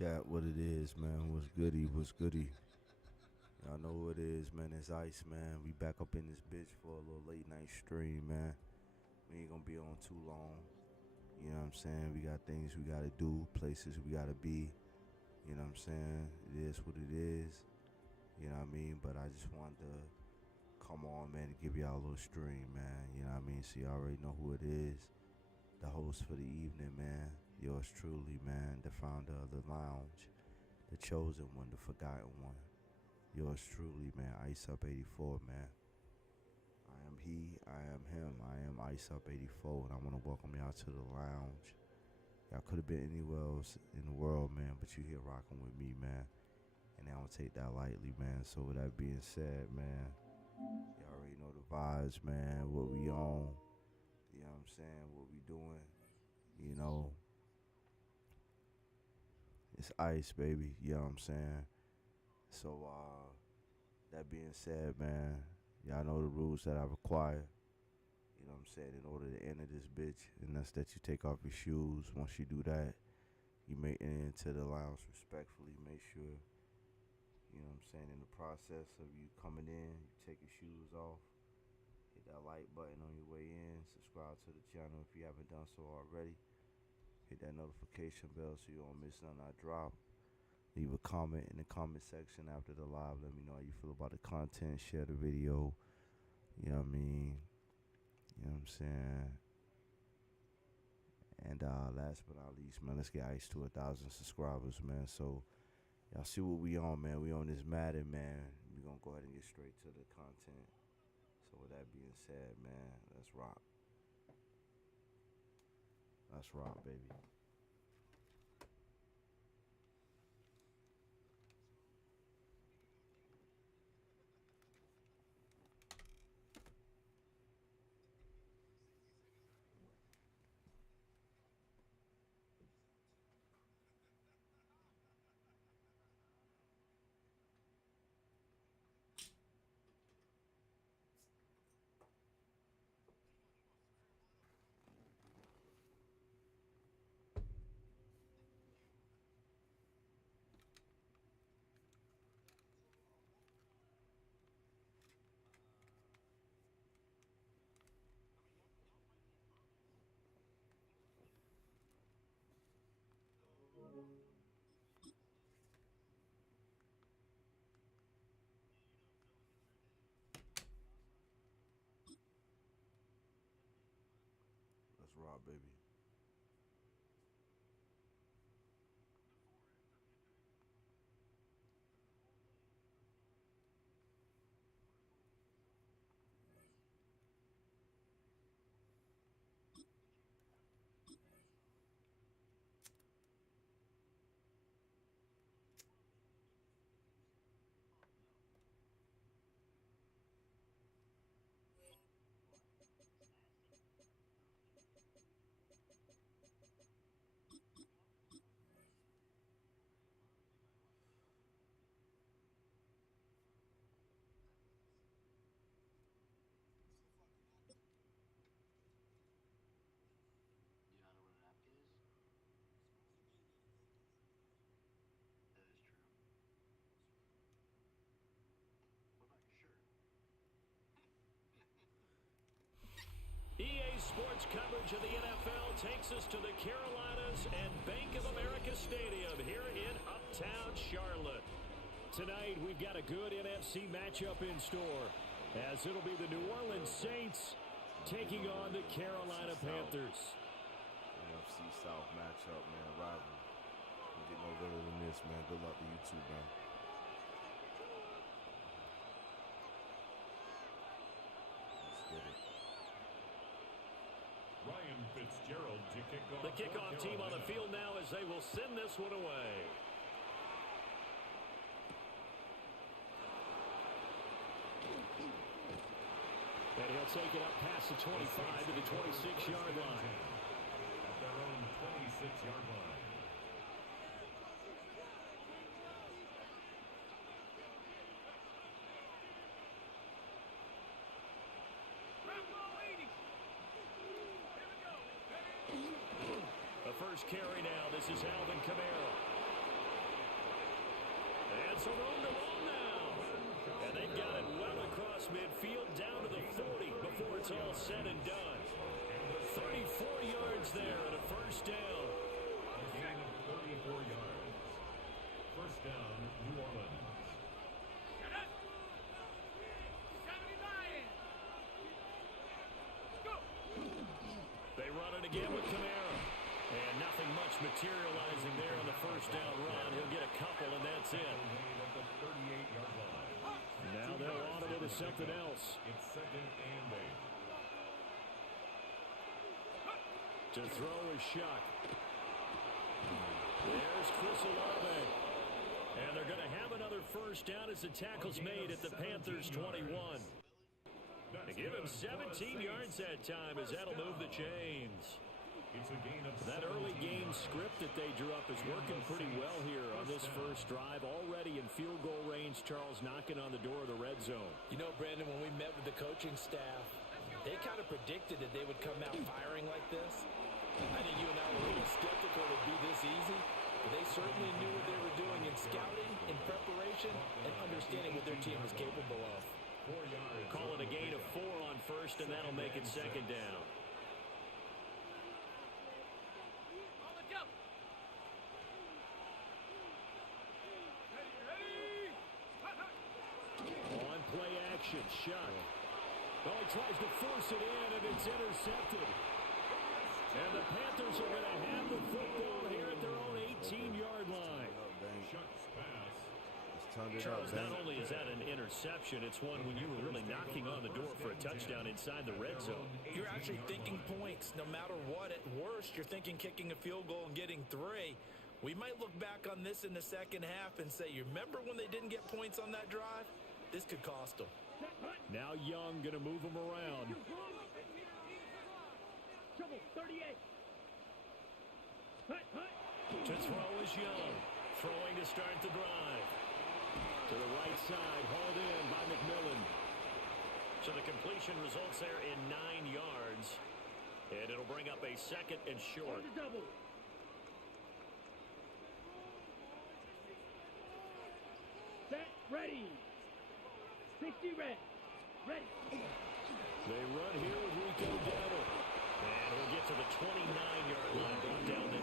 Chat, what it is, man. What's goody, what's goody. Y'all know what it is, man. It's Ice, man. We back up in this bitch for a little late night stream, man. We ain't gonna be on too long. You know what I'm saying? We got things we gotta do, places we gotta be. You know what I'm saying? It is what it is. You know what I mean? But I just wanted to come on, man, and give y'all a little stream, man. You know what I mean? So you already know who it is. The host for the evening, man. Yours truly, man. The founder of the lounge. The chosen one, the forgotten one. Yours truly, man. Ice Up 84, man. I am he, I am him. I am Ice Up 84, and I want to welcome y'all to the lounge. Y'all could have been anywhere else in the world, man, but you here rocking with me, man. And I don't take that lightly, man. So with that being said, man, y'all already know the vibes, man. What we on. You know what I'm saying? What we doing. You know. It's ice, baby. You know what I'm saying? So, that being said, man, y'all know the rules that I require. You know what I'm saying? In order to enter this bitch, and that's that you take off your shoes. Once you do that, you may enter into the lounge respectfully. Make sure, you know what I'm saying, in the process of you coming in, you take your shoes off. Hit that like button on your way in. Subscribe to the channel if you haven't done so already. Hit that notification bell so you don't miss nothing I drop. Leave a comment in the comment section after the live. Let me know how you feel about the content. Share the video. You know what I mean? You know what I'm saying? And last but not least, man, let's get Ice to 1,000 subscribers, man. So y'all see what we on, man. We on this Madden, man. We gonna go ahead and get straight to the content. So with that being said, man, let's rock. Let's rock, baby. Let's rock, baby. EA Sports coverage of the NFL takes us to the Carolinas and Bank of America Stadium here in Uptown Charlotte. Tonight, we've got a good NFC matchup in store, as it'll be the New Orleans Saints taking on the Carolina Panthers. NFC South matchup, man. Rival. Don't get no better than this, man. Good luck to you too, man. Let's get it. Ryan Fitzgerald to kick off. The kickoff team on the field now as they will send this one away. And he'll take it up past the 25 to the 26-yard line. At their own 26-yard line. The first carry now. This is Alvin Kamara. And some room to roll now. And they've got it well across midfield down to the 40 before it's all said and done. 34 yards there and a first down. A gain of 34 yards. First down, New Orleans. They run it again with Kamara. And nothing much materializing there on the first down run. He'll get a couple, and that's it. At the 38-yard line. Now they'll audible to something else. It's second and 8. To throw is Shuck. There's Chris Olave. And they're going to have another first down as the tackle's made at the Panthers' 21. They give him 17 yards that time as that'll move the chains. It's a gain of That early game script that they drew up is working pretty well here on this first drive. Already in field goal range, Charles knocking on the door of the red zone. You know, Brandon, when we met with the coaching staff, they kind of predicted that they would come out firing like this. I think you and I were a little skeptical it would be this easy, but they certainly knew what they were doing in scouting, in preparation, and understanding what their team was capable of. 4 yards. Call it a gain of 4 on first, and that'll make it second down. On play action, Shuck. Oh, he tries to force it in, and it's intercepted. And the Panthers are going to have the football here at their own 18-yard line. Shuck's pass. Charles, not only is that an interception, it's one when you were really knocking on the door for a touchdown inside the red zone. You're actually thinking points no matter what. At worst, you're thinking kicking a field goal and getting 3. We might look back on this in the second half and say, you remember when they didn't get points on that drive? This could cost them. Now Young going to move them around. Trouble, 38. To throw is Young. Throwing to start the drive. To the right side, hauled in by McMillan. So the completion results there in 9 yards. And it'll bring up a second and short. Double. Set, ready. 60 red. Ready. They run here with Rico Dowdle. And he'll get to the 29-yard line. Brought down there.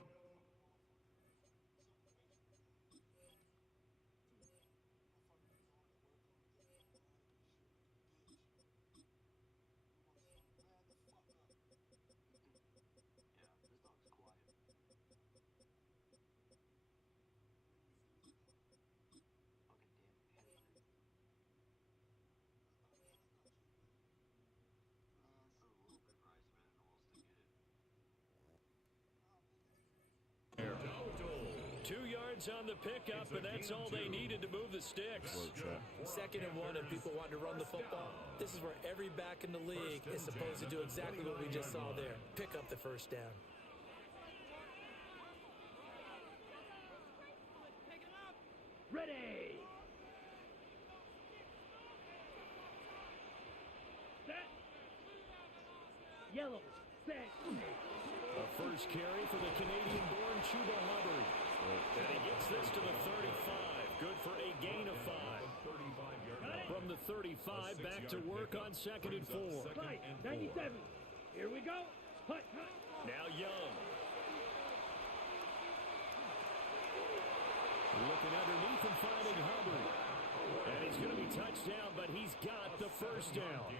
On the pickup, but that's all they needed to move the sticks. Second and 1, if people want to run the football, this is where every back in the league is supposed to do exactly what we just saw there. Pick up the first down. Ready. Set. Yellow. Set. A first carry for the Canadian-born Chuba Hubbard. And he gets this to the 35. Good for a gain of 5. From the 35, back to work on second and 4. 97. Here we go. Hut, hut. Now Young. Looking underneath and finding Hubbard. And he's going to be touched down, but he's got the first down.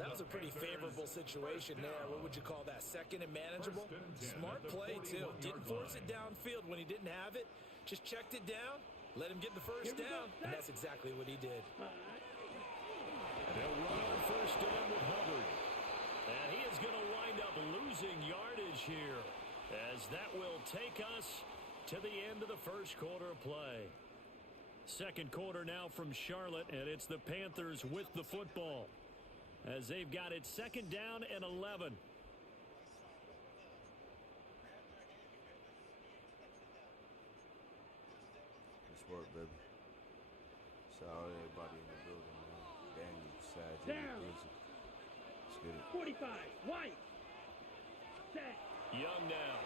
That was a pretty favorable situation there. What would you call that? Second and manageable? Smart play, too. Didn't force it downfield when he didn't have it. Just checked it down, let him get the first down, and that's exactly what he did. They'll run on first down with Hubbard. And he is going to wind up losing yardage here, as that will take us to the end of the first quarter of play. Second quarter now from Charlotte, and it's the Panthers with the football, as they've got it second down and 11. Nice work, baby. Shout out to everybody in the building, man. Daniel, Saj, Down. Let's get it. 45. White. Set. Young now.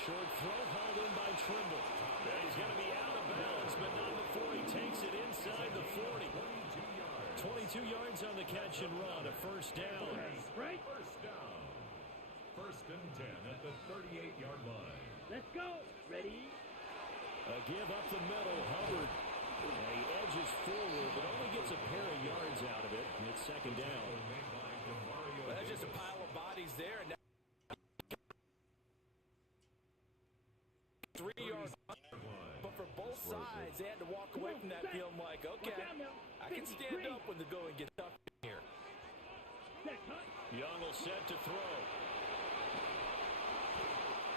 Short throw hauled in by Trimble. And he's going to be out of bounds, but not before he takes it inside the 40. 22 yards on the catch and run, a first down. Right? First down. First and 10 at the 38-yard line. Let's go. Ready? A give up the middle, Hubbard. And he edges forward, but only gets a pair of yards out of it. And it's second down. Well, that's just a pile of bodies there. And 3 yards. But for both sides, they had to walk away from that feeling like, okay, I can stand up when the going gets tough here. Young will set to throw.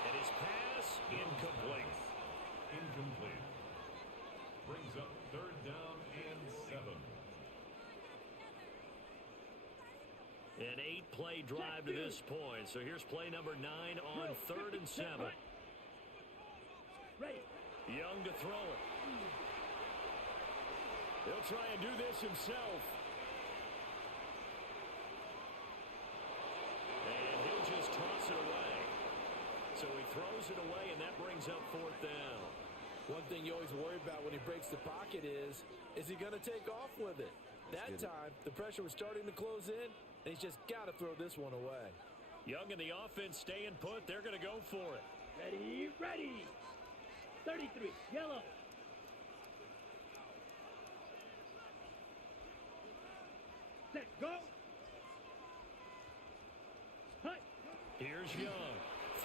And his pass incomplete. Incomplete. Brings up third down and 7. An 8-play drive to this point. So here's play number 9 on third and 7. Young to throw it. He'll try and do this himself. And he'll just toss it away. So he throws it away, and that brings up fourth down. One thing you always worry about when he breaks the pocket is he going to take off with it? That time, the pressure was starting to close in, and he's just got to throw this one away. Young and the offense staying put. They're going to go for it. Ready, ready. 33, yellow. Set, go. Hut. Here's Young.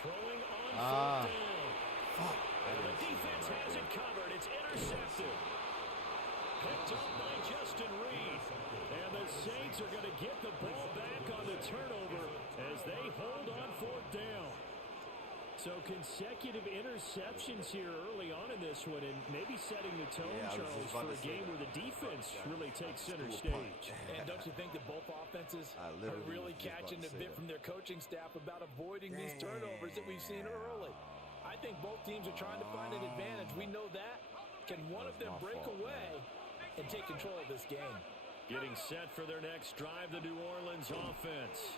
Throwing on fourth down. And the defense has it covered. It's intercepted. Picked up by Justin Reed. And the Saints are going to get the ball back on the turnover as they hold on fourth down. So consecutive interceptions here early on in this one, and maybe setting the tone, Charles, for a game where the defense really takes center stage. And don't you think that both offenses are really catching a bit from their coaching staff about avoiding these turnovers that we've seen early? I think both teams are trying to find an advantage. We know that. Can one of them break away and take control of this game? Getting set for their next drive, the New Orleans offense.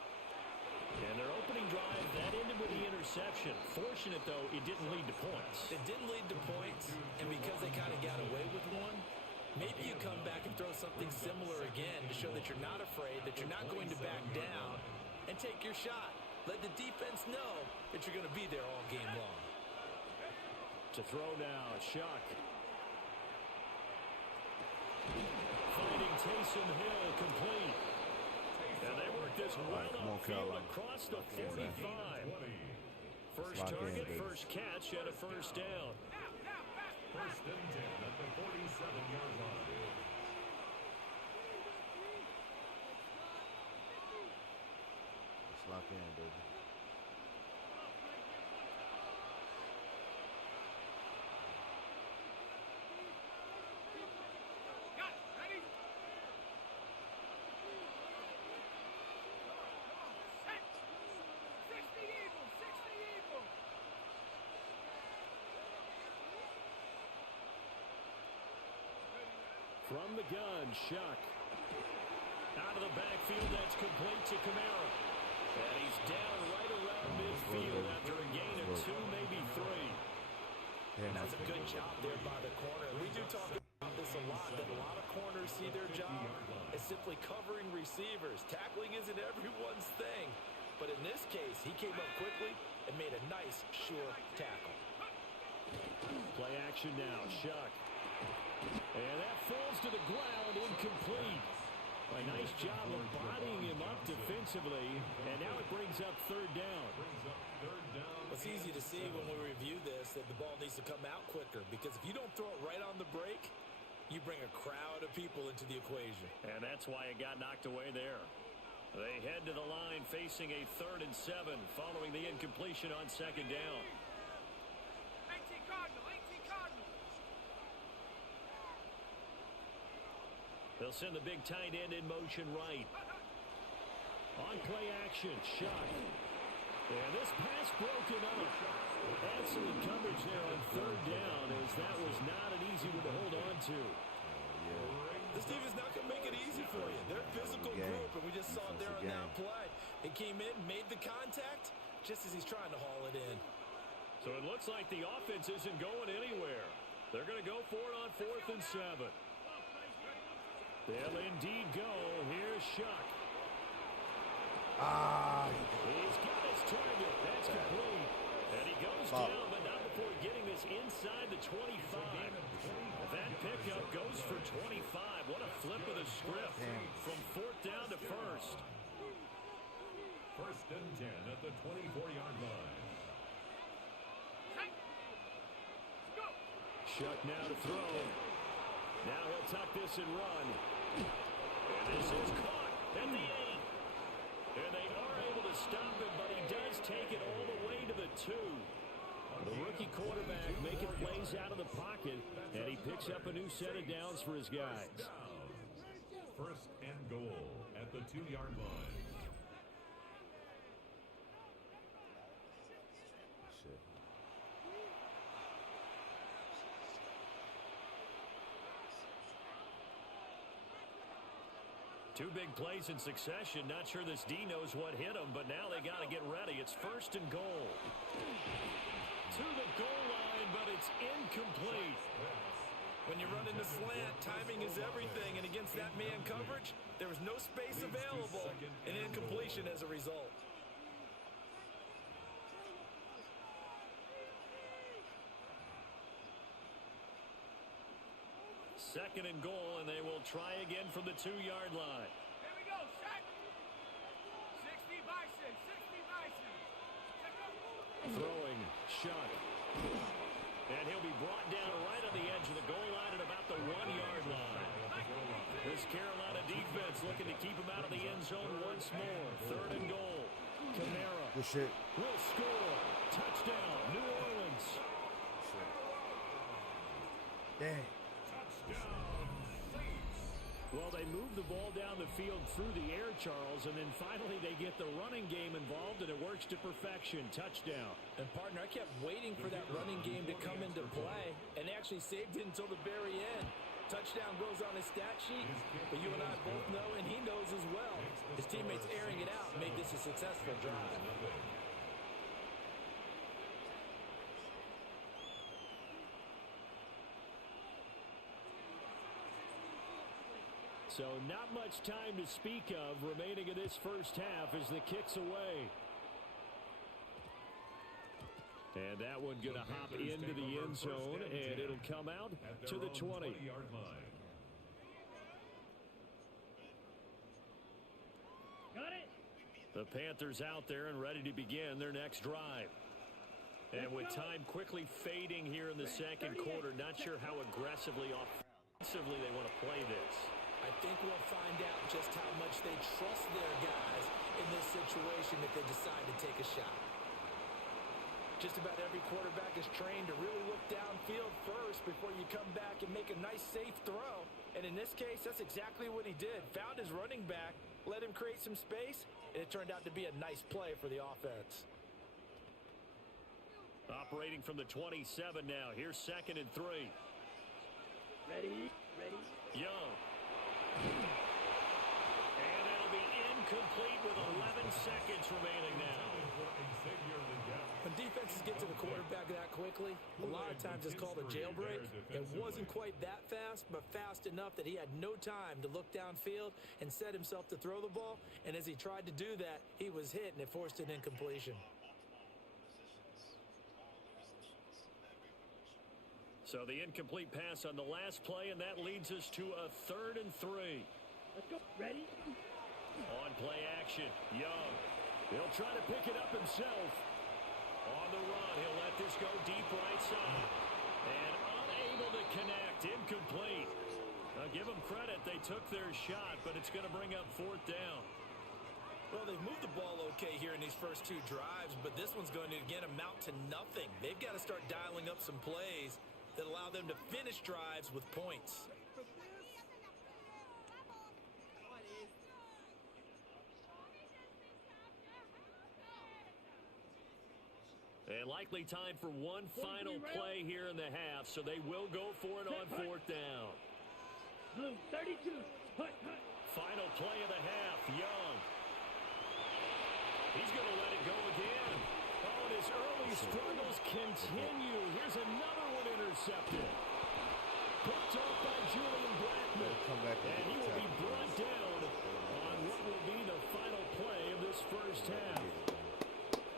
And their opening drive, that ended with the interception. Fortunate, though, it didn't lead to points. It didn't lead to points, and because they kind of got away with one, maybe you come back and throw something similar again to show that you're not afraid, that you're not going to back down, and take your shot. Let the defense know that you're going to be there all game long. To throw now, Shuck. Finding Taysom Hill complete. And they work this well upfield across the 45. First target, first catch, and a first down. First and 10 at the 47-yard line. Let's lock in, baby. From the gun, Shuck. Out of the backfield, that's complete to Kamara. And he's down right around midfield after a gain of 2, maybe 3. That's a good job there by the corner. We do talk about this a lot, that a lot of corners see their job as simply covering receivers. Tackling isn't everyone's thing. But in this case, he came up quickly and made a nice, sure tackle. Play action now, Shuck. And that falls to the ground, incomplete. A nice job of bodying him up defensively, and now it brings up third down. It's easy to see when we review this that the ball needs to come out quicker, because if you don't throw it right on the break, you bring a crowd of people into the equation. And that's why it got knocked away there. They head to the line facing a 3rd and 7 following the incompletion on second down. They'll send the big tight end in motion right. On play action, Shuck. And this pass broken up. Excellent coverage there on third down, as that was not an easy one to hold on to. This team is not going to make it easy for you. They're a physical group, and we just saw it there on that play. He came in, made the contact, just as he's trying to haul it in. So it looks like the offense isn't going anywhere. They're going to go for it on 4th and 7. They'll indeed go. Here's Shuck. He's got his target. That's complete. And he goes down, but not before getting this inside the 25. That pickup goes for 25. What a flip of the script from 4th down to 1st. 1st and 10 at the 24-yard line. Shuck now to throw. Now he'll tuck this and run. And this is caught at the 8. And they are able to stop him, but he does take it all the way to the 2. The rookie quarterback making plays out of the pocket, and he picks up a new set of downs for his guys. 1st and goal at the 2-yard line. Two big plays in succession. Not sure this D knows what hit him, but now they got to get ready. It's 1st and goal. To the goal line, but it's incomplete. When you run into slant, timing is everything, and against that man coverage, there was no space available, and incompletion as a result. Second and goal, and they will try again from the 2-yard line. Here we go, Shaq. 60 Bison, 60 Bison. Throwing, Shuck. And he'll be brought down right on the edge of the goal line at about the 1-yard line. This Carolina defense looking to keep him out of the end zone once more. 3rd and goal. Kamara Good shit. will score. Touchdown, New Orleans. Dang. Well, they move the ball down the field through the air, Charles, and then finally they get the running game involved, and it works to perfection. Touchdown. And, partner, I kept waiting for that running game to come into play, and actually saved it until the very end. Touchdown goes on his stat sheet, but you and I both know, and he knows as well, his teammates airing it out made this a successful drive. So not much time to speak of remaining in this first half as the kick's away. And that one going to hop into the end zone, and it'll come out to the 20. 20-yard line. Got it. The Panthers out there and ready to begin their next drive. And with time quickly fading here in the second quarter, not sure how aggressively offensively they want to play this. I think we'll find out just how much they trust their guys in this situation if they decide to take a shot. Just about every quarterback is trained to really look downfield first before you come back and make a nice, safe throw. And in this case, that's exactly what he did. Found his running back, let him create some space, and it turned out to be a nice play for the offense. Operating from the 27 now. Here's 2nd and 3. Ready. Young. And it'll be incomplete with 11 seconds remaining now. When defenses get to the quarterback that quickly, a lot of times it's called a jailbreak. It wasn't quite that fast, but fast enough that he had no time to look downfield and set himself to throw the ball. And as he tried to do that, he was hit, and it forced an incompletion. So the incomplete pass on the last play, and that leads us to a 3rd and 3. Let's go. Ready. On play action, Young. He'll try to pick it up himself. On the run, he'll let this go deep right side. And unable to connect, incomplete. Now give them credit, they took their shot, but it's going to bring up 4th down. Well, they've moved the ball okay here in these first two drives, but this one's going to, again, amount to nothing. They've got to start dialing up some plays that allow them to finish drives with points. And likely time for one final play here in the half, so they will go for it on 4th down. Blue 32. Hut. Final play of the half, Young. He's going to let it go again. Oh, and his early struggles continue. Here's another one intercepted. Picked off by Julian Blackman. And he will be brought down on what will be the final play of this first half.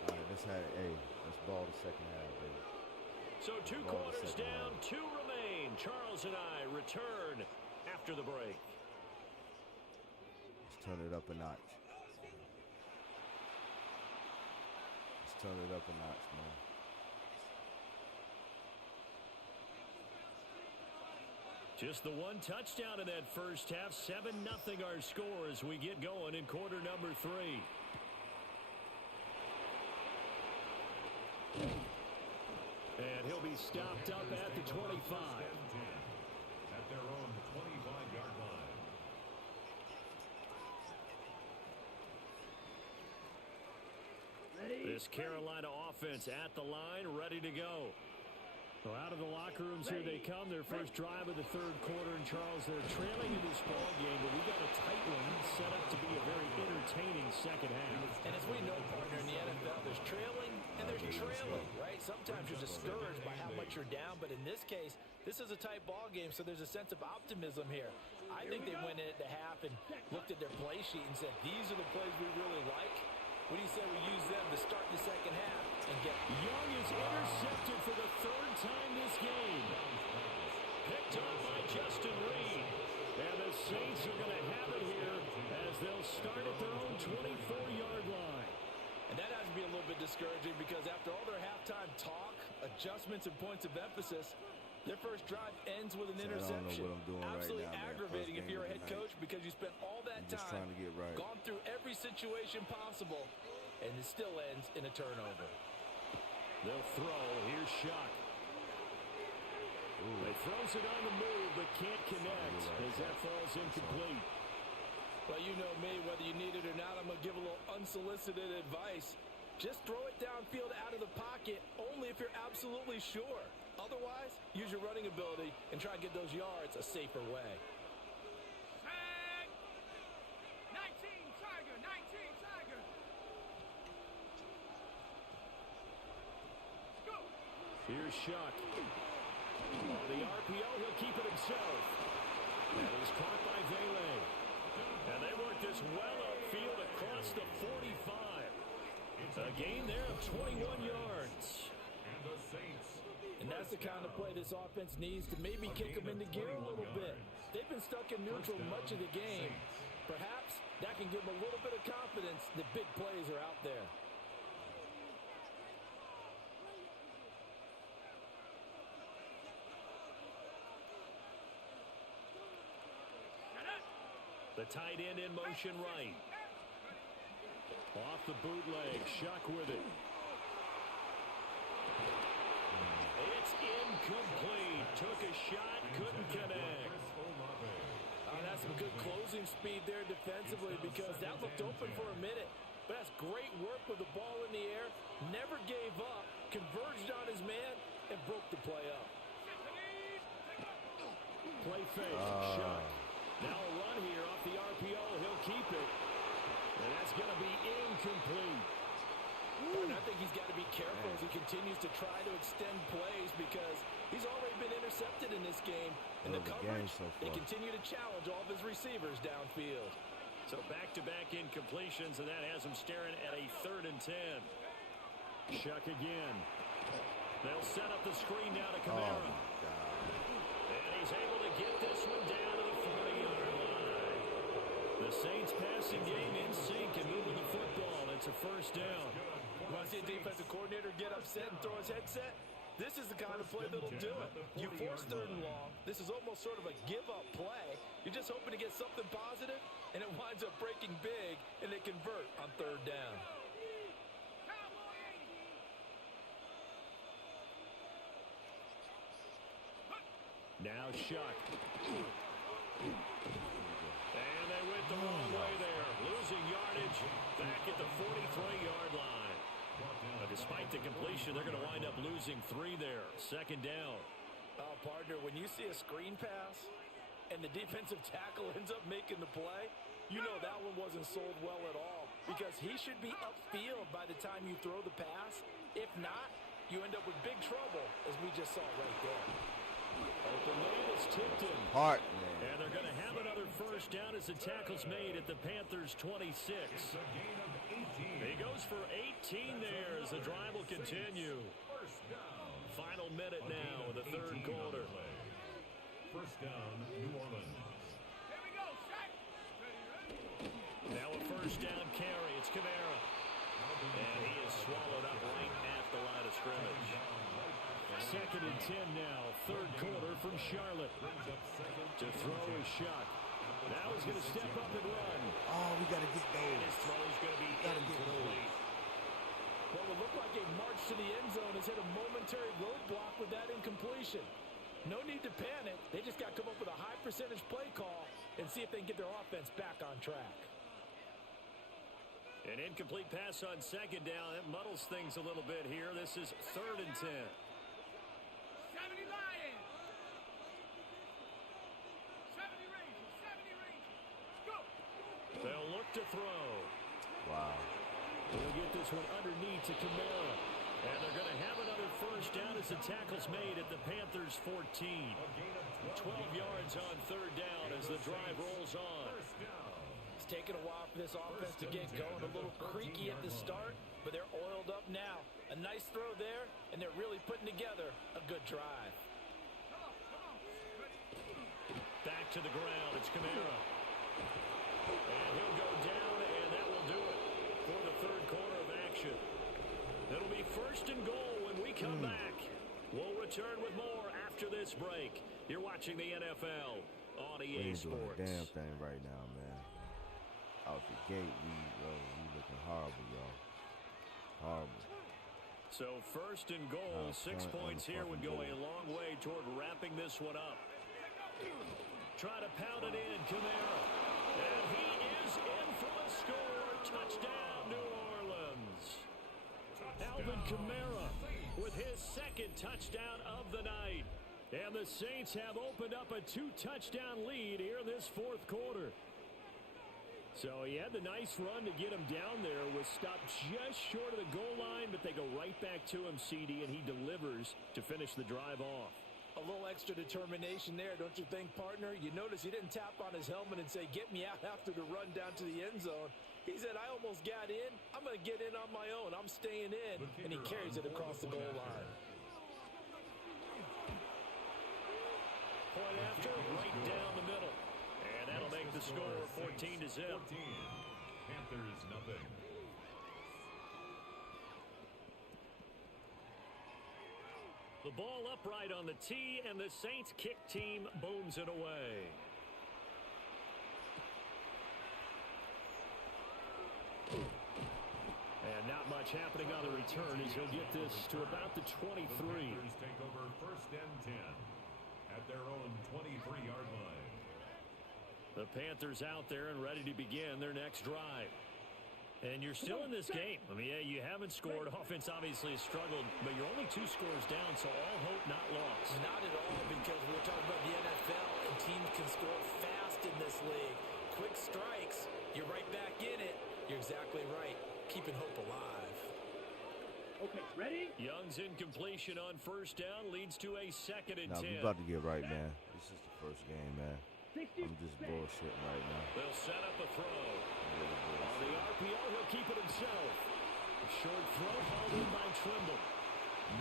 All right, let's ball the second half, baby. So 2 quarters down, 2 remain. Charles and I return after the break. Let's turn it up a notch. Let's turn it up a notch, man. Just the 1 touchdown in that first half. 7-0 our score as we get going in quarter number 3. And he'll be stopped up at the 25. At their own 25-yard line. This Carolina offense at the line, ready to go. Well, out of the locker rooms here they come. Their first drive of the third quarter. And Charles, they're trailing in this ball game, but we got a tight one set up to be a very entertaining second half. And as we know, partner, in the NFL, there's trailing and there's trailing, right? Sometimes you're discouraged by how much you're down, but in this case, this is a tight ball game, so there's a sense of optimism here. I think they went in at the half and looked at their play sheet and said, these are the plays we really like. What do you say we use them to start the second half and get... Young is intercepted for the 3rd time this game. Picked up by Justin Reed. And the Saints are going to have it here as they'll start at their own 24-yard line. And that has to be a little bit discouraging because after all their halftime talk, adjustments, and points of emphasis, their first drive ends with an interception. I don't know what I'm doing Absolutely right now, aggravating if you're a head coach because you spent all that time trying to get right. gone through every situation possible, and it still ends in a turnover. They'll throw. Here's Shuck. They throws it on the move, but can't connect as that falls incomplete. Well, you know me, whether you need it or not, I'm going to give a little unsolicited advice. Just throw it downfield out of the pocket only if you're absolutely sure. Otherwise, use your running ability and try and get those yards a safer way. Tag! 19 Tiger, 19 Tiger. Go! Here's Shuck. On the RPO, he'll keep it himself. And he's caught by Vele. And they work this well upfield across the 45. A gain there of 21 yards. And the Saints. And that's the kind of play this offense needs to maybe kick them into gear a little bit. They've been stuck in neutral much of the game. Perhaps that can give them a little bit of confidence that big plays are out there. The tight end in motion right. Off the bootleg, Shuck with it. It's incomplete. Took a shot, couldn't connect. That's some good closing speed there defensively because that looked open for a minute. But that's great work with the ball in the air. Never gave up, converged on his man, and broke the play up. Play fake, Shuck. Now a run here off the RPO. He'll keep it. And that's going to be incomplete. And I think he's got to be careful as he continues to try to extend plays because he's already been intercepted in this game. And the coverage, they continue to challenge all of his receivers downfield. So back-to-back incompletions, and that has him staring at a 3rd and 10. Shuck again. They'll set up the screen now to Kamara. And he's able to get this one down to the 40-yard line. The Saints passing game in sync and moving the football. It's a first down. Want to see a defensive coordinator get upset and throw his headset? This is the kind of play that'll do it. You force 3rd and long. This is almost sort of a give-up play. You're just hoping to get something positive, and it winds up breaking big, and they convert on 3rd down. Now Shuck. And they went the wrong way there. Losing yardage back at the 43-yard line. Despite the completion, they're going to wind up losing 3 there. 2nd down. Oh, partner, when you see a screen pass and the defensive tackle ends up making the play, you know that one wasn't sold well at all because he should be upfield by the time you throw the pass. If not, you end up with big trouble, as we just saw right there. Open lane is tipped in. Hart, man. And they're going to have another first down as the tackle's made at the Panthers' 26. It's a gain of 18. He goes for 18 there as the drive will continue. First down. Final minute now in the third quarter. First down, New Orleans. Here we go, set. Ready, ready. Now a first down carry. It's Kamara. And he is swallowed up right at the line of scrimmage. Second and 10 now. Third quarter from Charlotte. To throw his shot. Now he's going to step up and run. Oh, we got to get And those. his throw is going to be Gotta get incomplete. Well, it looked like a march to the end zone has hit a momentary roadblock with that incompletion. No need to panic. They just got to come up with a high percentage play call and see if they can get their offense back on track. An incomplete pass on second down. It muddles things a little bit here. This is third and 10. 70 Lions. 70 Rangers. 70 Rangers. Let's go. They'll look to throw. Wow. We'll get this one underneath to Kamara. And they're going to have another first down as the tackle's made at the Panthers' 14. 12 yards on third down as the drive rolls on. It's taken a while for this offense to get going. A little creaky at the start, but they're oiled up now. A nice throw there, and they're really putting together a good drive. Back to the ground. It's Kamara. And he'll go down, and that will do it for the third quarter of action. It'll be first and goal when we come back. We'll return with more after this break. You're watching the NFL on We EA ain't doing Sports. a damn thing right now, man. Out the gate, we looking horrible, y'all. Horrible. So first and goal, 6 points here would go a long way toward wrapping this one up. Try to pound it in, Kamara. And he is in for a score. Touchdown, New Orleans. Alvin Kamara with his second touchdown of the night. And the Saints have opened up a 2-touchdown lead here in this fourth quarter. So he had the nice run to get him down there, was stopped just short of the goal line, but they go right back to him, CD, and he delivers to finish the drive off. A little extra determination there, don't you think, partner? You notice he didn't tap on his helmet and say, get me out after the run down to the end zone. He said, I almost got in. I'm going to get in on my own. I'm staying in. And he carries it across the goal line. Point after, right down the middle. And that'll make the score 14-0. Panthers nothing. The ball upright on the tee, and the Saints kick team booms it away. And not much happening on the return as he'll get this to about the 23. The Panthers take over first and 10 at their own 23-yard line. The Panthers out there and ready to begin their next drive. And you're still in this game. I mean, yeah, you haven't scored. Offense obviously has struggled, but you're only 2 scores down, so all hope not lost. Not at all, because we're talking about the NFL, and teams can score fast in this league. Quick strikes, you're right back in it. You're exactly right. Keeping hope alive. Okay, ready? Young's incompletion on first down leads to a second and Nah, 10. we about to get right, man. This is the first game, man. I'm just bullshitting right now. They'll set up a throw. On the RPO, he'll keep it himself. A short throw hauled in by Trimble.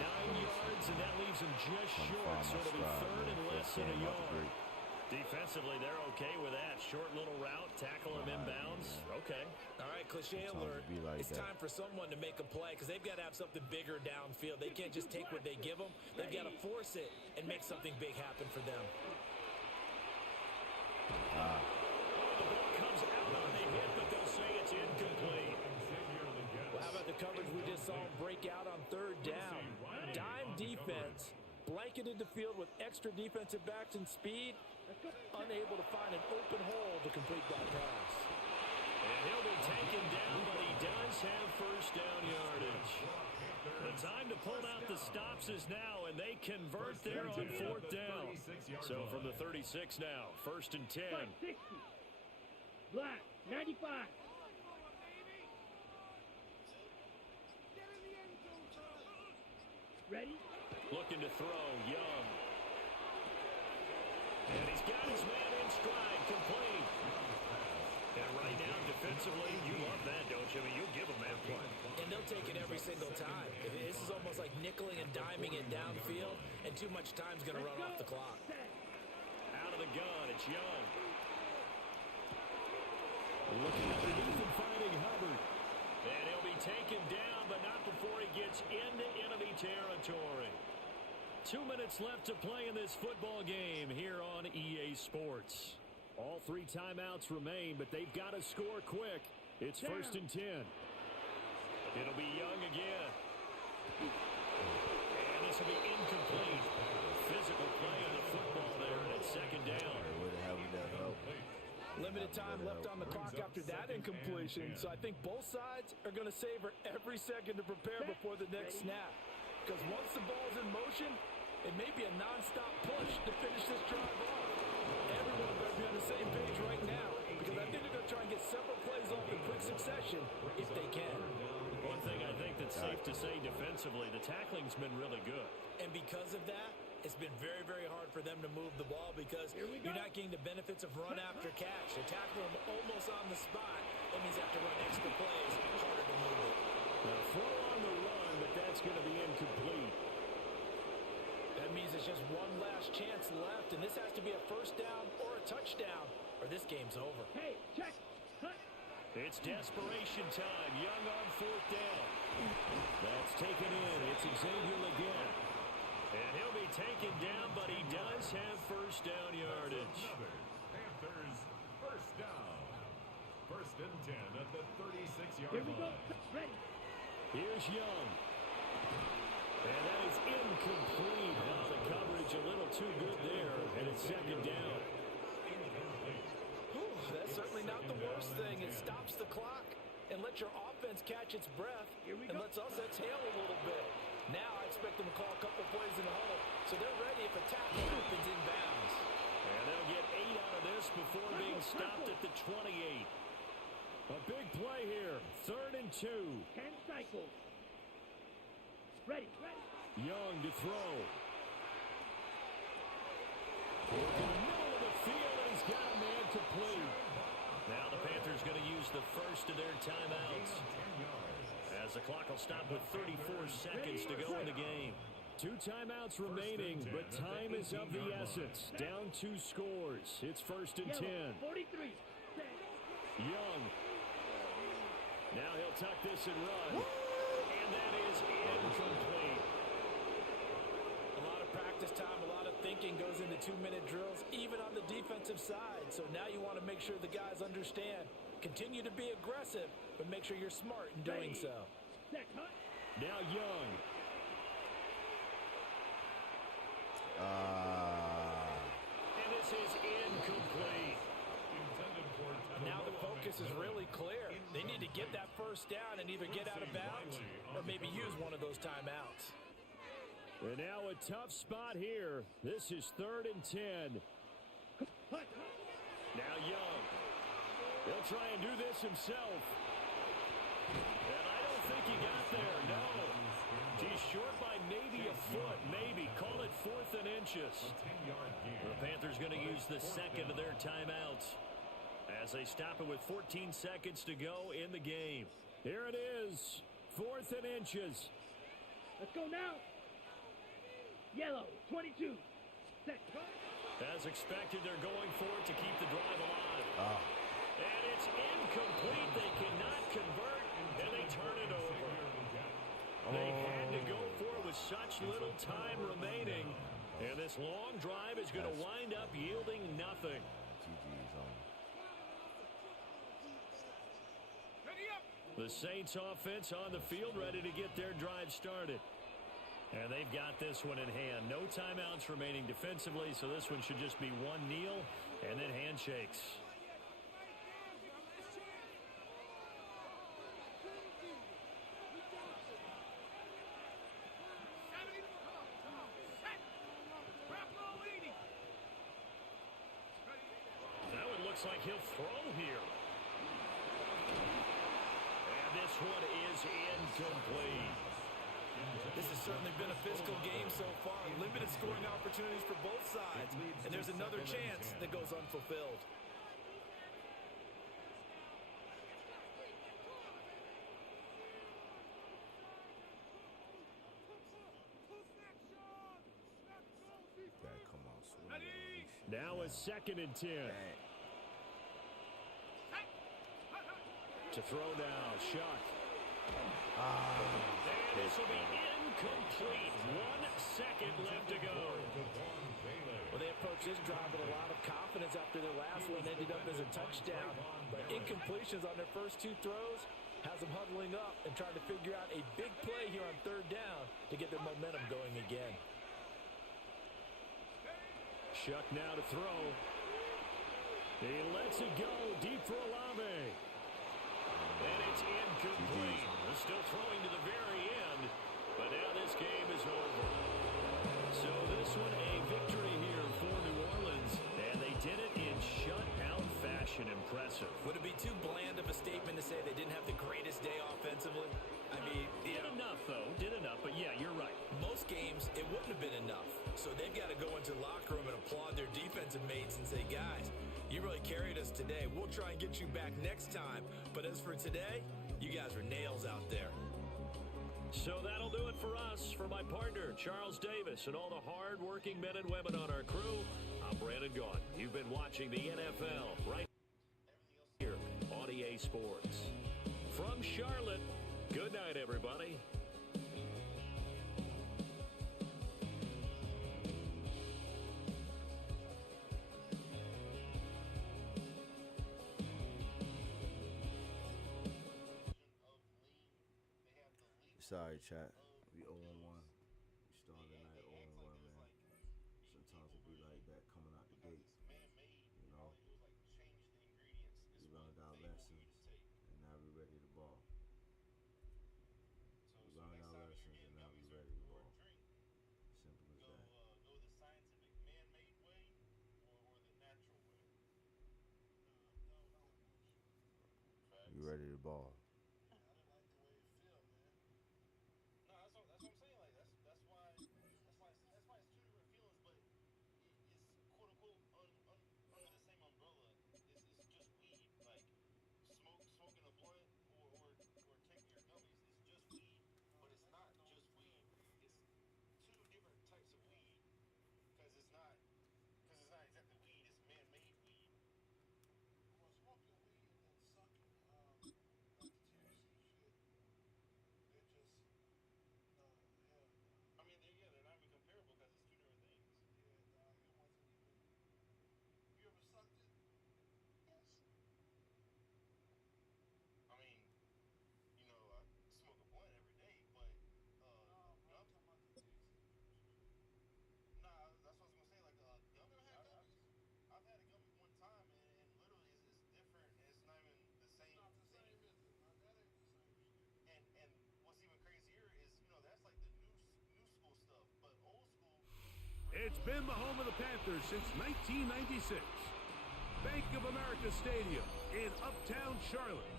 9 yards, and that leaves him just short, so it'll be third and less than a yard. Defensively, they're okay with that. Short little route, tackle him inbounds. Okay. All right, cliche alert. It's time for someone to make a play because they've got to have something bigger downfield. They can't just take what they give them. They've got to force it and make something big happen for them. The ball comes out on the hit, but they'll say it's incomplete. Well, how about the coverage we just saw him break out on third down? Dime defense, blanketed the field with extra defensive backs and speed, unable to find an open hole to complete that pass. And he'll be taken down, but he does have first down yardage. The time to pull out the stops is now, and they convert there on fourth down. So from the 36 now, first and 10. 60. Black, 95. Ready? Looking to throw, Young. And he's got his man in stride, complete. And right now, defensively, you love that, don't you? I mean, you'll give a man play. And they'll take it every single time. This is almost like nickeling and diming it downfield, and too much time's going to run off the clock. Out of the gun, it's Young. Looking underneath and finding Hubbard. And he'll be taken down, but not before he gets into enemy territory. 2 minutes left to play in this football game here on EA Sports. All 3 timeouts remain, but they've got to score quick. It's 1st and 10. It'll be Young again. And this will be incomplete. Physical play on the football there, and it's 2nd down. Where the hell did that help? Limited time left on the clock after that incompletion, so I think both sides are going to savor every second to prepare before the next snap. Because once the ball's in motion, it may be a non-stop push to finish this drive off. Everyone better be on the same page right now, because I think they're going to try and get several plays off in quick succession if they can. One thing I think that's safe to say defensively, the tackling's been really good. And because of that, it's been very, very hard for them to move the ball because you're not getting the benefits of run after catch. They're tackling them almost on the spot. That means they have to run extra plays, harder to move it. Now, throw on the run, but that's going to be incomplete. That means it's just one last chance left, and this has to be a 1st down or a touchdown, or this game's over. Hey, check. Cut. It's desperation time. Young on 4th down. That's taken in. It's Xavier again. And he'll be taken down, but he does have 1st down yardage. Panthers, 1st down. 1st and 10 at the 36-yard Here we go. line. Ready. Here's Young. And that is incomplete. Now the coverage a little too good there, and it's 2nd down. Whew, that's certainly not the worst thing. It stops the clock and lets your offense catch its breath and lets us exhale a little bit. Now I expect them to call a couple plays in the huddle, so they're ready if a tackle happens in bounds. And they'll get 8 out of this before being stopped at the 28. A big play here. 3rd and 2. 10 cycles. Ready. Young to throw. In the middle of the field, and he's got a man complete. Now the Panthers going to use the first of their timeouts. As the clock will stop with 34 seconds to go in the game. 2 timeouts remaining, but time is of the essence. Down 2 scores. It's 1st and 10. 43. Young. Now he'll tuck this and run. And that is incomplete. A lot of practice time, a lot of thinking goes into 2-minute drills, even on the defensive side. So now you want to make sure the guys understand. Continue to be aggressive, but make sure you're smart in doing so. Now Young. And this is incomplete. Now the focus is really clear. They need to get that 1st down and either get out of bounds or maybe use one of those timeouts. And now a tough spot here. This is 3rd and 10. Now Young. He'll try and do this himself. And I don't think he got there, no. He's short by maybe a foot, maybe. Call it 4th and inches. The Panthers going to use the 2nd of their timeouts as they stop it with 14 seconds to go in the game. Here it is, 4th and inches. Let's go now. Yellow, 22. Set. As expected, they're going for it to keep the drive alive. And it's incomplete. They cannot convert, and they turn it over. They had to go for it with such little time remaining. And this long drive is going to wind up yielding nothing. GG's on. Ready up. The Saints offense on the field ready to get their drive started. And they've got this one in hand. No timeouts remaining defensively, so this one should just be one kneel and then handshakes. That one looks like he'll throw here. And this one is incomplete. This is certainly certainly been a physical game so far. Limited scoring opportunities for both sides. And there's another chance that goes unfulfilled. Gotta come on, swing it. Now a 2nd and 10. To throw now, Shuck. And this will be incomplete. 1 second left to go. Well, they approached this drive with a lot of confidence after their last one ended up as a touchdown. But incompletions on their first 2 throws has them huddling up and trying to figure out a big play here on 3rd down to get their momentum going again. Shuck now to throw. He lets it go deep for Olave. And it's incomplete. They're still throwing to the very end. But now this game is over. So this one a victory here for New Orleans. And they did it in shutout fashion. Impressive. Would it be too bland of a statement to say they didn't have the greatest day offensively? I mean, did enough, though. Did enough. But, yeah, you're right. Most games, it wouldn't have been enough. So they've got to go into the locker room and applaud their defensive mates and say, guys, you really carried us today. We'll try and get you back next time. But as for today, you guys were nails out there. So that'll do it for us. For my partner, Charles Davis, and all the hard-working men and women on our crew, I'm Brandon Gaudin. You've been watching the NFL right here on EA Sports. From Charlotte, good night, everybody. Sorry, chat. We 0-1. We started the night 0-1, man. Sometimes it be like that coming out the gate. You know, we learned our lessons, and now we ready to ball. We learned our lessons, and now we ready to ball. Simple as that. We ready to ball. It's been the home of the Panthers since 1996. Bank of America Stadium in Uptown Charlotte.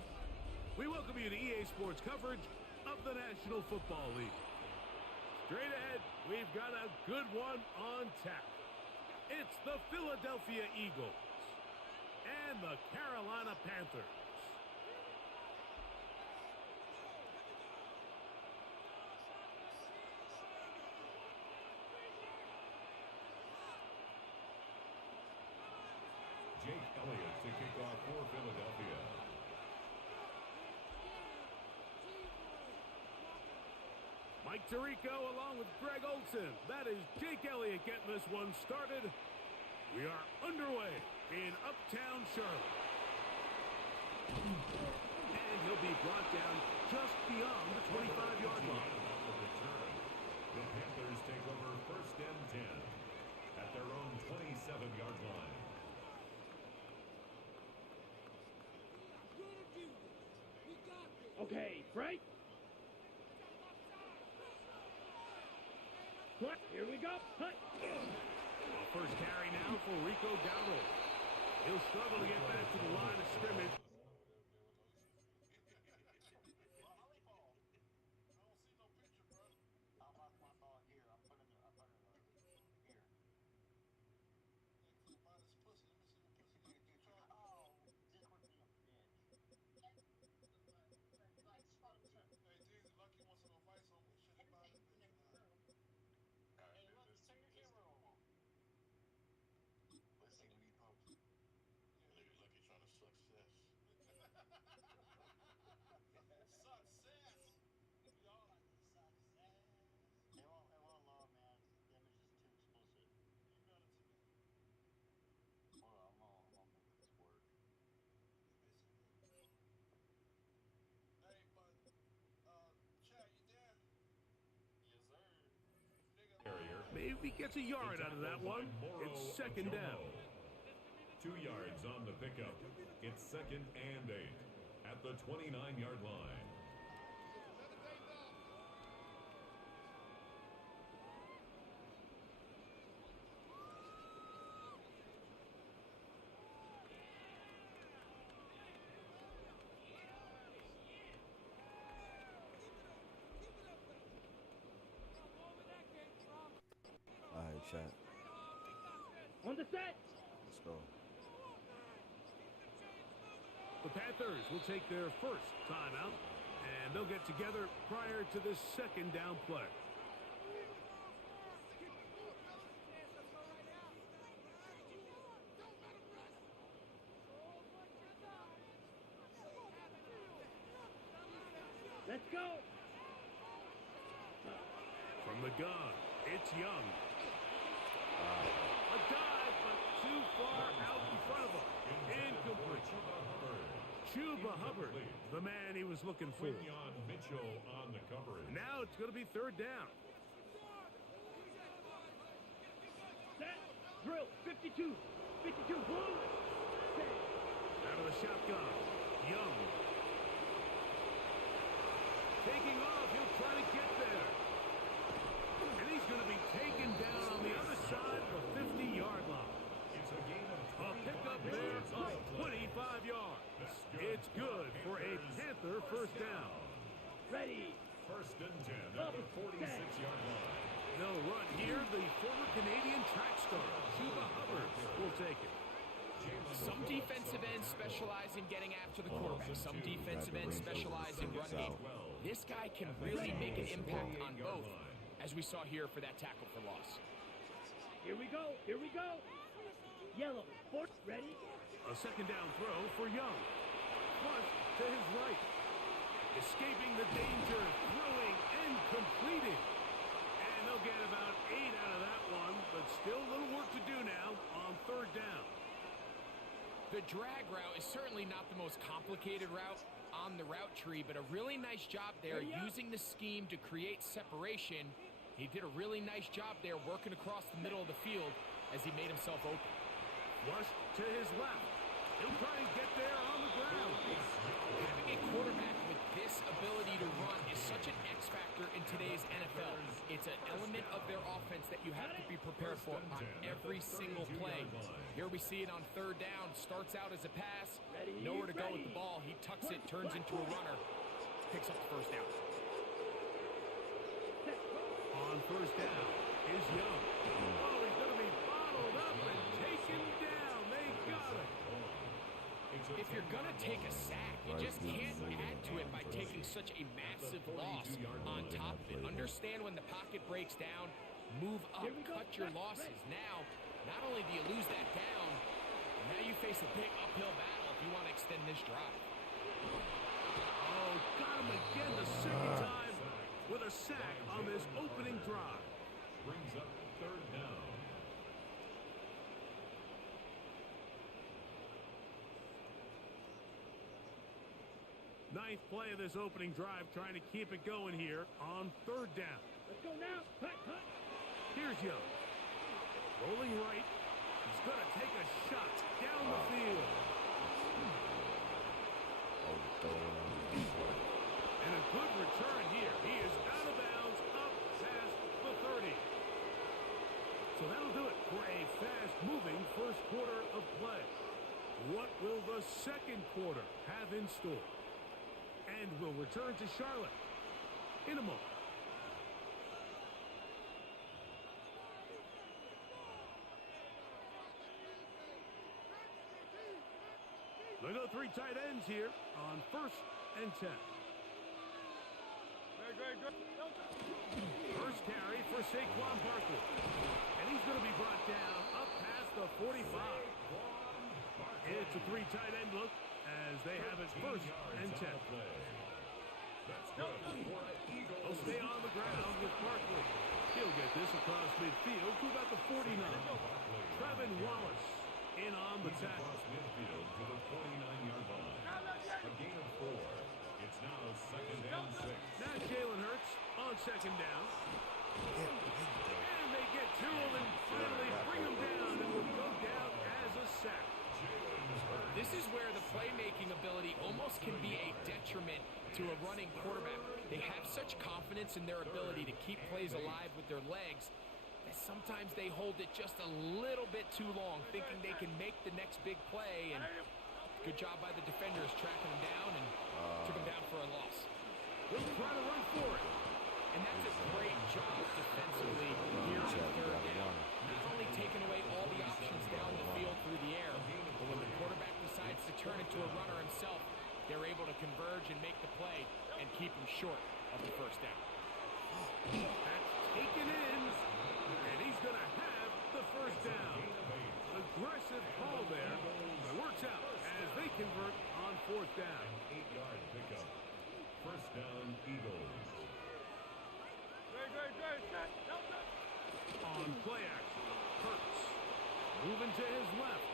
We welcome you to EA Sports coverage of the National Football League. Straight ahead, we've got a good one on tap. It's the Philadelphia Eagles and the Carolina Panthers. Jake Elliott to kick off for Philadelphia. Mike Tirico along with Greg Olsen. That is Jake Elliott getting this one started. We are underway in Uptown Charlotte. And he'll be brought down just beyond the 25-yard line. The Panthers take over 1st and 10 at their own 27-yard line. Okay, break. Here we go. Well, first carry now for Rico Dowdle. He'll struggle to get back to the line of scrimmage. Maybe gets a yard out of that one. It's second down. 2 yards on the pickup. It's second and 8 at the 29-yard line. All right, chat. On the set. Let's go. The Panthers will take their first timeout, and they'll get together prior to this second down play. Let's go. From the gun, it's Young. A dive, but too far out in front of him. Incomplete. Chuba Hubbard, the man he was looking for. Quinyon Mitchell on the coverage. Now it's going to be third down. Set. Drill. 52. 52. Blue. Set. Out of the shotgun, Young. Taking off, he'll try to get there. And he's going to be taken down on the other side of the 50-yard line. It's a gain of A pickup there of 25 yards. It's good for a Panther first down. Ready. First and 10 at the 46-yard line. They'll run here. The former Canadian track star, Chuba Hubbard, will take it. Some defensive ends specialize in getting after the quarterback. Some defensive ends specialize in run game. This guy can really make an impact on both, as we saw here for that tackle for loss. Here we go. Here we go. Yellow. Fourth. Ready. A second down throw for Young. Plus to his right. Escaping the danger, throwing and completing. And they'll get about 8 out of that one, but still a little work to do now on third down. The drag route is certainly not the most complicated route on the route tree, but a really nice job there using the scheme to create separation. He did a really nice job there working across the middle of the field as he made himself open. Rush to his left. He'll try and get there on the ground. Having a quarterback with this ability to run is such an X factor in today's NFL. It's an element of their offense that you have to be prepared for on every single play. Here we see it on third down. Starts out as a pass. Nowhere to go with the ball. He tucks it, turns into a runner. Picks up the first down. On first down is Young. Oh, he's going to be bottled up and taken down. They got it. If you're going to take a sack, you just can't add to it by taking such a massive loss on top of it. Understand when the pocket breaks down, move up, cut your losses. Now, not only do you lose that down, now you face a big uphill battle if you want to extend this drive. Oh, got him again the second time with a sack on this opening drive. Brings up third down. Ninth play of this opening drive, trying to keep it going here on third down. Let's go now. Cut, cut. Here's Young. Rolling right. He's going to take a shot down the field. And a good return here. He is out of bounds, up past the 30. So that'll do it for a fast-moving first quarter of play. What will the second quarter have in store? And we'll return to Charlotte in a moment. They go 3 tight ends here on first and 10. First carry for Saquon Barkley. And he's going to be brought down up past the 45. It's a 3 tight end look as they have it first and 10. They'll stay on the ground with Barkley. He'll get this across midfield to about the 49. Trevin Wallace in on the tackle. Midfield to the 49-yard line. A gain of 4. It's now second and 6. Now Jalen Hurts on second down. And they get to a running quarterback. They have such confidence in their ability to keep plays alive with their legs that sometimes they hold it just a little bit too long, thinking they can make the next big play. And good job by the defenders tracking him down and took him down for a loss. He'll try to run for it. And that's a great job defensively here on third down. Not only taking away all the options down the field through the air, but when the quarterback decides to turn into a runner himself, they're able to converge and make the play and keep him short of the first down. That's taken in, and he's going to have the first down. Aggressive call there, but it works out as they convert on fourth down. 8-yard pickup. First down, Eagles. On play action, Hurts moving to his left.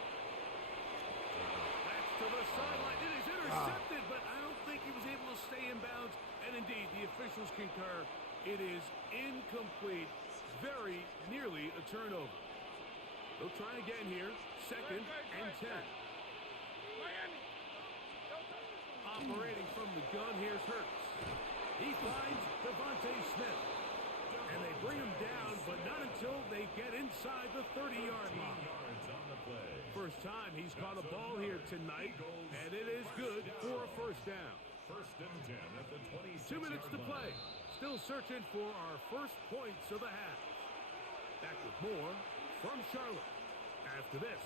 That's to the sideline. It is intercepted, but I don't think he was able to stay in bounds. And indeed, the officials concur. It is incomplete. Very nearly a turnover. They'll try again here. Second and 10. Operating from the gun, here's Hurts. He finds Devontae Smith. And they bring him down, but not until they get inside the 30-yard line. First time he's caught a ball here tonight, and it is good for a first down. First and 10 at the 26. 2 minutes to play. Still searching for our first points of the half. Back with more from Charlotte after this.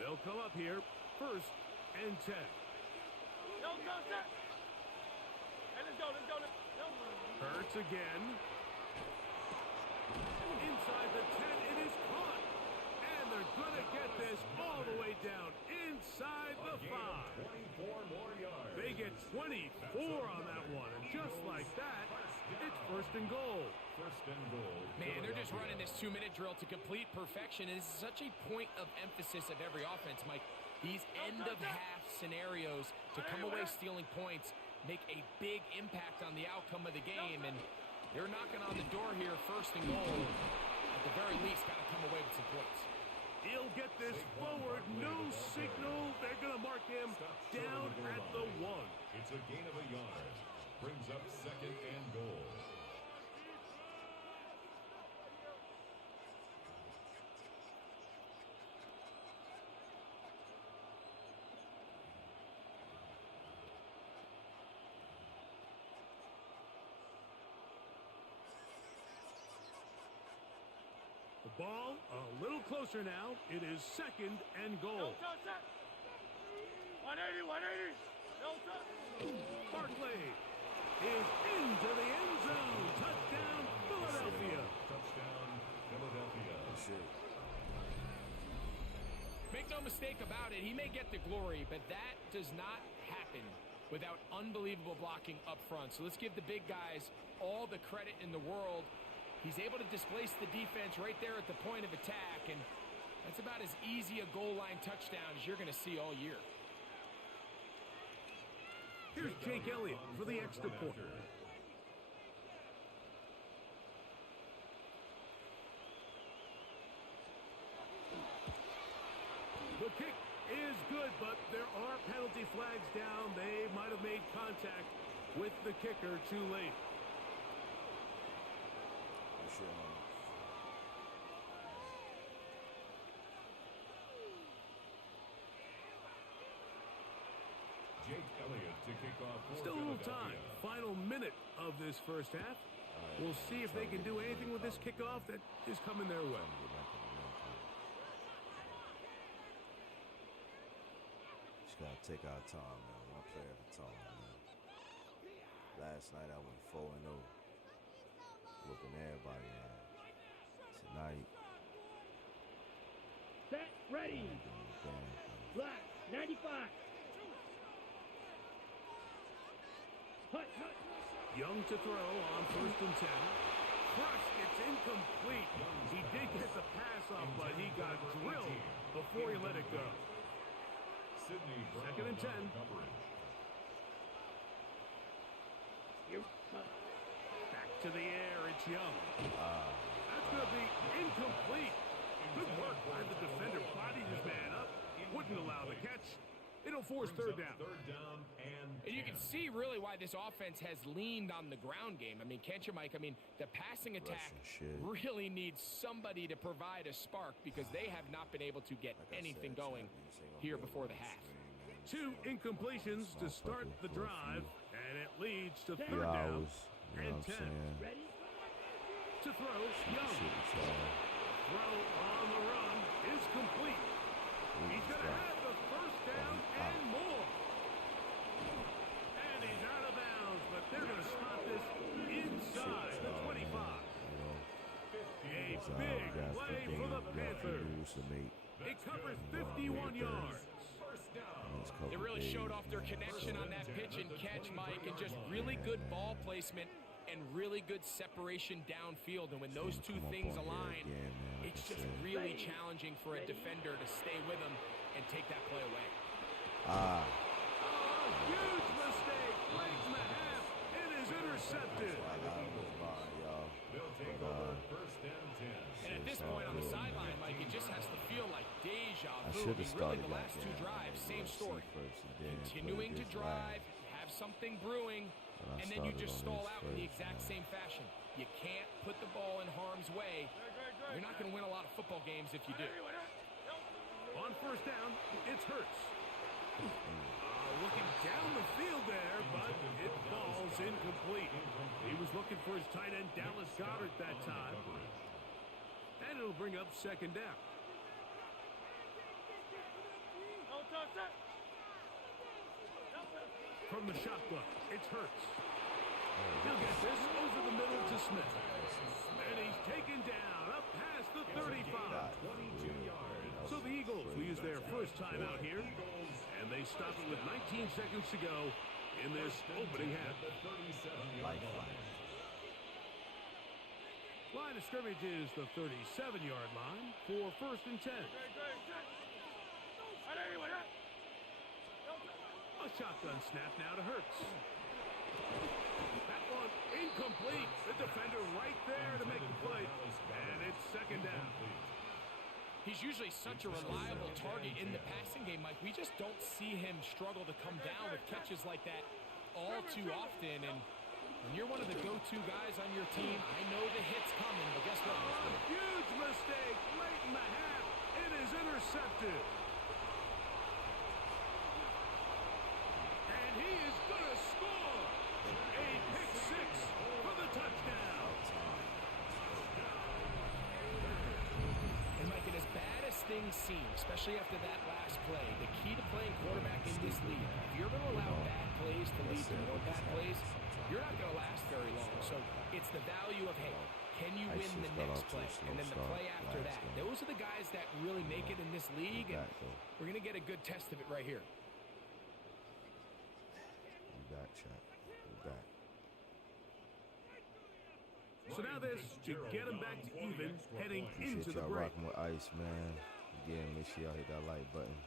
They'll come up here. First and 10. Hurts again. Inside the 10, it is caught. And they're going to get this all the way down inside the 5. 24 more yards. They get 24 on that one. And just like that, it's first and goal. First and goal. Man, they're just running this 2-minute drill to complete perfection. And this is such a point of emphasis of every offense, Mike. These end-of-half scenarios to come away stealing points make a big impact on the outcome of the game. And they're knocking on the door here, first and goal. At the very least, got to come away with some points. He'll get this forward. No signal. They're going to mark him down at the 1. It's a gain of a yard. Brings up second and goal. Ball a little closer now. It is second and goal. 180. Barkley is into the end zone. Touchdown, Philadelphia. Touchdown, Philadelphia. Shit. Make no mistake about it, he may get the glory, but that does not happen without unbelievable blocking up front. So let's give the big guys all the credit in the world. He's able to displace the defense right there at the point of attack, and that's about as easy a goal line touchdown as you're going to see all year. Here's Jake Elliott for the extra point. The kick is good, but there are penalty flags down. They might have made contact with the kicker too late. Jake Elliott to kick off. Still a little time. Final minute of this first half. We'll see if they can do anything with this kickoff that is coming their way. Just gotta take our time, man. One play at a time, man. Last night I went 4-0. Whooping everybody out. Tonight. Set, ready. Black, 95. Hut. Young to throw on first and 10. Crush, it's incomplete. He did get the pass off, but he got drilled before he let it go. Second and 10. Back to the air, it's Young. That's going to be incomplete. Good work by the defender. Bodied his man up. Wouldn't allow the catch. It'll force third down. And you can see really why this offense has leaned on the ground game. I mean, can't you, Mike? I mean, the passing attack really needs somebody to provide a spark because they have not been able to get anything going here before the half. 2 incompletions to start the drive, and it leads to third down and 10. To throw, Young. Throw on the run is complete. He's going to have the first down and more. And he's out of bounds, but they're going to spot this inside the 25. A big play for the Panthers. It covers 51 yards. They really showed off their connection on that pitch and catch, Mike, and just really good ball placement and really good separation downfield. And when those two things align, it's just really challenging for a defender to stay with them and take that play away. Huge mistake late in the half. It is intercepted. And at this point on the sideline, Mike, it just has to feel like deja vu. Really, the last 2 drives, same story. Continuing to drive, have something brewing, and then you just stall out in the exact same fashion. You can't put the ball in harm's way. You're not going to win a lot of football games if you do. On first down, it's Hurts. Looking down the field there, but it falls incomplete. He was looking for his tight end, Dallas Goedert, that time. And it'll bring up second down. From the shotgun, it's Hurts. He'll get this over the middle to Smith. And he's taken down up past the 35. 22 yards. So the Eagles will use their first time out here. And they stop it with 19 seconds to go in this opening half. Line of scrimmage is the 37-yard line for first and 10. A shotgun snap now to Hurts. That one incomplete. The defender right there to make the play. And it's second down. He's usually such a reliable target in the passing game, Mike. We just don't see him struggle to come down with catches like that all too often. And when you're one of the go-to guys on your team, I know the hit's coming, but guess what? Huge mistake late in the half. It is intercepted. And he is going to score. A pick six for the touchdown. And Mike, and as bad as things seem, especially after that last play, the key to playing quarterback in this league, if you're going to allow bad plays to lead to more bad plays, you're not going to last very long. So it's the value of, hey, can you win the next play? And then the play after that. Those are the guys that really make it in this league, and we're going to get a good test of it right here. We back, Chuck. We back. So now this to get him back to even, heading into the break. Rocking with Ice, man. Again, make sure y'all hit that like button.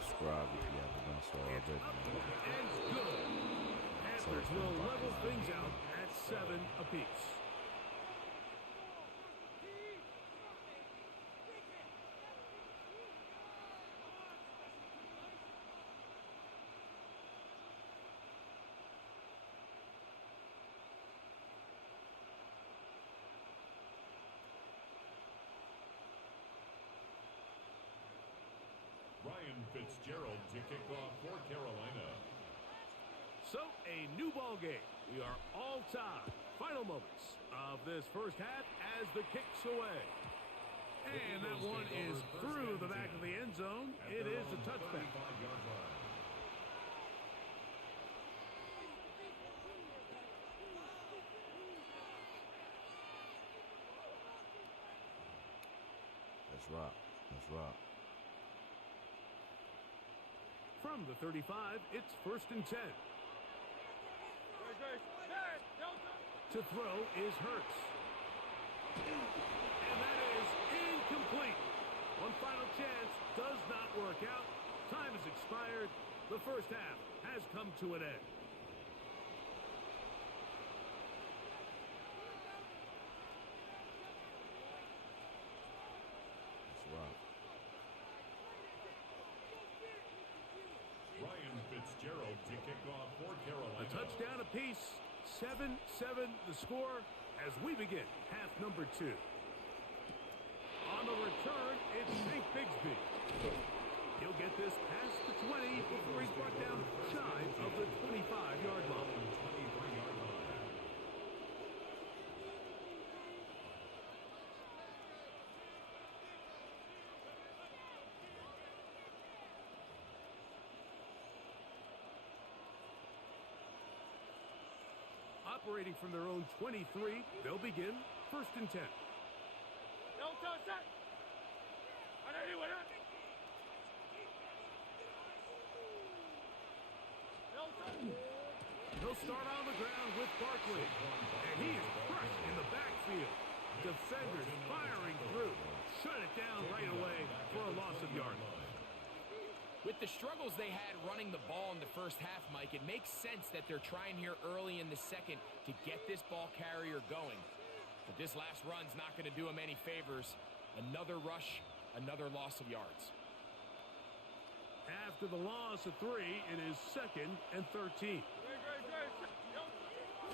Subscribe if you haven't done so already. And good. Panthers will level things out at 7 apiece. Ryan Fitzgerald to kick off for Carolina. So, a new ball game. We are all tied. Final moments of this first half as the kick's away. And that one is through the back of the end zone. It is a touchback. Let's rock. Let's rock. From the 35, it's first and 10. To throw is Hurts. And that is incomplete. One final chance does not work out. Time has expired. The first half has come to an end. Fitzgerald to kick off for Carolina. A touchdown apiece. 7-7 the score as we begin half number 2. On the return, it's St. Bigsby. He'll get this past the 20 before he's brought down shy of the 25-yard line. Operating from their own 23, they'll begin 1st and 10. He'll start on the ground with Barkley, and he is crushed in the backfield. Defenders firing through. Shut it down right away for a loss of yards. With the struggles they had running the ball in the first half, Mike, it makes sense that they're trying here early in the second to get this ball carrier going. But this last run's not going to do him any favors. Another rush, another loss of yards. After the loss of 3, it is 2nd and 13.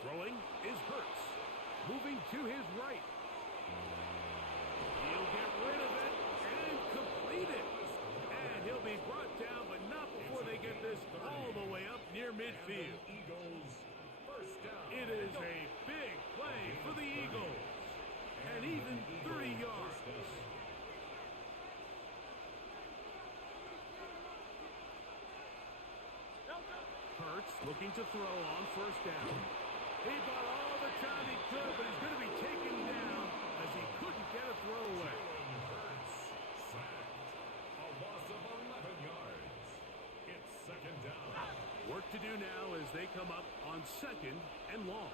Throwing is Hurts. Moving to his right. He'll get rid of it and complete it. And he'll be brought down, but not before they get this all the way up near midfield. It is a big play for the Eagles. And even 30 yards. Hurts looking to throw on 1st down. He bought all the time he could, but he's going to be taken down as he couldn't get a throw away. A loss of 11 yards. It's 2nd down. Work to do now as they come up on 2nd and long.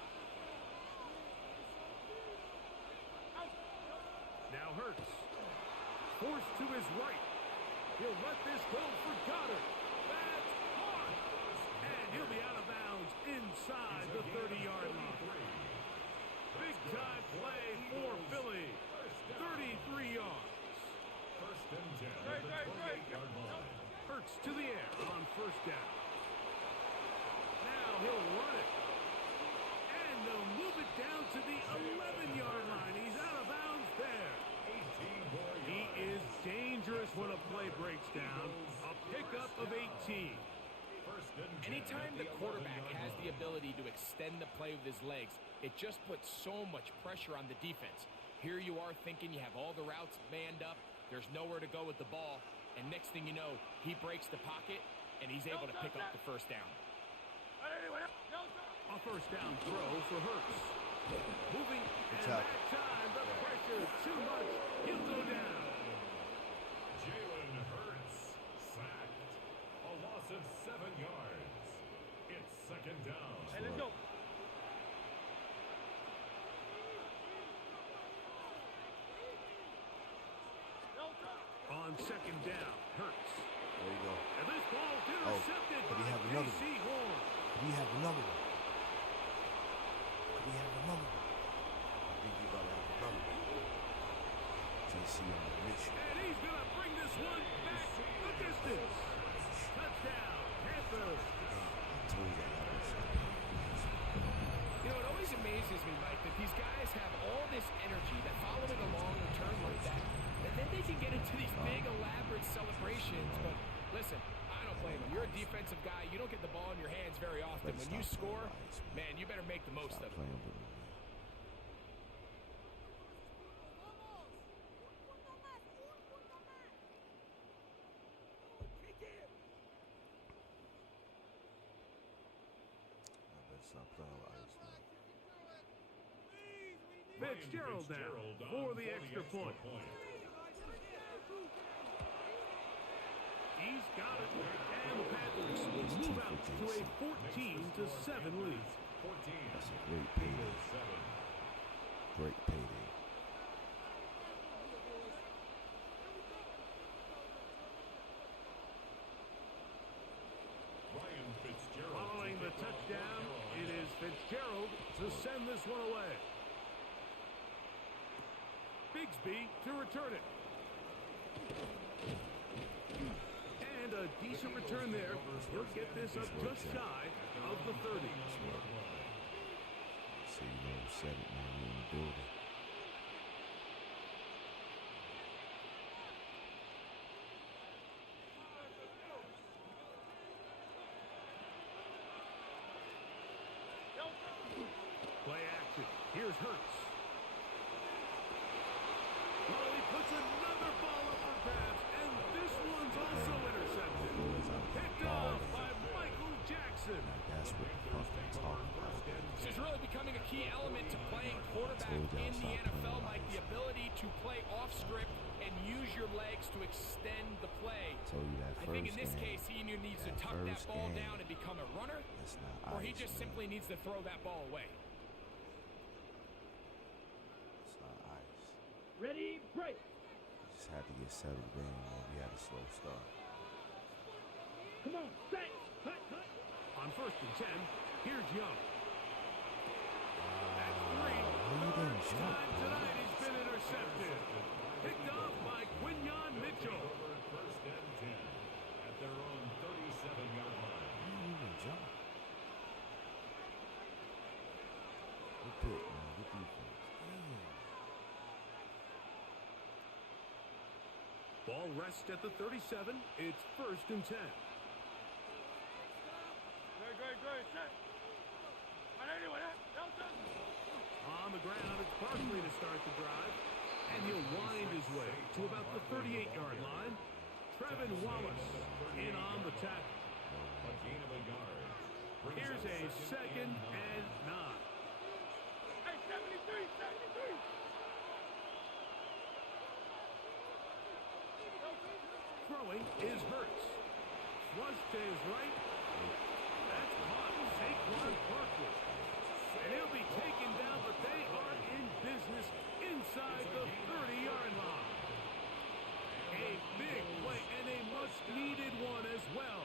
Now Hurts. Forced to his right. He'll let this go for Goddard. That's hard. And he'll be out of bounds inside the 30-yard line. Big time play for Philly. 33 yards. 1st and 10 at the 28-yard line. Hurts to the air on 1st down. Now he'll run it. And they'll move it down to the 11-yard line. He's out of bounds there. He is dangerous when a play breaks down. A pickup of 18. Anytime the quarterback has the ability to extend the play with his legs, it just puts so much pressure on the defense. Here you are thinking you have all the routes manned up, there's nowhere to go with the ball, and next thing you know, he breaks the pocket, and he's able to pick up the 1st down. A 1st down throw for Hurts. Moving, and that time the pressure is too much. He'll go down. Jalen Hurts sacked. A loss of 7 yards. It's 2nd down. Hey, let's go. On 2nd down, Hurts. There you go. And this ball intercepted could he by have another J.C. Horn. Could he have another one? Could he have another one? I think he got to have another one. JC on the mission. And he's going to bring this one back the distance. Touchdown, Panthers. I told you that was You know, it always amazes me, Mike, that these guys have all this energy that following a long return like that, and then they can get into these big, elaborate celebrations. But listen, I don't blame them. You're a defensive guy. You don't get the ball in your hands very often. When you score, man, you better make the most of it. Stop playing with ice, man. Fitzgerald now for the extra point. He's got it, and the Panthers will move out to a 14-7 lead. That's a great payday. Great payday. Following the touchdown, it is Fitzgerald to send this one away. Bigsby to return it. And And a decent return there. He'll get this up just shy of the 30. So you know, said it, man. We in the building. Play action. Here's Hurts. Well, he puts another ball up for grabs, and this one's also intercepted. Picked off by Michael Jackson. That's what the fuck they talking about. This is really becoming a key element to playing quarterback in the NFL, Mike. The ability to play off script and use your legs to extend the play. Told you that I think in this case, he either needs to tuck that ball down and become a runner, or he just simply needs to throw that ball away. It's not ice. Ready, break. We just had to get settled in, man. We had a slow start. Come on, set, cut, cut. On 1st and 10, here's Young. That's 3. First time tonight he's been intercepted. Picked off by Quinyon Mitchell. First and 10 at their own 37-yard line. He didn't even jump. Good pick, man. Good defense. Ball rests at the 37. It's 1st and 10. Good, set. On anyone, Delta. On the ground, it's Barkley to start the drive. And he'll wind his way to about the 38-yard line. Trevin Wallace in on the tackle. A gain of a yard. Here's a 2nd and 9. Hey, 73, 73. Throwing is Hurts. Flush to his right. That's caught. Saquon Barkley. And he'll be taken down, but they are in business inside the 30-yard line. A big play and a much-needed one as well.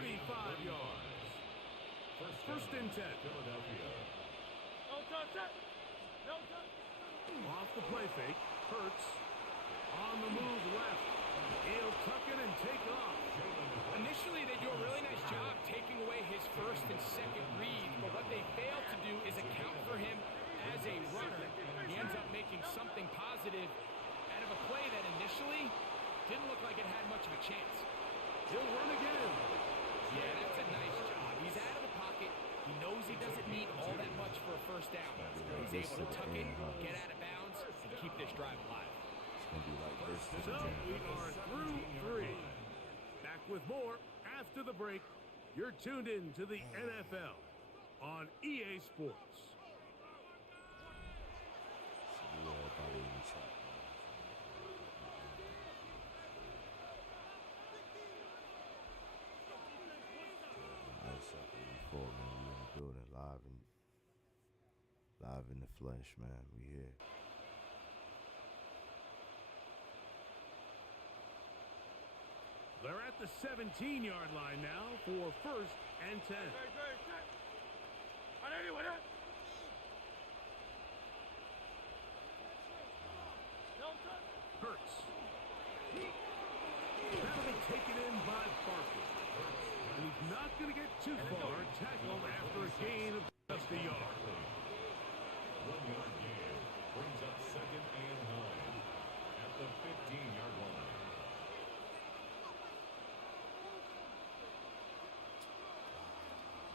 35 yards. First and 10. Philadelphia. Delta, set. Delta. Off the play fake. Hurts. On the move left. He'll tuck it and take off. Initially, they do a really nice job taking away his 1st and 2nd read, but what they fail to do is account for him as a runner. He ends up making something positive out of a play that initially didn't look like it had much of a chance. He'll run again. Yeah, that's a nice job. He's out of the pocket. He knows he doesn't need all that much for a 1st down. He's able to tuck it, get out of bounds, and keep this drive alive. It's gonna be like this. So we are through 3. Back with more after the break. You're tuned in to the NFL on EA Sports. See everybody in the chat, man. Ice up before, man. We in the building, live in the flesh, man. We here. They're at the 17-yard line now for 1st and 10. Good, set. On anyone, Delta. Hurts. That'll be taken in by Barkley. And he's not going to get too far. Tackled after a gain of just a yard. 1-yard gain brings up 2nd and 9 at the 15-yard line.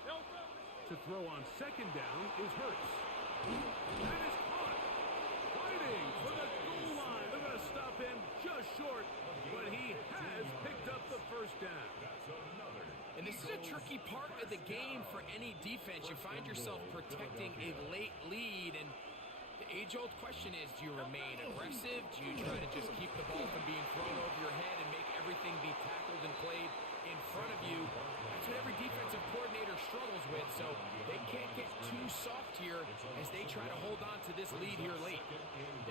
Delta. To throw on 2nd down is Hurts. That is caught. Fighting for the goal line. They're going to stop him just short, but he has picked up the 1st down. And this is a tricky part of the game for any defense. You find yourself protecting a late lead, and the age-old question is, do you remain aggressive? Do you try to just keep the ball from being thrown over your head and make everything be tackled and played in front of you? That's what every defensive coordinator struggles with, so they can't get too soft here as they try to hold on to this lead here late.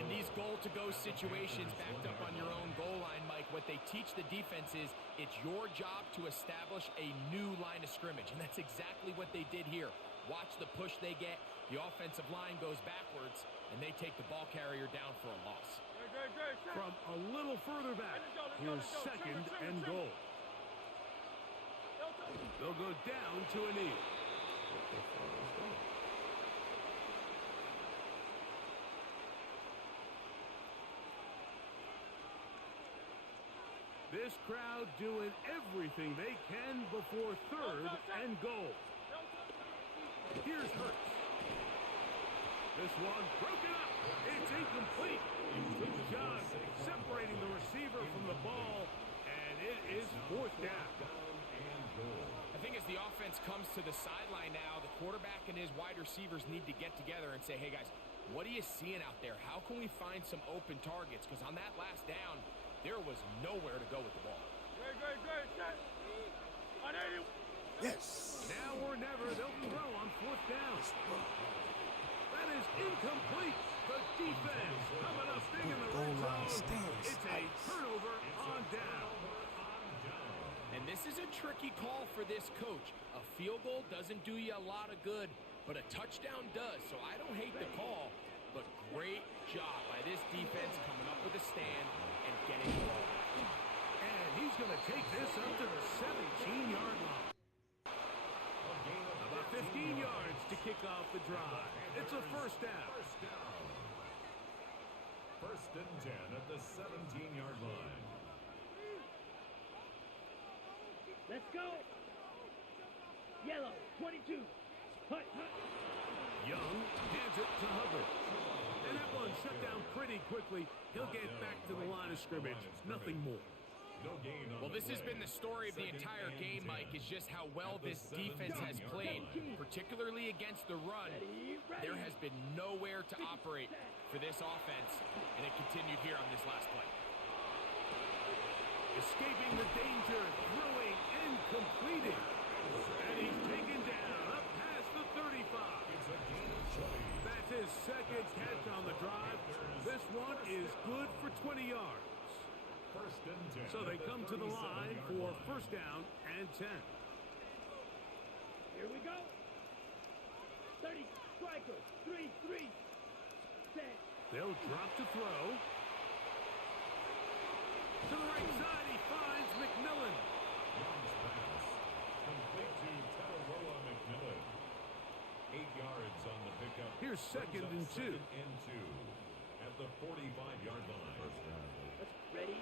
In these goal-to-go situations backed up on your own goal line, Mike, what they teach the defense is it's your job to establish a new line of scrimmage, and that's exactly what they did here. Watch the push they get. The offensive line goes backwards, and they take the ball carrier down for a loss. Good, set. From a little further back, here's 2nd and goal. They'll go down to a knee. This crowd doing everything they can before third and goal. Here's Hurts. This one broken up. It's incomplete. Good job separating the receiver from the ball, and it is fourth down. I think as the offense comes to the sideline now, the quarterback and his wide receivers need to get together and say, hey, guys, what are you seeing out there? How can we find some open targets? Because on that last down, there was nowhere to go with the ball. Yes. Now or never, they'll throw on fourth down. That is incomplete. The defense coming up big in the red zone. It's a turnover on down. And this is a tricky call for this coach. A field goal doesn't do you a lot of good, but a touchdown does. So I don't hate the call, but great job by this defense coming up with a stand and getting the ball back. And he's going to take this up to the 17-yard line. About 15 yards to kick off the drive. It's a first down. First and 10 at the 17-yard line. Let's go. Yellow, 22. Hut, hut. Young hands it to Hubbard. And that one shut down pretty quickly. He'll get back to the line of scrimmage. Nothing more. No gain on Well, this the has play. been the story of the Second entire and game, 10. Mike, is just how well this defense has played, particularly against the run. There has been nowhere to operate for this offense, and it continued here on this last play. Escaping the danger, throwing and completing. And he's taken down up past the 35. That's his second catch on the drive. This one is good for 20 yards. First and 10. So they come to the line for first down and 10. Here we go. 30, striker, 3, 3. Set. They'll drop to throw. To the right side, he finds McMillan. Young's pass. Complete to Tataroa McMillan. 8 yards on the pickup. Here's second and 2. Second and 2 at the 45-yard line. Ready?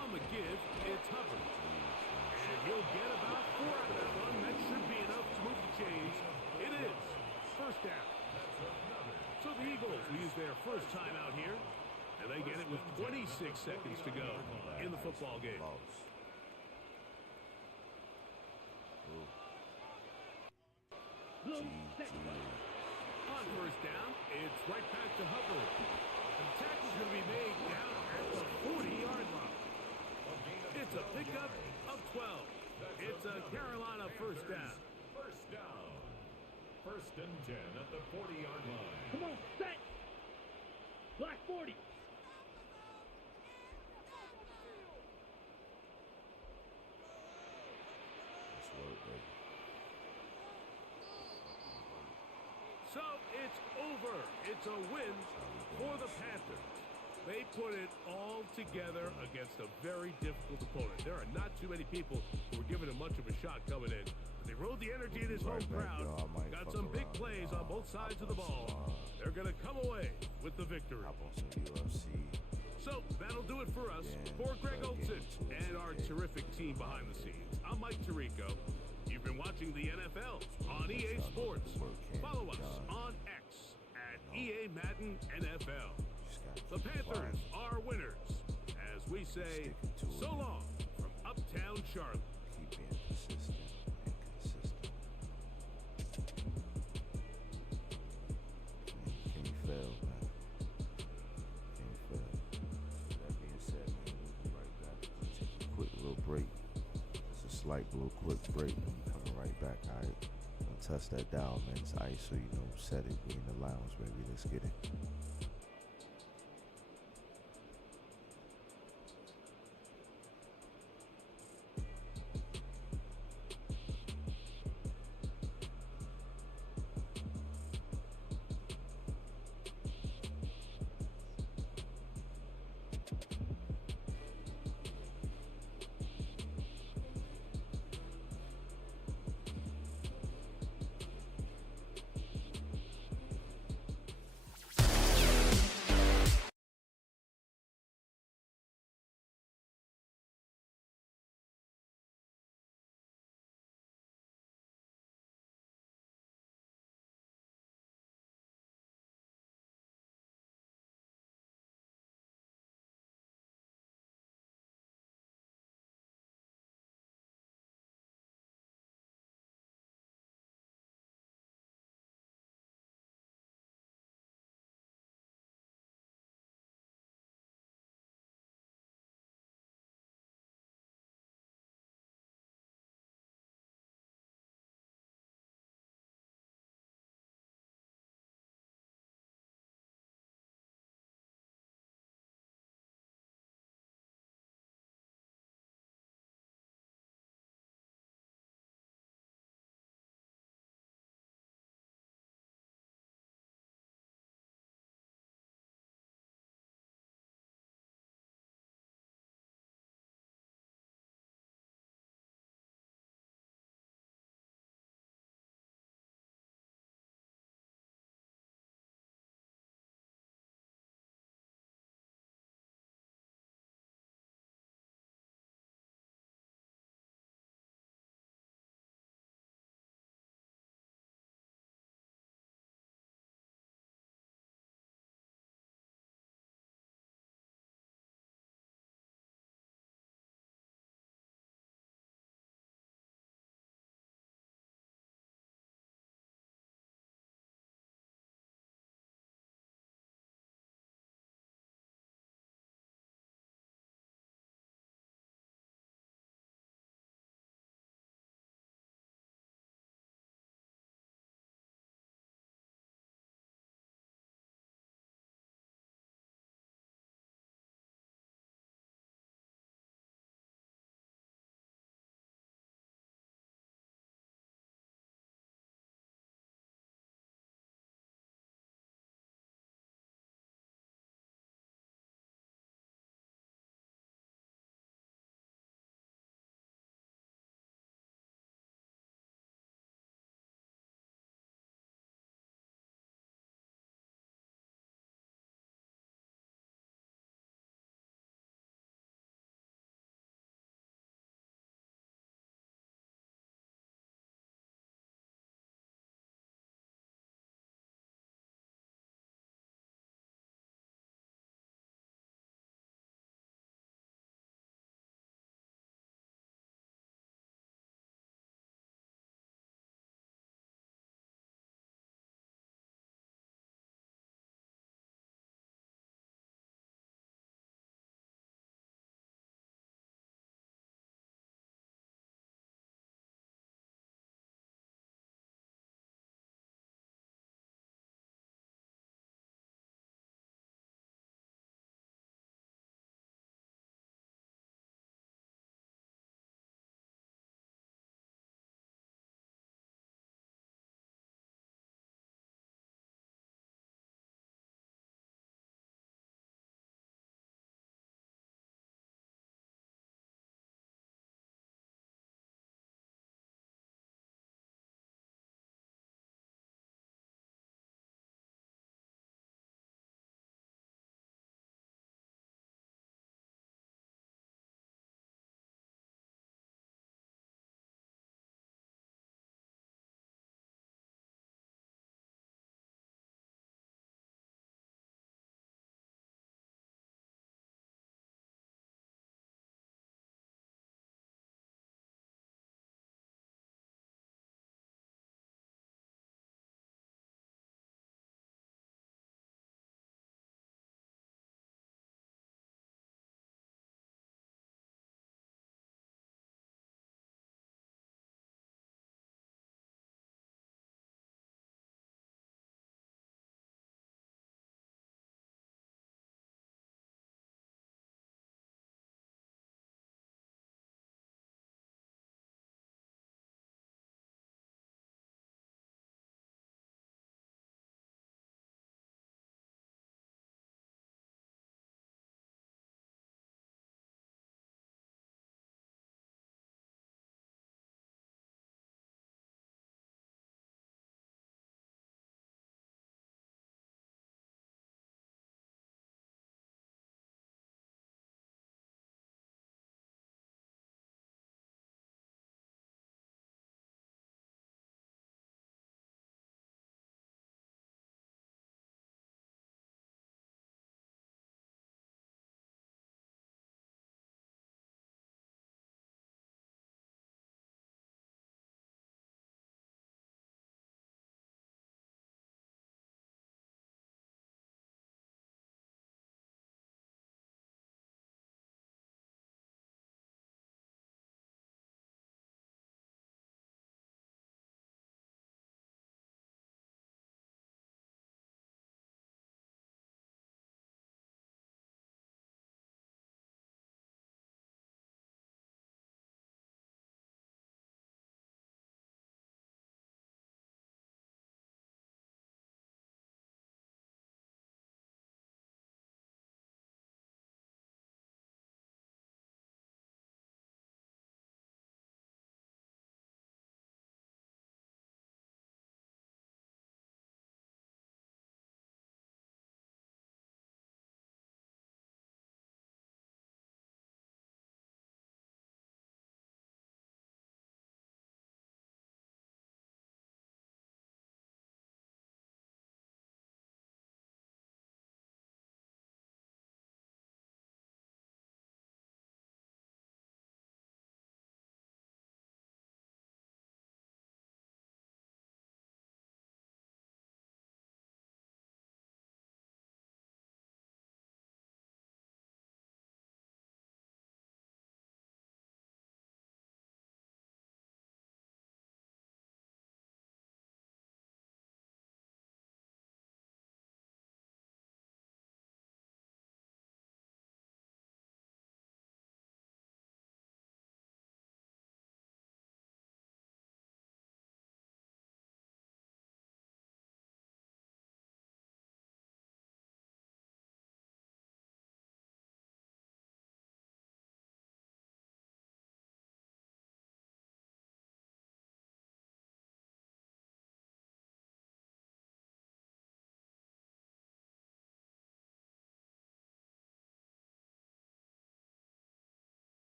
On the give, it's Hubbard. And he'll get about 4 out of that one. That should be enough to move the chains. It is first down. So the Eagles will use their first time out here. And they get it with 26 seconds to go in the football game. Blue, set. On first down, it's right back to Hubbard. The tackle's going to be made down at the 40-yard line. It's a pickup of 12. It's a Carolina first down. First down. First and 10 at the 40-yard line. Come on, set. Black 40. So it's over. It's a win for the Panthers. They put it all together against a very difficult opponent. There are not too many people who are giving him much of a shot coming in. They rode the energy in his home crowd. Got some big plays on both sides of the ball. They're going to come away with the victory. Hop on some UFC. So that'll do it for us. For Greg Olson and our terrific team behind the scenes, I'm Mike Tirico. You've been watching the NFL on EA Sports. Follow us on X at EA Madden NFL. The Panthers are winners. As we say, so long from Uptown Charlotte. Keep being persistent and consistent. Can you fail, man? Can you fail? That being said, man, we'll be right back. We'll take a quick little break. It's a slight little quick break. We'll be coming right back, all right? Don't touch that dial, man. It's ice, so you know, set it. We in the lounge, baby. Let's get it.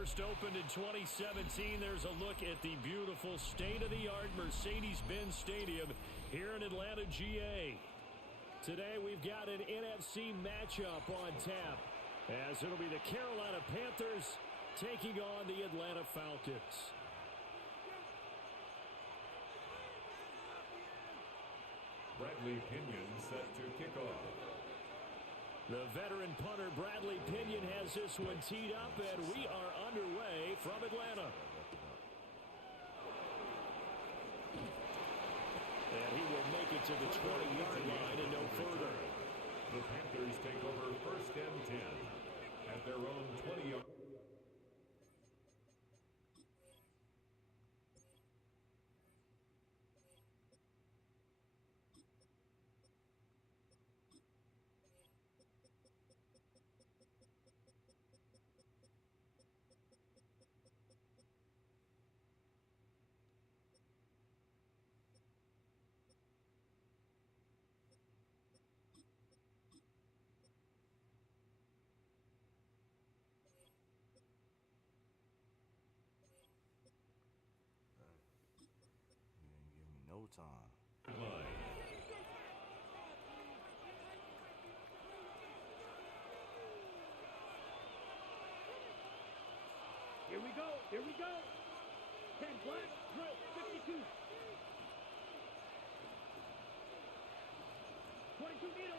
First opened in 2017, there's a look at the beautiful state-of-the-art Mercedes-Benz Stadium here in Atlanta, GA. Today we've got an NFC matchup on tap, as it'll be the Carolina Panthers taking on the Atlanta Falcons. Bradley Pinion set to kick off. The veteran punter Bradley Pinion has this one teed up, and we are underway from Atlanta. And he will make it to the 20-yard line and no further. The Panthers take over first and 10 at their own 20-yard. No time. Here we go. Here we go. 10 black, drill, 52. 22 needle.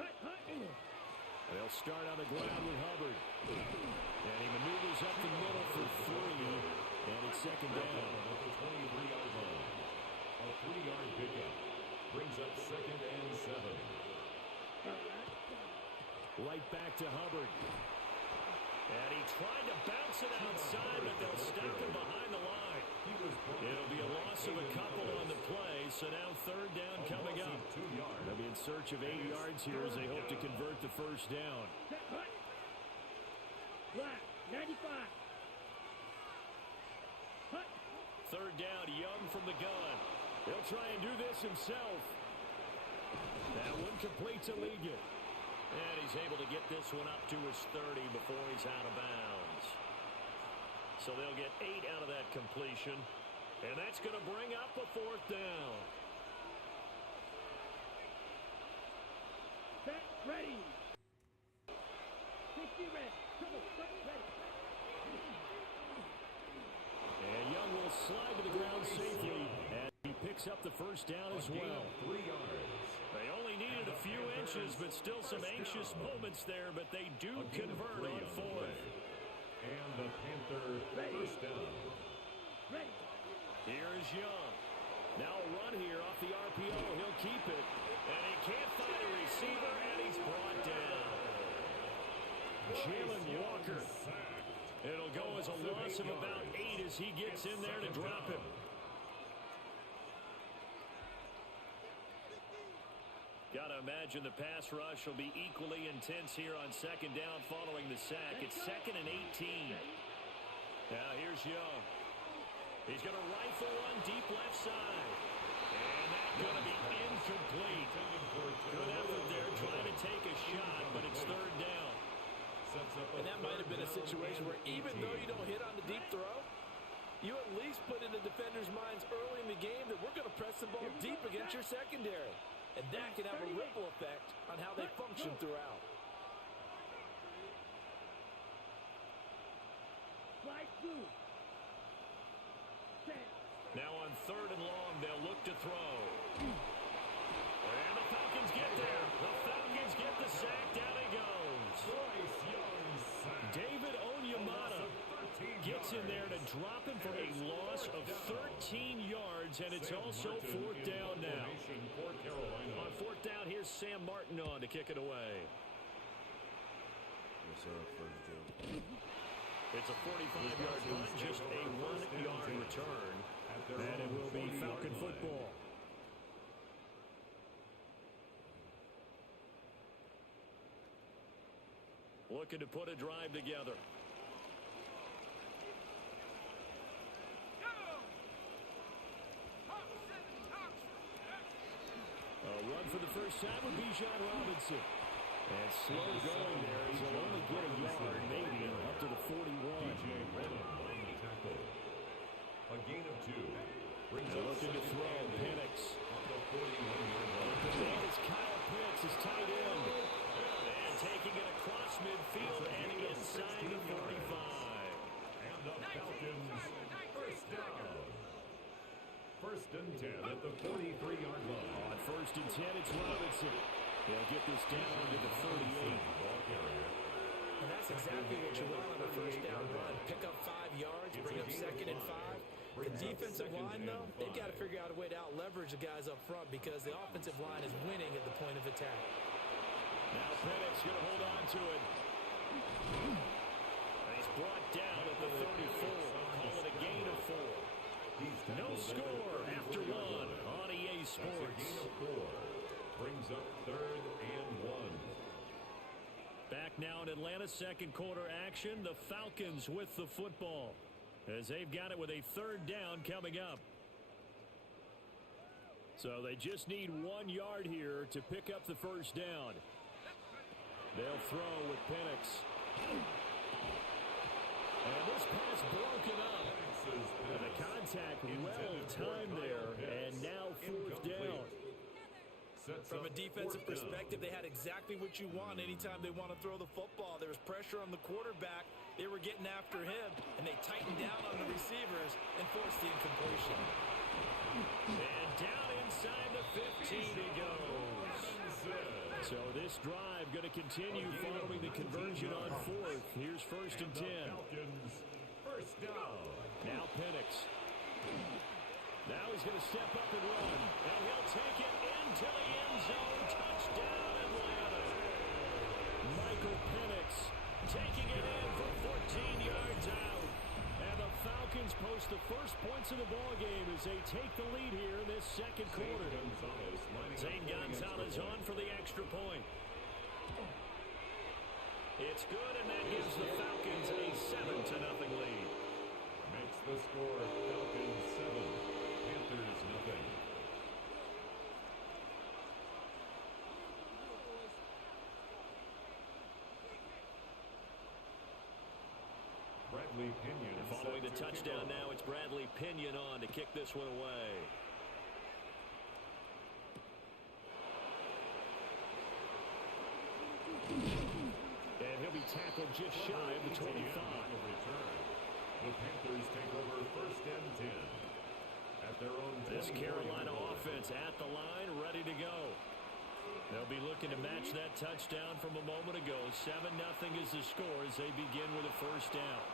Hut, hut. They'll start on the ground with Hubbard. And he maneuvers up the middle for 3. And it's second down. At the 23-yard line. A 3-yard pickup brings up second and 7. Right back to Hubbard. And he tried to bounce it outside, but they'll stop him behind the line. It'll be a loss of a couple on the play, so now third down coming up. They'll be in search of 8 yards here as they hope to convert the first down. Black, 95. Third down, Young from the gun. He'll try and do this himself. That one complete to Ligon. And he's able to get this one up to his 30 before he's out of bounds. So they'll get 8 out of that completion. And that's going to bring up a fourth down. Set, ready. 60 red. Trouble, ready. And Young will slide to the ground safely. And he picks up the first down as well. 3 yards. They only needed a few inches, but still some anxious moments there, but they do convert on fourth. And the Panther first down. Ready. Here is Young. Now a run here off the RPO. He'll keep it. And he can't find a receiver, and he's brought down. Jalen Walker. It'll go as a loss of about 8 as he gets in there to drop him. Got to imagine the pass rush will be equally intense here on second down following the sack. It's second and 18. Now here's Young. He's going to rifle one deep left side. And that's going to be incomplete. Good effort there trying to take a shot, but it's third down. And that might have been a situation where even though you don't hit on the deep throw, you at least put in the defenders' minds early in the game that we're going to press the ball deep against your secondary. And that can have a ripple effect on how they function throughout. Slide through. Now on third and long, they'll look to throw. And the Falcons get there. The Falcons get the sack. Down he goes. David Onyemata gets in there to drop him for a loss of 13 yards, and it's also fourth down now. On fourth down, here's Sam Martin on to kick it away. What's up, First Joe? It's a 45-yard punt, just a 1-yard return, and it will be Falcon football. Looking to put a drive together. A run for the first time would be Bijan Robinson. And slow going there as he'll only get a yard, maybe up to the 41. DJ Wenham on the tackle. A gain of 2. Brings up Looking to throw. Penix. On the 41-yard line. And it's Kyle Pitts, his tight end. And taking it across midfield and inside the 45. And the Falcons first down. First and 10 at the 43-yard line. On first and 10, it's Robinson. They'll get this down to the 38. Ball carrier. And that's exactly what you want on a first down run. Pick up 5 yards, bring up second and 5. The defensive line, though, they've got to figure out a way to out-leverage the guys up front because the offensive line is winning at the point of attack. Now Penix going to hold on to it. He's brought down at the 34. Call it a gain of 4. No score after 1 on EA Sports. Gain of 4. Brings up 3rd and 1. Back now in Atlanta, second quarter action. The Falcons with the football as they've got it with a 3rd down coming up. So they just need 1 yard here to pick up the first down. They'll throw with Penix. And this pass broken up. And the contact well timed there. And now 4th down. From a defensive perspective, they had exactly what you want anytime they want to throw the football. There was pressure on the quarterback. They were getting after him, and they tightened down on the receivers and forced the incompletion. And down inside the 15 he goes. So this drive going to continue following the conversion on 4th. Here's first and 10. First down. Now Penix. Now he's going to step up and run. And he'll take it into the end zone. Touchdown, Atlanta. Michael Penix taking it in for 14 yards out. And the Falcons post the first points of the ball game as they take the lead here in this second quarter. Zane Gonzalez on for the extra point. It's good, and that gives the Falcons a 7-0 lead. Makes the score Falcons 7, Panthers nothing. Bradley Pinion. Following the touchdown now, it's Bradley Pinion on to kick this one away. And he'll be tackled just shy of the 25. The Panthers take over first and 10 at their own. This Carolina offense at the line, ready to go. They'll be looking to match that touchdown from a moment ago. 7-0 is the score as they begin with a first down.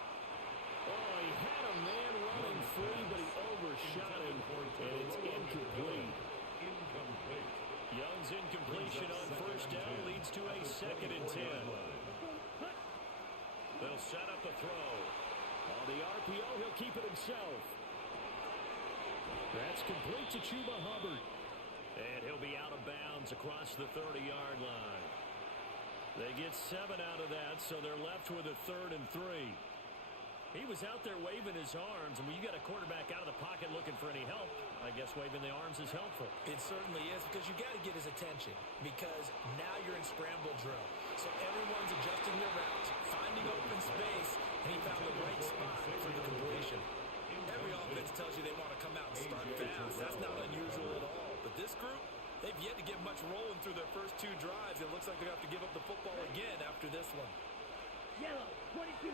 Oh, he had a man running free, but he overshot him, and it's incomplete. Young's incompletion on first down leads to a 2nd and 10. They'll set up a throw. On the RPO, he'll keep it himself. That's complete to Chuba Hubbard. And he'll be out of bounds across the 30-yard line. They get 7 out of that, so they're left with a 3rd and 3. He was out there waving his arms, and when you got a quarterback out of the pocket looking for any help, I guess waving the arms is helpful. It certainly is, because you got to get his attention, because now you're in scramble drill. So everyone's adjusting their routes, finding open space, and he found the right spot for the completion. Every offense tells you they want to come out and start fast. That's not unusual at all. But this group, they've yet to get much rolling through their first 2 drives. It looks like they're going to have to give up the football again after this one. Yellow, 22.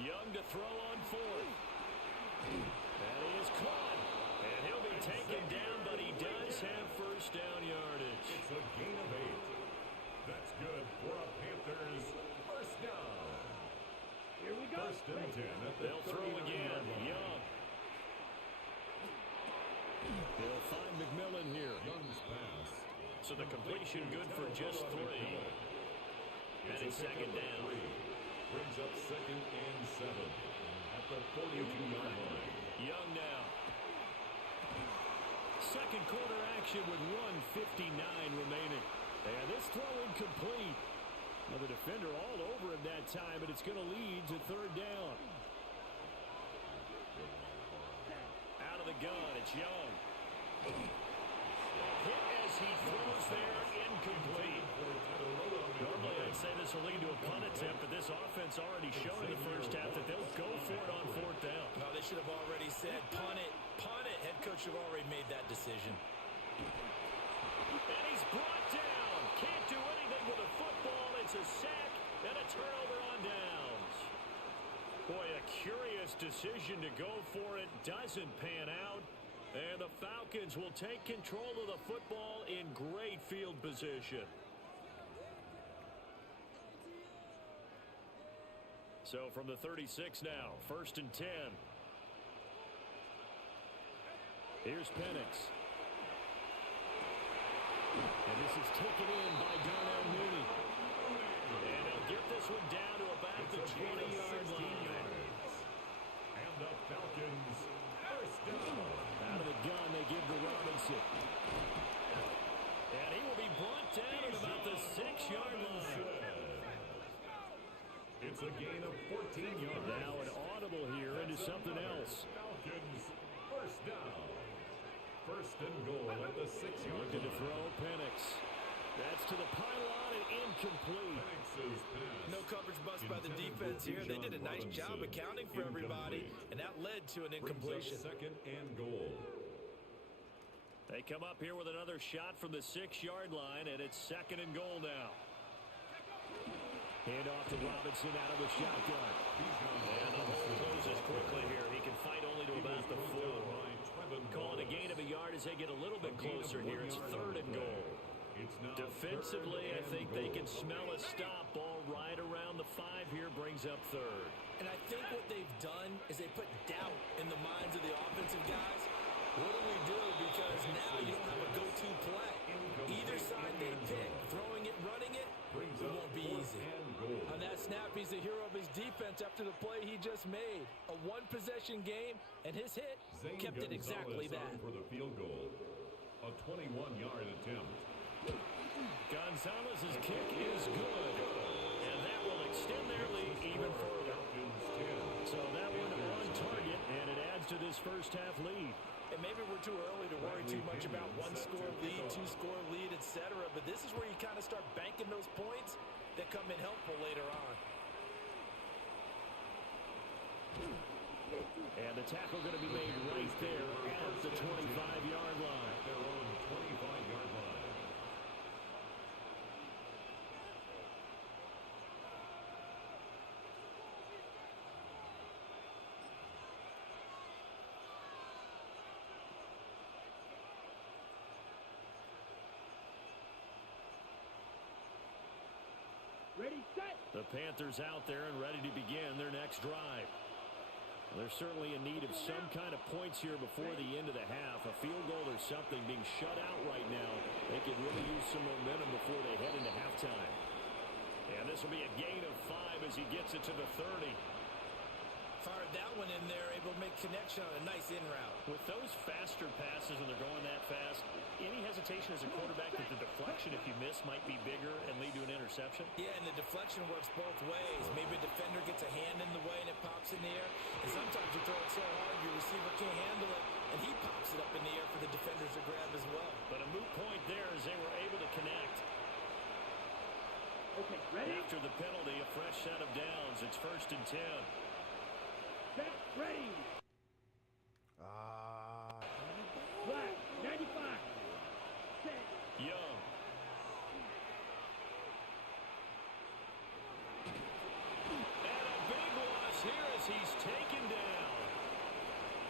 Young to throw on 4th. And he is caught. And he'll be taken down, but he does have first down yardage. It's a gain of 8. That's good for a Panthers first down. Here we go. First and 10 at the They'll throw again. Young. They'll find McMillan here. Young's pass. So the completion good for just 3. And it's 2nd down. Brings up 2nd and 7 at the 42-yard line. Young now. Second quarter action with 1:59 remaining. And this throw incomplete. Well, the defender all over him that time, but it's going to lead to 3rd down. Out of the gun, it's Young. Hit as he throws there, incomplete. Normally I'd say this will lead to a punt attempt, but this offense already showed in the first half that they'll go for it on fourth down. No, they should have already said, punt it, punt it. Head coach should have already made that decision. And he's brought down. Can't do anything with the football. It's a sack and a turnover on downs. Boy, a curious decision to go for it. Doesn't pan out. And the Falcons will take control of the football in great field position. So from the 36 now, 1st and 10. Here's Penix. And this is taken in by Darnell Mooney. And he'll get this one down to about the 20-yard line. And the Falcons first down. Out of the gun, they give to Robinson. And he will be brought down at about the 6-yard line. It's a gain of 14 yards. Now an audible here into something else. Falcons first down. First and goal at the 6-yard Looking to line. throw Penix. That's to the pylon and incomplete. Penix's pass. No coverage bust by the defense here. They did a nice job accounting for everybody, and that led to an incompletion. Second and goal. They come up here with another shot from the 6-yard line, and it's 2nd and goal now. Hand off to Robinson out of the shotgun. And the hole closes quickly here. He can fight only to about the 4. Calling a gain of a yard as they get a little bit closer here. It's 3rd and goal. Defensively, I think they can smell a stop. Ball right around the 5 here, brings up 3rd. And I think what they've done is they put doubt in the minds of the offensive guys. What do we do? Because now you don't have a go-to play. Either side they pick, throwing it, running it, it won't be easy. On that snap, he's the hero of his defense after the play he just made. A one-possession game, and his hit kept it exactly that. For the field goal, a 21-yard attempt. Gonzalez's kick is good, and that will extend their lead even further. So that one on target, and it adds to this first half lead. And maybe we're too early to worry too much about one-score lead, two-score lead, etc. But this is where you kind of start banking those points that come in helpful later on. And the tackle going to be made right there at the 25-yard line. Their own 25-yard line. Ready, set. The Panthers out there and ready to begin their next drive. They're certainly in need of some kind of points here before the end of the half. A field goal or something being shut out right now. They could really use some momentum before they head into halftime. And this will be a gain of 5 as he gets it to the 30. Fired that one in there, able to make connection on a nice in route. With those faster passes when they're going that fast, any hesitation as a quarterback that the deflection, if you miss, might be bigger and lead to an interception? Yeah, and the deflection works both ways. Maybe a defender gets a hand in the way and it pops in the air. And sometimes you throw it so hard your receiver can't handle it, and he pops it up in the air for the defenders to grab as well. But a moot point there as they were able to connect. Okay, ready? After the penalty, a fresh set of downs. It's 1st and 10. Set, ready. Black, 95. Set. Young. And a big loss here as he's taken down.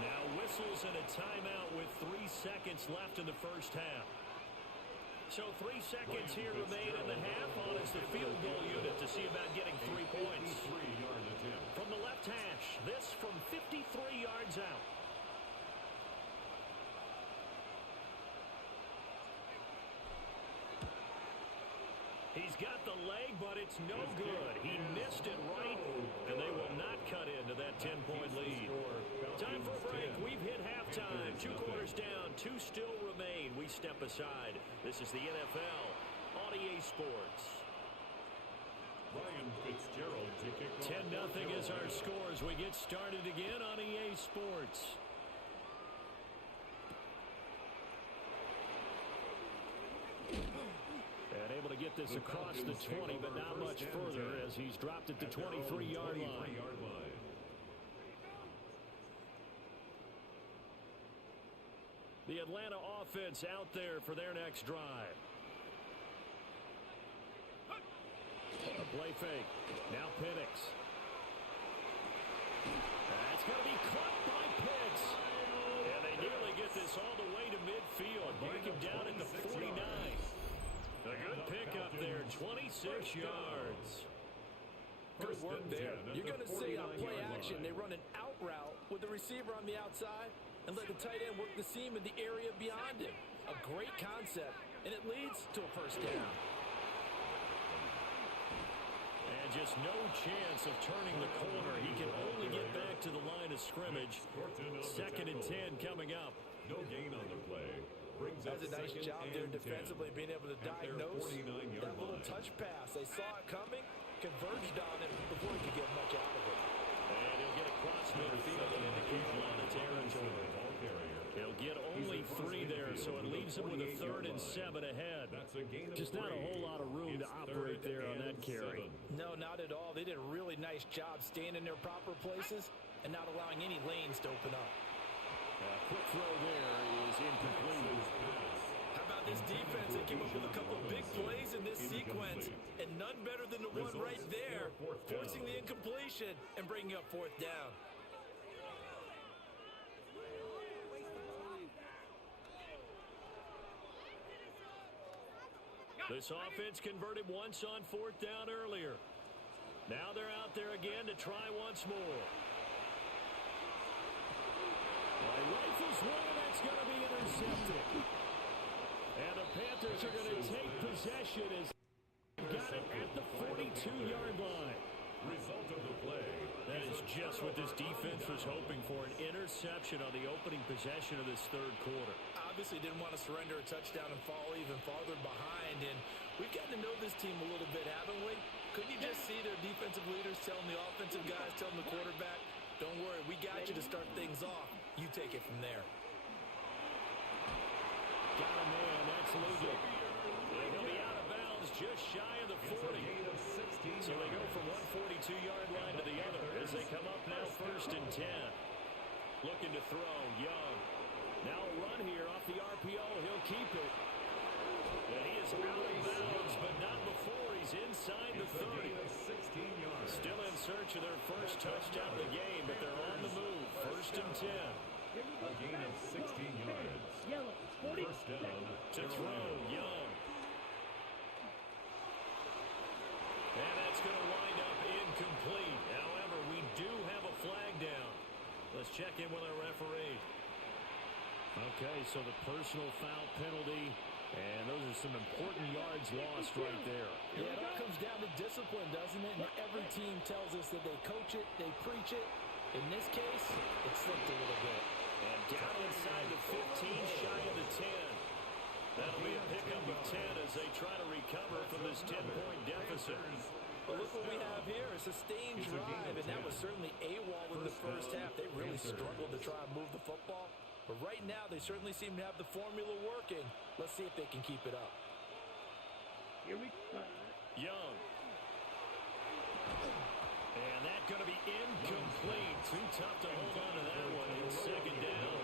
Now whistles and a timeout with 3 seconds left in the first half. So 3 seconds here remain in the half on as the field goal unit to see about getting 3 points. 53-yard attempt. From the left hash, this from 53 yards out. He's got the leg, but it's no good. He missed it right, and they will not cut into that 10-point lead. Time for a break. We've hit halftime. 2 quarters down, 2 still remain. We step aside. This is the NFL on EA Sports. Ryan Fitzgerald to kick off. 10-0 is our score as we get started again on EA Sports. And able to get this across the 20, but not much further as he's dropped it to 23-yard line. The Atlanta offense out there for their next drive. A play fake. Now Penix. That's going to be caught by Pitts. And they nearly get this all the way to midfield. Mark him down at the 49. A good pickup there, 26 yards. Good work there. You're going to see on play action, they run an out route with the receiver on the outside and let the tight end work the seam in the area beyond him. A great concept, and it leads to a first down. And just no chance of turning the corner. He can only get back to the line of scrimmage. 2nd and 10 coming up. No gain on the play. That's a nice job there defensively, being able to diagnose that little touch pass. They saw it coming, converged on it before he could get much out of it. And he'll get across midfield and into Carolina territory. He'll get only 3 there, so it leaves him with a 3rd and 7 ahead. Just not a whole lot of room to operate there on that carry. No, not at all. They did a really nice job staying in their proper places and not allowing any lanes to open up. Quick throw there is incomplete. How about this defense? They came up with a couple big plays in this sequence, and none better than the one right there, forcing the incompletion and bringing up 4th down. This offense converted once on 4th down earlier. Now they're out there again to try once more. Rifles one, and that's going to be intercepted. And the Panthers are going to take possession as they got it at the 42-yard line. Result of the play. That is just what this defense was hoping for, an interception on the opening possession of this 3rd quarter. Obviously didn't want to surrender a touchdown and fall even farther behind, and we've gotten to know this team a little bit, haven't we? Couldn't you just see their defensive leaders telling the offensive guys, telling the quarterback, don't worry, we got you to start things off. You take it from there. Got a man, that's legal. He'll be out of bounds just shy of the 40. So they go from one 42-yard line to the other as they come up now 1st and 10. Looking to throw, Young. Now a run here off the RPO. He'll keep it. And he is out of bounds, but not before he's inside the 30. Still in search of their first touchdown of the game, but they're on the move. 1st and 10. A gain of 16 yards. Yellow, 40. First down. To throw, Young. And that's going to wind up incomplete. However, we do have a flag down. Let's check in with our referee. Okay, so the personal foul penalty, and those are some important yards lost right there. Yeah, it all comes down to discipline, doesn't it? And every team tells us that they coach it, they preach it. In this case, it slipped a little bit. And down inside the 15, shy of the 10. That'll be a pickup of 10 as they try to recover from this 10-point deficit. But look what we have here, a sustained drive, and that was certainly AWOL in the first half. They really struggled to try and move the football. But right now, they certainly seem to have the formula working. Let's see if they can keep it up. Here we go. Young. And that's going to be incomplete. Too tough to hold on to that one. It's 2nd down.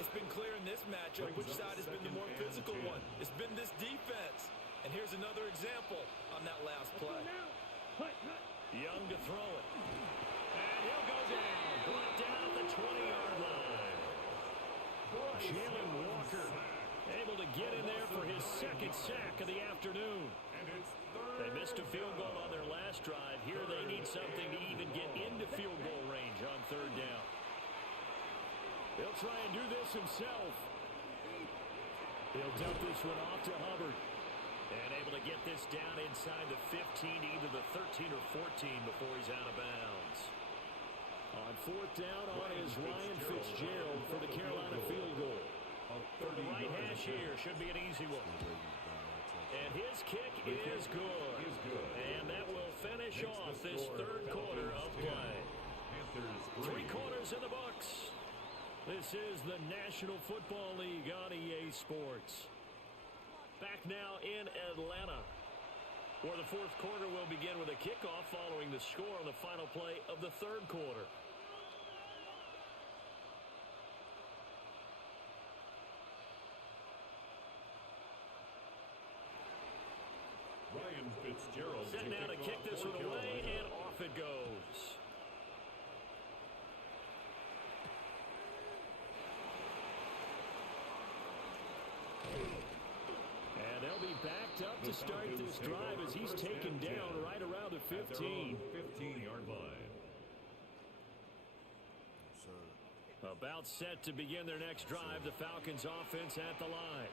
It's been clear in this matchup which side has been the more physical one. It's been this defense. And here's another example on that last play. Young to throw it. And he'll go down. Brought down at the 20-yard line. Jalen Walker able to get in there for his 2nd sack of the afternoon. They missed a field goal on their last drive. Here they need something to even get into field goal range on 3rd down. He'll try and do this himself. He'll dump this one off to Hubbard. And able to get this down inside the 15 to either the 13 or 14 before he's out of bounds. On 4th down on is Ryan Fitzgerald for the Carolina field goal. From the right hash here, should be an easy one. And his kick is good. And that will finish off this 3rd quarter of play. 3 quarters in the books. This is the National Football League on EA Sports. back now in Atlanta, where the fourth quarter will begin with a kickoff following the score on the final play of the third quarter. Ryan Fitzgerald Set now to kick this one away, and off it goes. And they'll be backed up to start this drive as he's taken down right around the 15. 15-yard line. About set to begin their next drive, the Falcons offense at the line.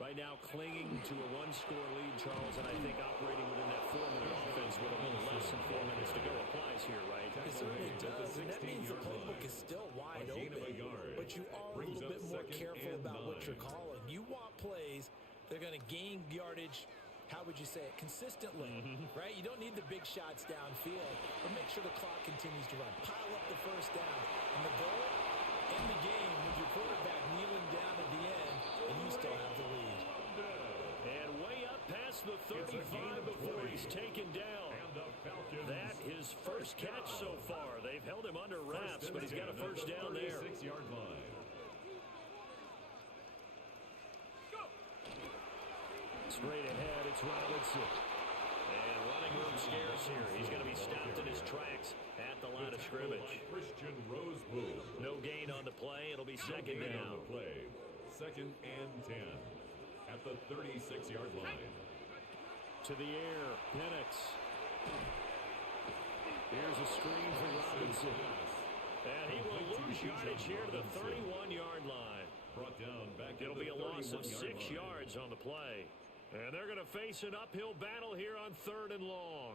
Right now clinging to a one-score lead, Charles, and I think operating within that 4-minute offense with a little less than 4 minutes to go applies here, right? It certainly does, and that means the playbook is still wide open, but you are a little bit more careful about what you're calling. You want plays that are going to gain yardage, how would you say it, consistently, right? You don't need the big shots downfield, but make sure the clock continues to run. Pile up the first down, and the goal, end the game with your quarterback kneeling down at the end, and you still have the lead. And way up past the 35 before he's taken down. That his first catch so far. They've held him under wraps, but he's got a first down there. 36-yard line. Straight ahead, it's Robinson. And running room scarce here. He's going to be stopped in his tracks at the line of scrimmage. Christian Roseborough. No gain on the play. It'll be second down. Play. 2nd and 10 at the 36-yard line. To the air, Penix. Here's a screen for Robinson. And he will lose yardage here to the 31-yard line. Brought down back. It'll be a loss of 6 yards on the play. And they're going to face an uphill battle here on 3rd and long.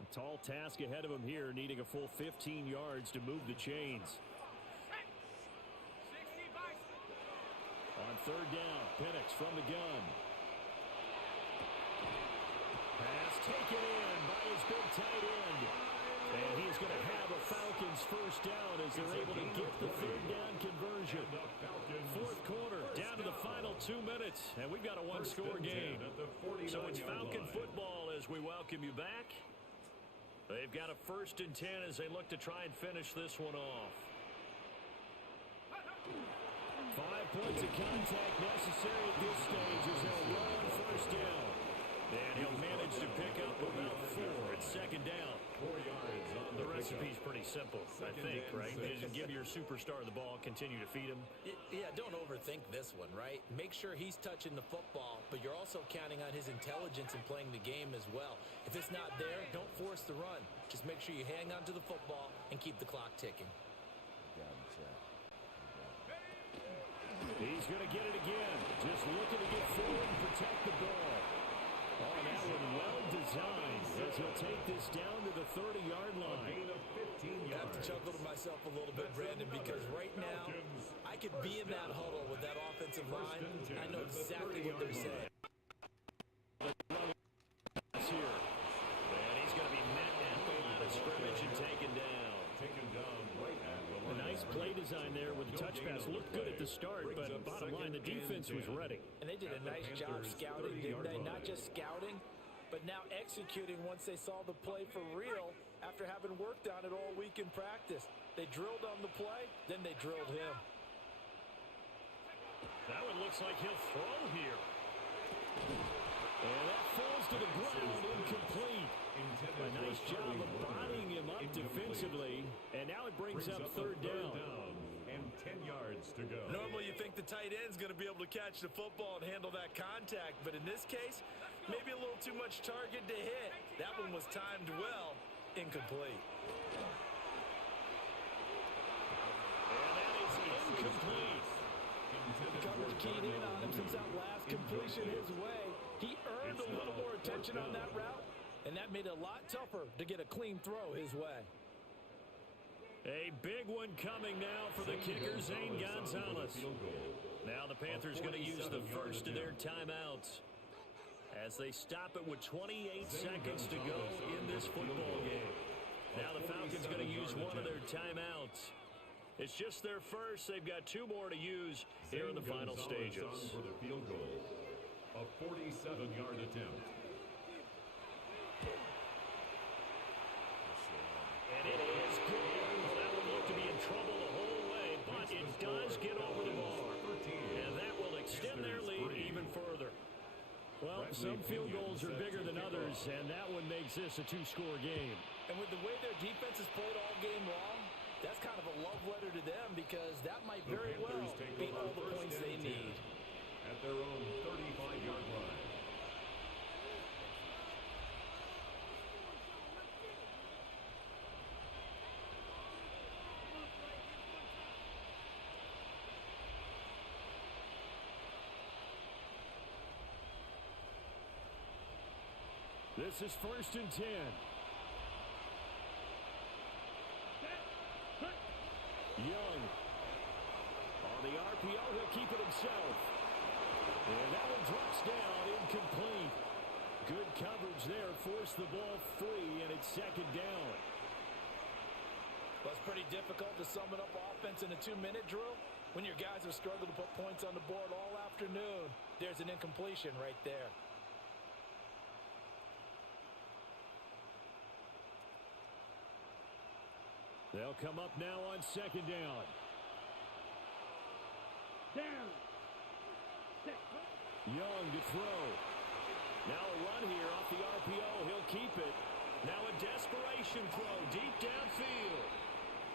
A tall task ahead of him here, needing a full 15 yards to move the chains. On 3rd down, Penix from the gun. Pass taken in by his big tight end. And he's going to have a Falcons first down as they're able to get the 3rd down conversion. 4th quarter, down to the final 2 minutes, and we've got a one-score game. So it's Falcon football as we welcome you back. They've got a 1st and 10 as they look to try and finish this one off. 5 points of contact necessary at this stage as they'll run first down. And he'll manage to pick up about 4 at 2nd down. 4 yards on the recipe's pretty simple, I think, right? Just give your superstar the ball, continue to feed him. Yeah, don't overthink this one, right? Make sure he's touching the football, but you're also counting on his intelligence in playing the game as well. If it's not there, don't force the run. Just make sure you hang on to the football and keep the clock ticking. He's going to get it again. Just looking to get forward and protect the ball. Oh, that one well designed as he'll take this down to the 30-yard line. I have to chuckle to myself a little bit, Brandon, because right now I could be in that huddle with that offensive line. I know exactly what they're saying. Here. And he's going to be met at the line of scrimmage and taken down. A nice play design there with the touch pass. Looked good at the start, but bottom line, the defense was ready. And they did a nice job scouting, didn't they? Not just scouting, but now executing once they saw the play for real after having worked on it all week in practice. They drilled on the play, then they drilled him. That one looks like he'll throw here. And that falls to the ground, incomplete. A nice job of bodying him up defensively, and now it brings up 3rd down. And 10 yards to go. Normally you think the tight end's going to be able to catch the football and handle that contact, but in this case, maybe a little too much target to hit. That one was timed well, incomplete. And that is incomplete. The coverage keyed in on him since that last completion his way. He earned a little more attention on that route, and that made it a lot tougher to get a clean throw his way. A big one coming now for the kicker, Zane Gonzalez. Now the Panthers going to use the first of their timeouts as they stop it with 28 seconds to go in this football game. Now the Falcons going to use one of their timeouts It's just their first. They've got 2 more to use here in the final stages. For the field goal, a 47-yard attempt. And it is good. Well, that will look to be in trouble the whole way, but it does get over the bar. And that will extend their lead even further. Well, some field goals are bigger than others, and that one makes this a 2-score game. And with the way their defense has played all game long, that's kind of a love letter to them because that might very well be all the points they need. At their own 35-yard line. This is 1st and 10. Young. On the RPO, he'll keep it himself. And that one drops down, incomplete. Good coverage there, forced the ball free, and it's 2nd down. Well, it's pretty difficult to sum it up offense in a 2-minute drill when your guys have struggled to put points on the board all afternoon. There's an incompletion right there. They'll come up now on 2nd down. Down. Young to throw. Now a run here off the RPO. He'll keep it. Now a desperation throw deep downfield.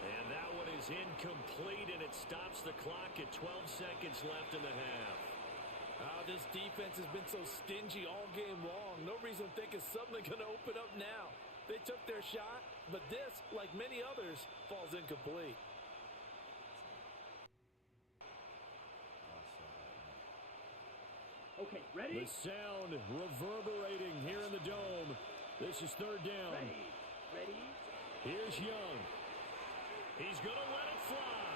And that one is incomplete, and it stops the clock at 12 seconds left in the half. This defense has been so stingy all game long. No reason to think it's suddenly going to open up now. They took their shot, but this, like many others, falls incomplete. Okay, ready? The sound reverberating here in the dome. This is 3rd down. Ready? Here's Young. He's going to let it fly.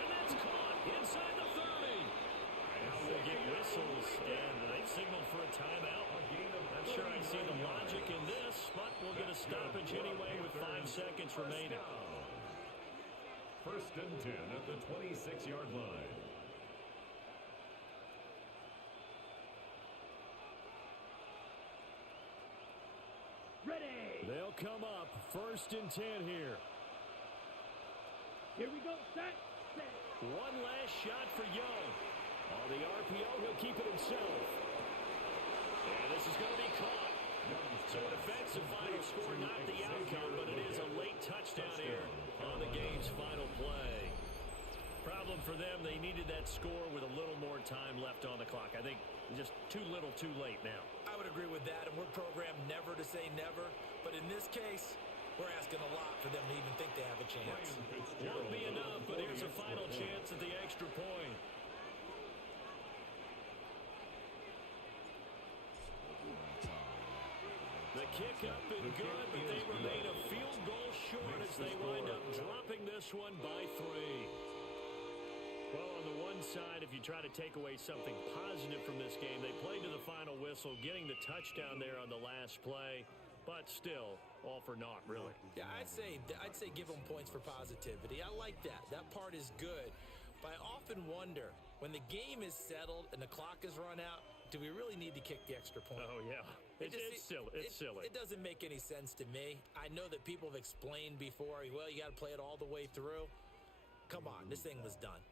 And that's caught inside the 30. Now we'll get whistles, and they signaled for a timeout. Not sure I see the logic in this, but we'll get a stoppage anyway with 5 seconds remaining. 1st and 10 at the 26-yard line. Ready. They'll come up 1st and 10 here. Here we go. Set. One last shot for Young. On the RPO, he'll keep it himself. And this is going to be caught. So a defensive final score, not the outcome, but it is a late touchdown here on the game's final play. Problem for them, they needed that score with a little more time left on the clock. I think just too little too late now. I would agree with that, and we're programmed never to say never. But in this case, we're asking a lot for them to even think they have a chance. Won't be enough, but here's a final chance at the extra point. The kick up and good, but they remain a field goal short as they wind up dropping this one by 3. Well, on the one side, if you try to take away something positive from this game, they played to the final whistle, getting the touchdown there on the last play, but still, all for naught, really. Yeah, I'd say give them points for positivity. I like that. That part is good. But I often wonder, when the game is settled and the clock is run out, do we really need to kick the extra point? Oh, yeah. It's silly. It's silly. It doesn't make any sense to me. I know that people have explained before, well, you got to play it all the way through. Come on, this thing was done.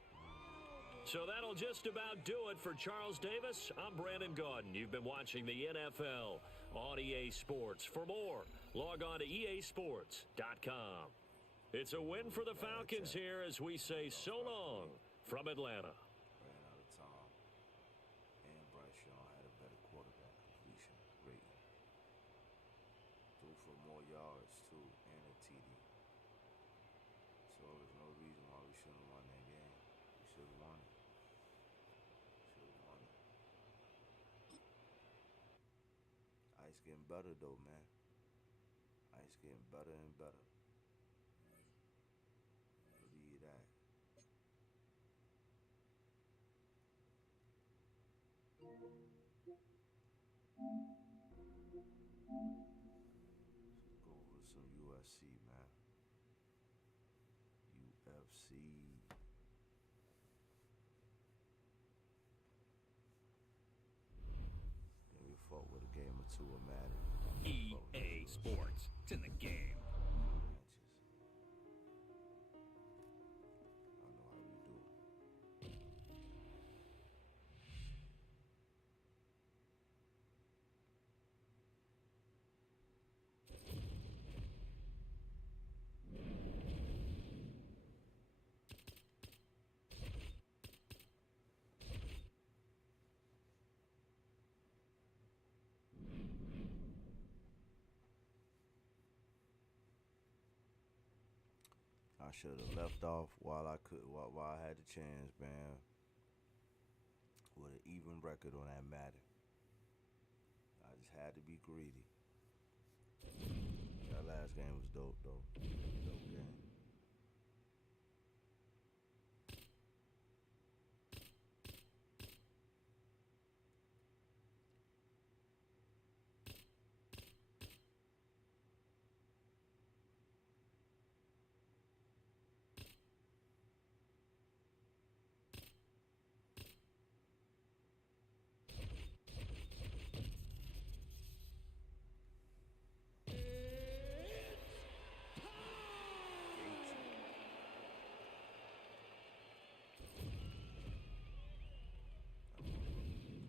So that'll just about do it for Charles Davis. I'm Brandon Gaudin. You've been watching the NFL on EA Sports. For more, log on to easports.com. It's a win for the Falcons here as we say so long from Atlanta. Ran out of time. And Bryce Young had a better quarterback completion rating. Threw for more yards, too, and a TD. So there's no reason why we shouldn't have won that game. We should have won it. Ice getting better, though, man. Ice getting better and better. Believe that. Let's go over some UFC, man. UFC. UFC. Then we fought with a game or two of Madden. EA Sports. It's in the game. I know how we do it. I should have left off while I could, while I had the chance, man. With an even record on that Madden. I just had to be greedy. That last game was dope, though. Dope game.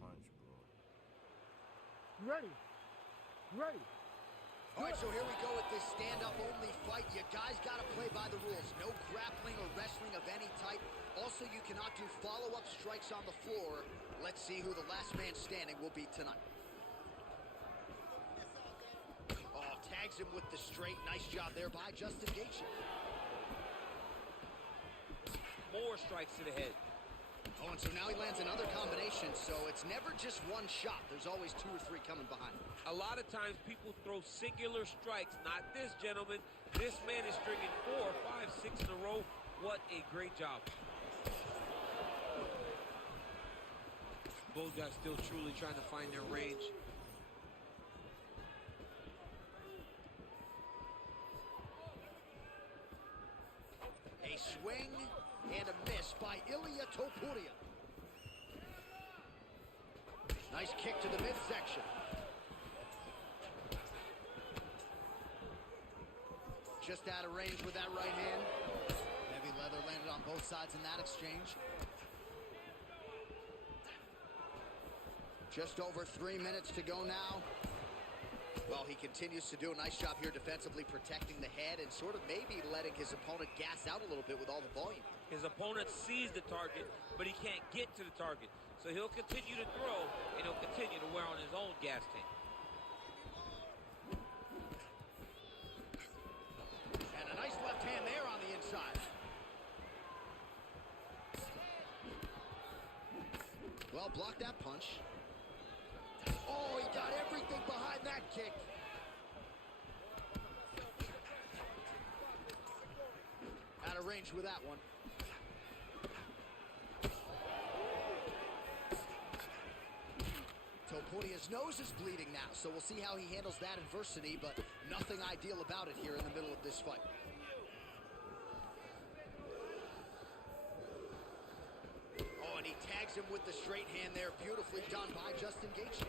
Punch, bro. Ready. Ready. All right, so here we go with this stand-up only fight. You guys got to play by the rules. No grappling or wrestling of any type. Also, you cannot do follow-up strikes on the floor. Let's see who the last man standing will be tonight. Oh, tags him with the straight. Nice job there by Justin Gaethje. More strikes to the head. Oh, and so now he lands another combination, so it's never just one shot. There's always 2 or 3 coming behind. A lot of times people throw singular strikes. Not this gentleman. This man is stringing 4, 5, 6 in a row. What a great job. Both guys still truly trying to find their range. A swing and a miss by Ilia Topuria. Nice kick to the midsection. Just out of range with that right hand. Heavy leather landed on both sides in that exchange. Just over 3 minutes to go now. Well, he continues to do a nice job here defensively protecting the head and sort of maybe letting his opponent gas out a little bit with all the volume. His opponent sees the target, but he can't get to the target. So he'll continue to throw, and he'll continue to wear on his own gas tank. And a nice left hand there on the inside. Well, blocked that punch. Oh, he got everything behind that kick. Out of range with that one. Topuria's nose is bleeding now, so we'll see how he handles that adversity, but nothing ideal about it here in the middle of this fight. Oh, and he tags him with the straight hand there. Beautifully done by Justin Gaethje.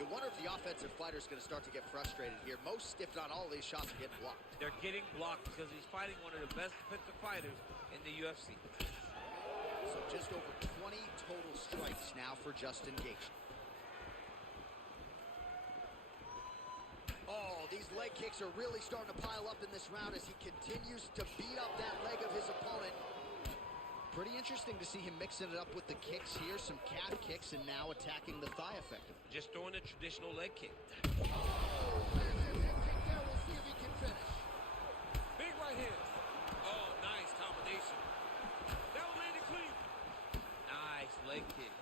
You wonder if the offensive fighter is going to start to get frustrated here. Most, if not all, of these shots are getting blocked. They're getting blocked because he's fighting one of the best defensive fighters in the UFC. So just over 20 total strikes now for Justin Gaethje. Oh, these leg kicks are really starting to pile up in this round as he continues to beat up that leg of his opponent. Pretty interesting to see him mixing it up with the kicks here, some calf kicks, and now attacking the thigh effectively. Just throwing a traditional leg kick. Oh, there's a head kick there. We'll see if he can finish. Big right hand. Oh, nice combination. That one landed clean. Nice leg kick.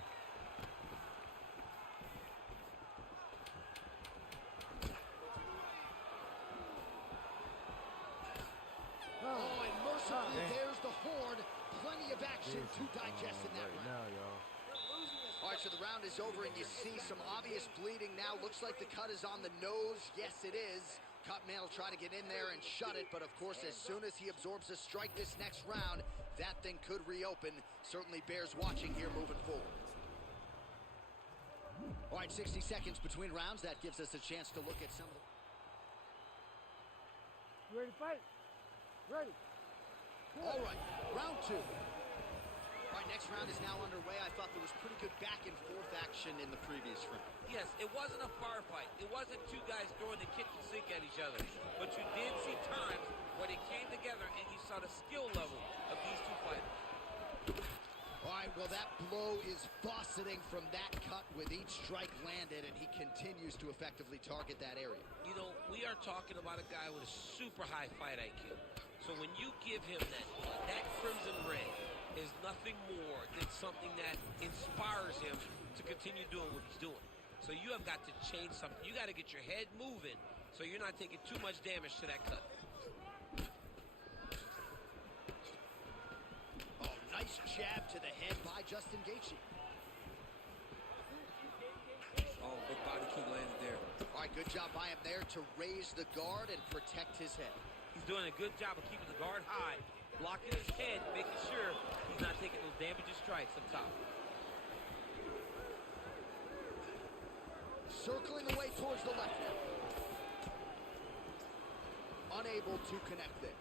Oh, and mercifully, there's the horn. Plenty of action to digest in that round. Now, y'all. All right, so the round is over, and you see some obvious bleeding now. Looks like the cut is on the nose. Yes, it is. Cutman will try to get in there and shut it, but of course, as soon as he absorbs a strike this next round, that thing could reopen. Certainly bears watching here moving forward. All right, 60 seconds between rounds. That gives us a chance to look at some of the... You ready to fight? Ready. All right, round two. All right, next round is now underway. I thought there was pretty good back and forth action in the previous round. Yes, it wasn't a firefight. It wasn't two guys throwing the kitchen sink at each other. But you did see times where they came together and you saw the skill level of these two fighters. All right, well, that blow is fauceting from that cut with each strike landed, and he continues to effectively target that area. You know, we are talking about a guy with a super high fight IQ. So when you give him that crimson red is nothing more than something that inspires him to continue doing what he's doing. So you have got to change something. You got to get your head moving so you're not taking too much damage to that cut. Oh, nice jab to the head by Justin Gaethje. Oh, good body kick landed there. All right, good job by him there to raise the guard and protect his head. He's doing a good job of keeping the guard high, blocking his head, making sure he's not taking those damaging strikes up top. Circling away towards the left now. Unable to connect there.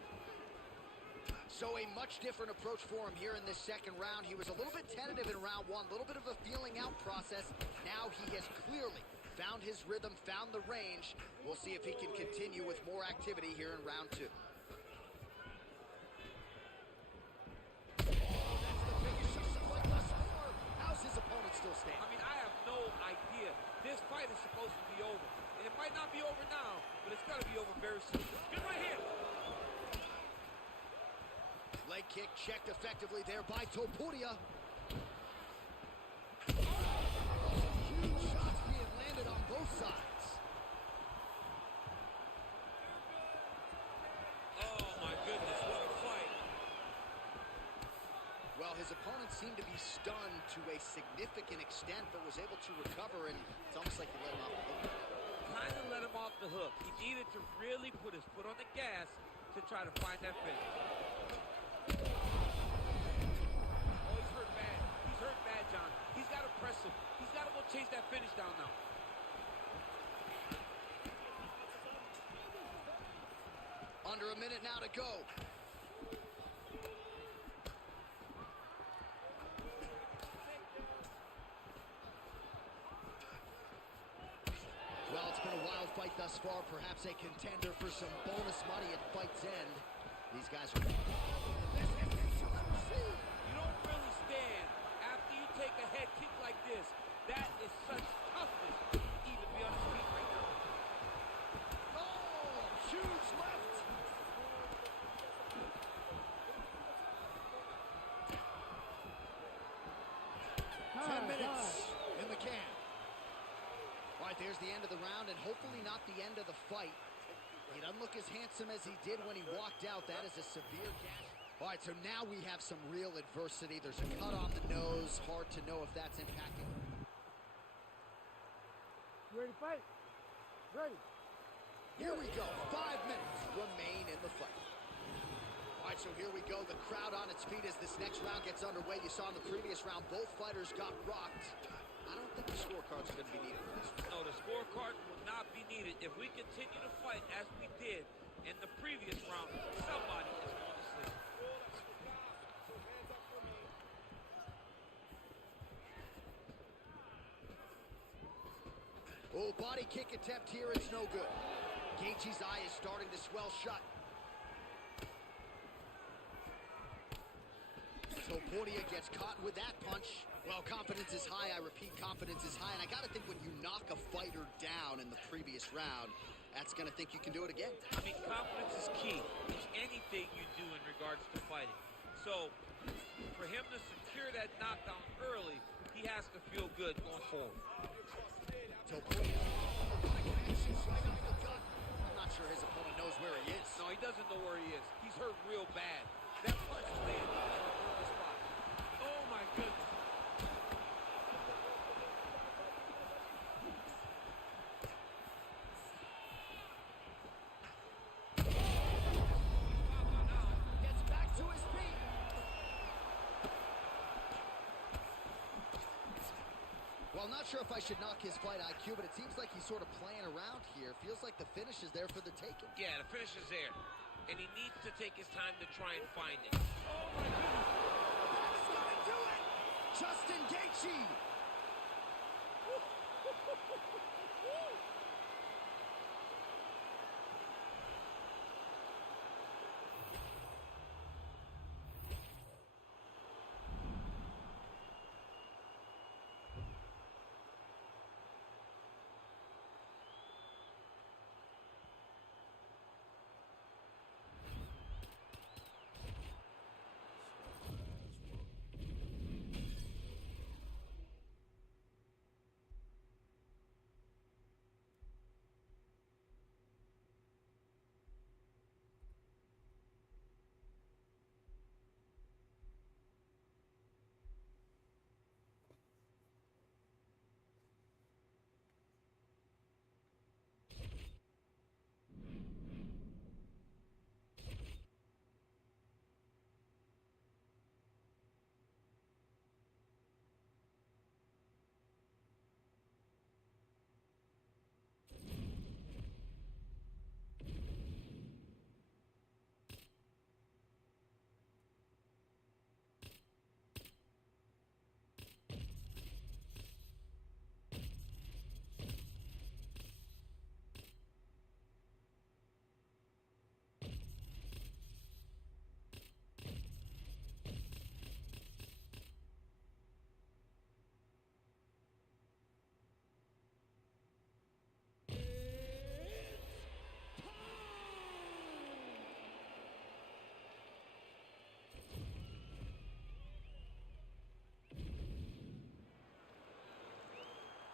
So a much different approach for him here in this second round. He was a little bit tentative in round one, a little bit of a feeling out process. Now he has clearly found his rhythm, found the range. We'll see if he can continue with more activity here in round two. Oh, that's the biggest shot of the fight thus far. How's his opponent still standing? I mean, I have no idea. This fight is supposed to be over. And it might not be over now, but it's got to be over very soon. Good right here. Leg kick checked effectively there by Topuria. Huge shots being landed on both sides. Oh, my goodness, what a fight. Well, his opponent seemed to be stunned to a significant extent, but was able to recover, and it's almost like he let him off the hook. Kind of let him off the hook. He needed to really put his foot on the gas to try to find that finish. Oh, he's hurt bad. He's hurt bad, John. He's got to press him. He's got to go chase that finish down now. Under a minute now to go. Well, it's been a wild fight thus far. Perhaps a contender for some bonus money at fight's end. These guys are... You don't really stand after you take a head kick like this. That is such toughness to even be on his feet right now. Oh, huge left. Ten minutes in the can. All right, there's the end of the round, and hopefully not the end of the fight. He doesn't look as handsome as he did when he walked out. That is a severe gash. All right, so now we have some real adversity. There's a cut on the nose. Hard to know if that's impacting. You ready to fight? Ready. Here we go. 5 minutes remain in the fight. All right, so here we go. The crowd on its feet as this next round gets underway. You saw in the previous round, both fighters got rocked. I don't think the scorecards are going to be needed for this. No, the scorecard will not be needed. If we continue to fight as we did in the previous round, somebody is going to sleep. Oh, body kick attempt here is no good. Gaethje's eye is starting to swell shut. Topuria gets caught with that punch. Well, confidence is high. I repeat, confidence is high. And I got to think when you knock a fighter down in the previous round, that's going to think you can do it again. I mean, confidence is key in anything you do in regards to fighting. So, for him to secure that knockdown early, he has to feel good going forward. Topuria, I'm not sure his opponent knows where he is. No, he doesn't know where he is. He's hurt real bad. That punch is landing in the wrong spot. Oh, my goodness. Well, I'm not sure if I should knock his fight IQ, but it seems like he's sort of playing around here. Feels like the finish is there for the taking. Yeah, the finish is there. And he needs to take his time to try and find it. Oh, my goodness. That's gonna do it! Justin Gaethje!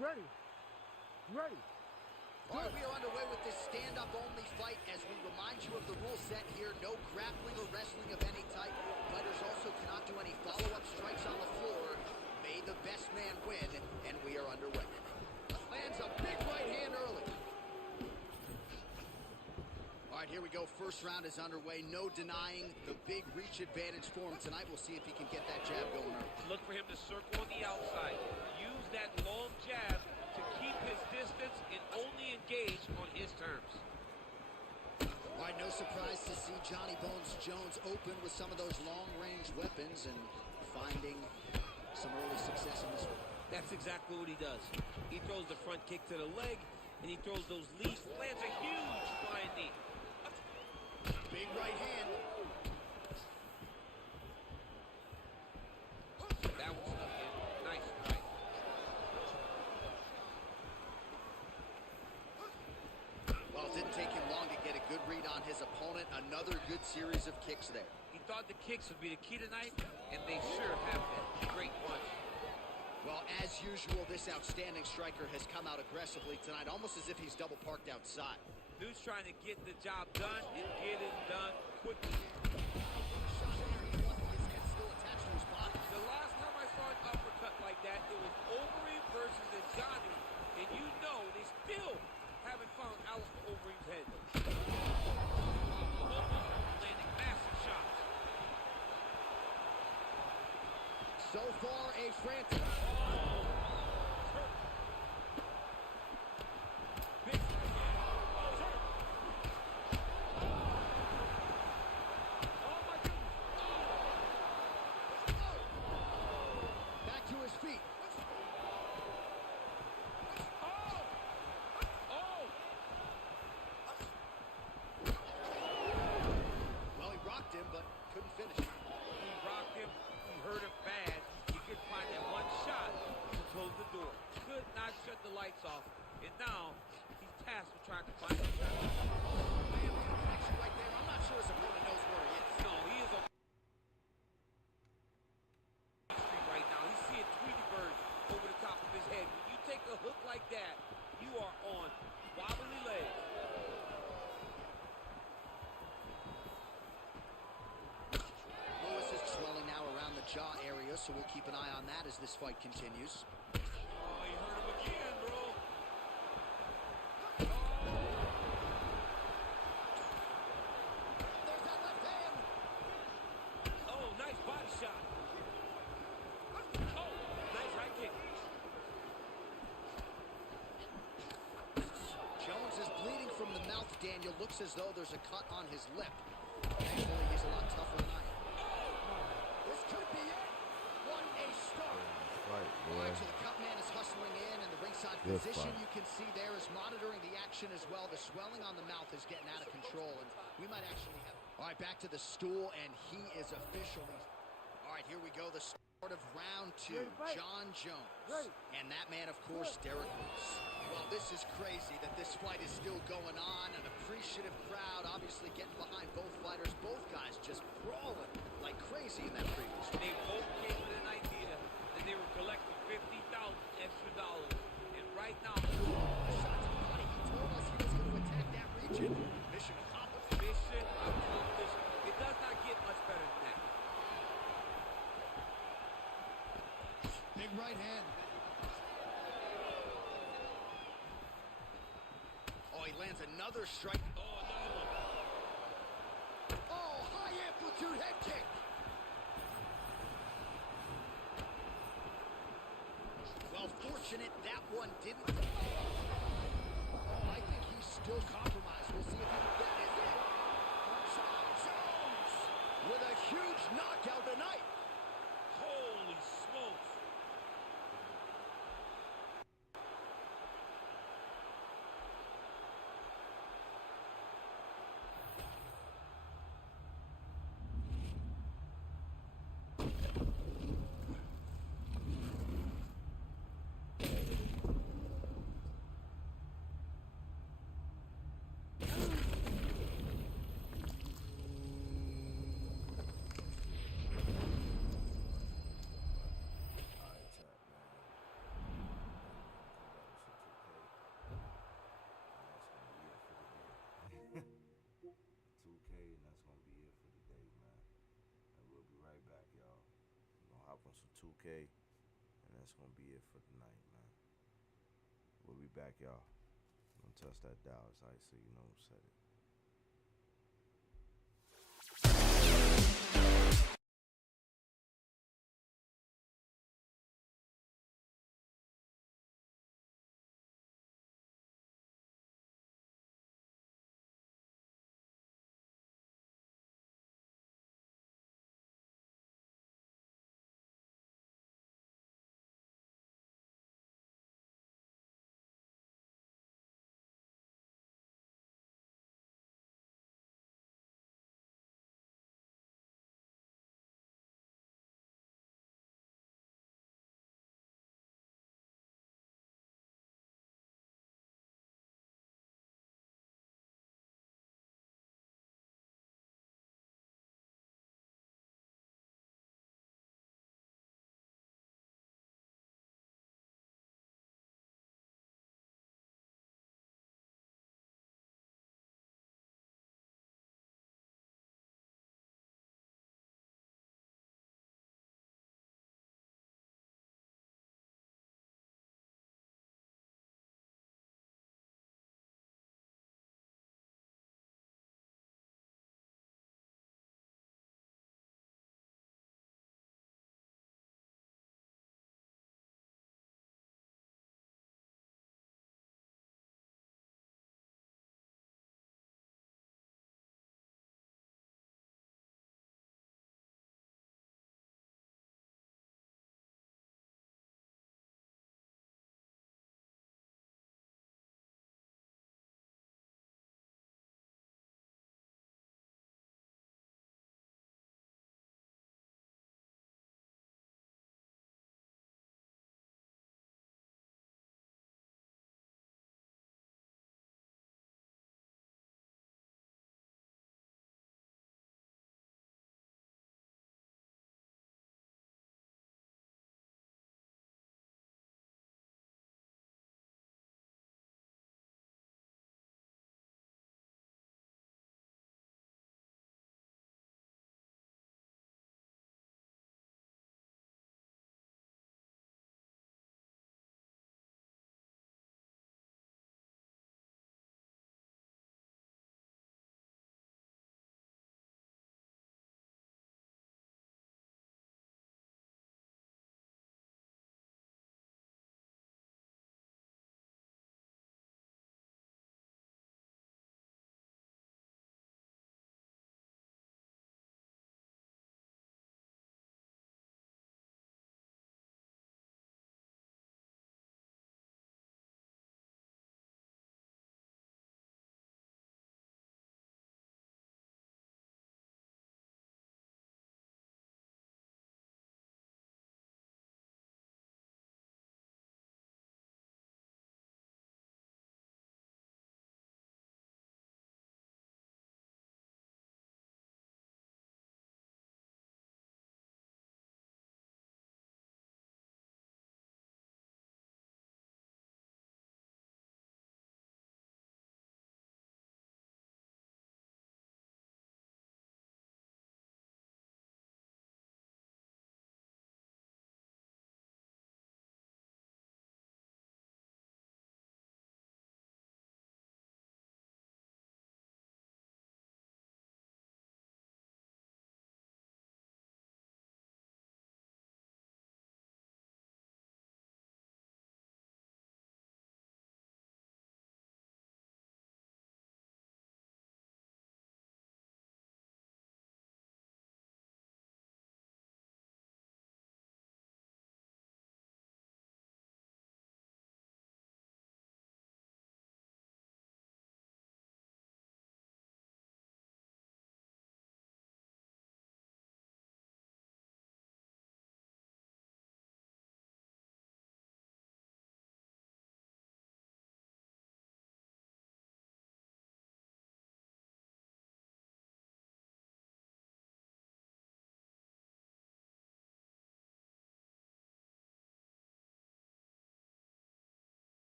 Ready. Ready. All right, we are underway with this stand-up only fight as we remind you of the rule set here. No grappling or wrestling of any type. Fighters also cannot do any follow-up strikes on the floor. May the best man win, and we are underway. Lands a big right hand early. All right, here we go. First round is underway. No denying the big reach advantage for him tonight. We'll see if he can get that jab going early. Look for him to circle on the outside. Use that long jab to keep his distance and only engage on his terms. All right, no surprise to see Johnny Bones Jones open with some of those long-range weapons and finding some early success in this one. That's exactly what he does. He throws the front kick to the leg, and he throws those leads, lands a huge flying knee. Big right hand. That was stuck in. Nice strike. Well, it didn't take him long to get a good read on his opponent. Another good series of kicks there. He thought the kicks would be the key tonight, and they sure have been. Great punch. Well, as usual, this outstanding striker has come out aggressively tonight, almost as if he's double parked outside. Dude's trying to get the job done and get it done quickly. The last time I saw an uppercut like that, it was Overeem versus Ngannou, and you know they still haven't found Alistair Overeem's head. Landing massive shots. So far, a frantic. Back to his feet. Well, he rocked him, but couldn't finish. He rocked him. He hurt him bad. He could find that one shot to close the door. Could not shut the lights off. And now he's tasked with trying to find the shot. Right there. I'm not sure his opponent knows where he is. No, he is on street right now. He's seeing Tweety Bird over the top of his head. When you take a hook like that, you are on wobbly legs. Lewis is swelling now around the jaw area, so we'll keep an eye on that as this fight continues. Oh, you hurt him again, bro. There's that left hand. Oh, nice body shot. Oh, nice right kick. Daniel. Looks as though there's a cut on his lip. Thankfully, he's a lot tougher than I am. This could be it. What a start. All right, so the cut man is hustling in, and the ringside physician you can see there is monitoring the action as well. The swelling on the mouth is getting out of control, and we might actually have... All right, back to the stool, and he is officially... All right, here we go, the start of round 2, John Jones. And that man, of course, Derek Lewis. Well, this is crazy that this fight is still going on. An appreciative crowd obviously getting behind both fighters. Both guys just brawling like crazy in that previous fight. They both came with an idea that they were collecting $50,000 extra dollars. And right now, A shot to the body. He told us he was going to attack that region. Mission accomplished. mission accomplished. It does not get much better than that. Big right hand. Oh, he lands another strike. Oh, another one. Oh, high amplitude head kick. Well, fortunate that one didn't. Oh, I think he's still compromised. We'll see if he can get it. John Jones with a huge knockout tonight. Holy smokes. Hop on some 2K, and that's gonna be it for the night, man. We'll be back, y'all. Don't touch that dial, so you know who said it.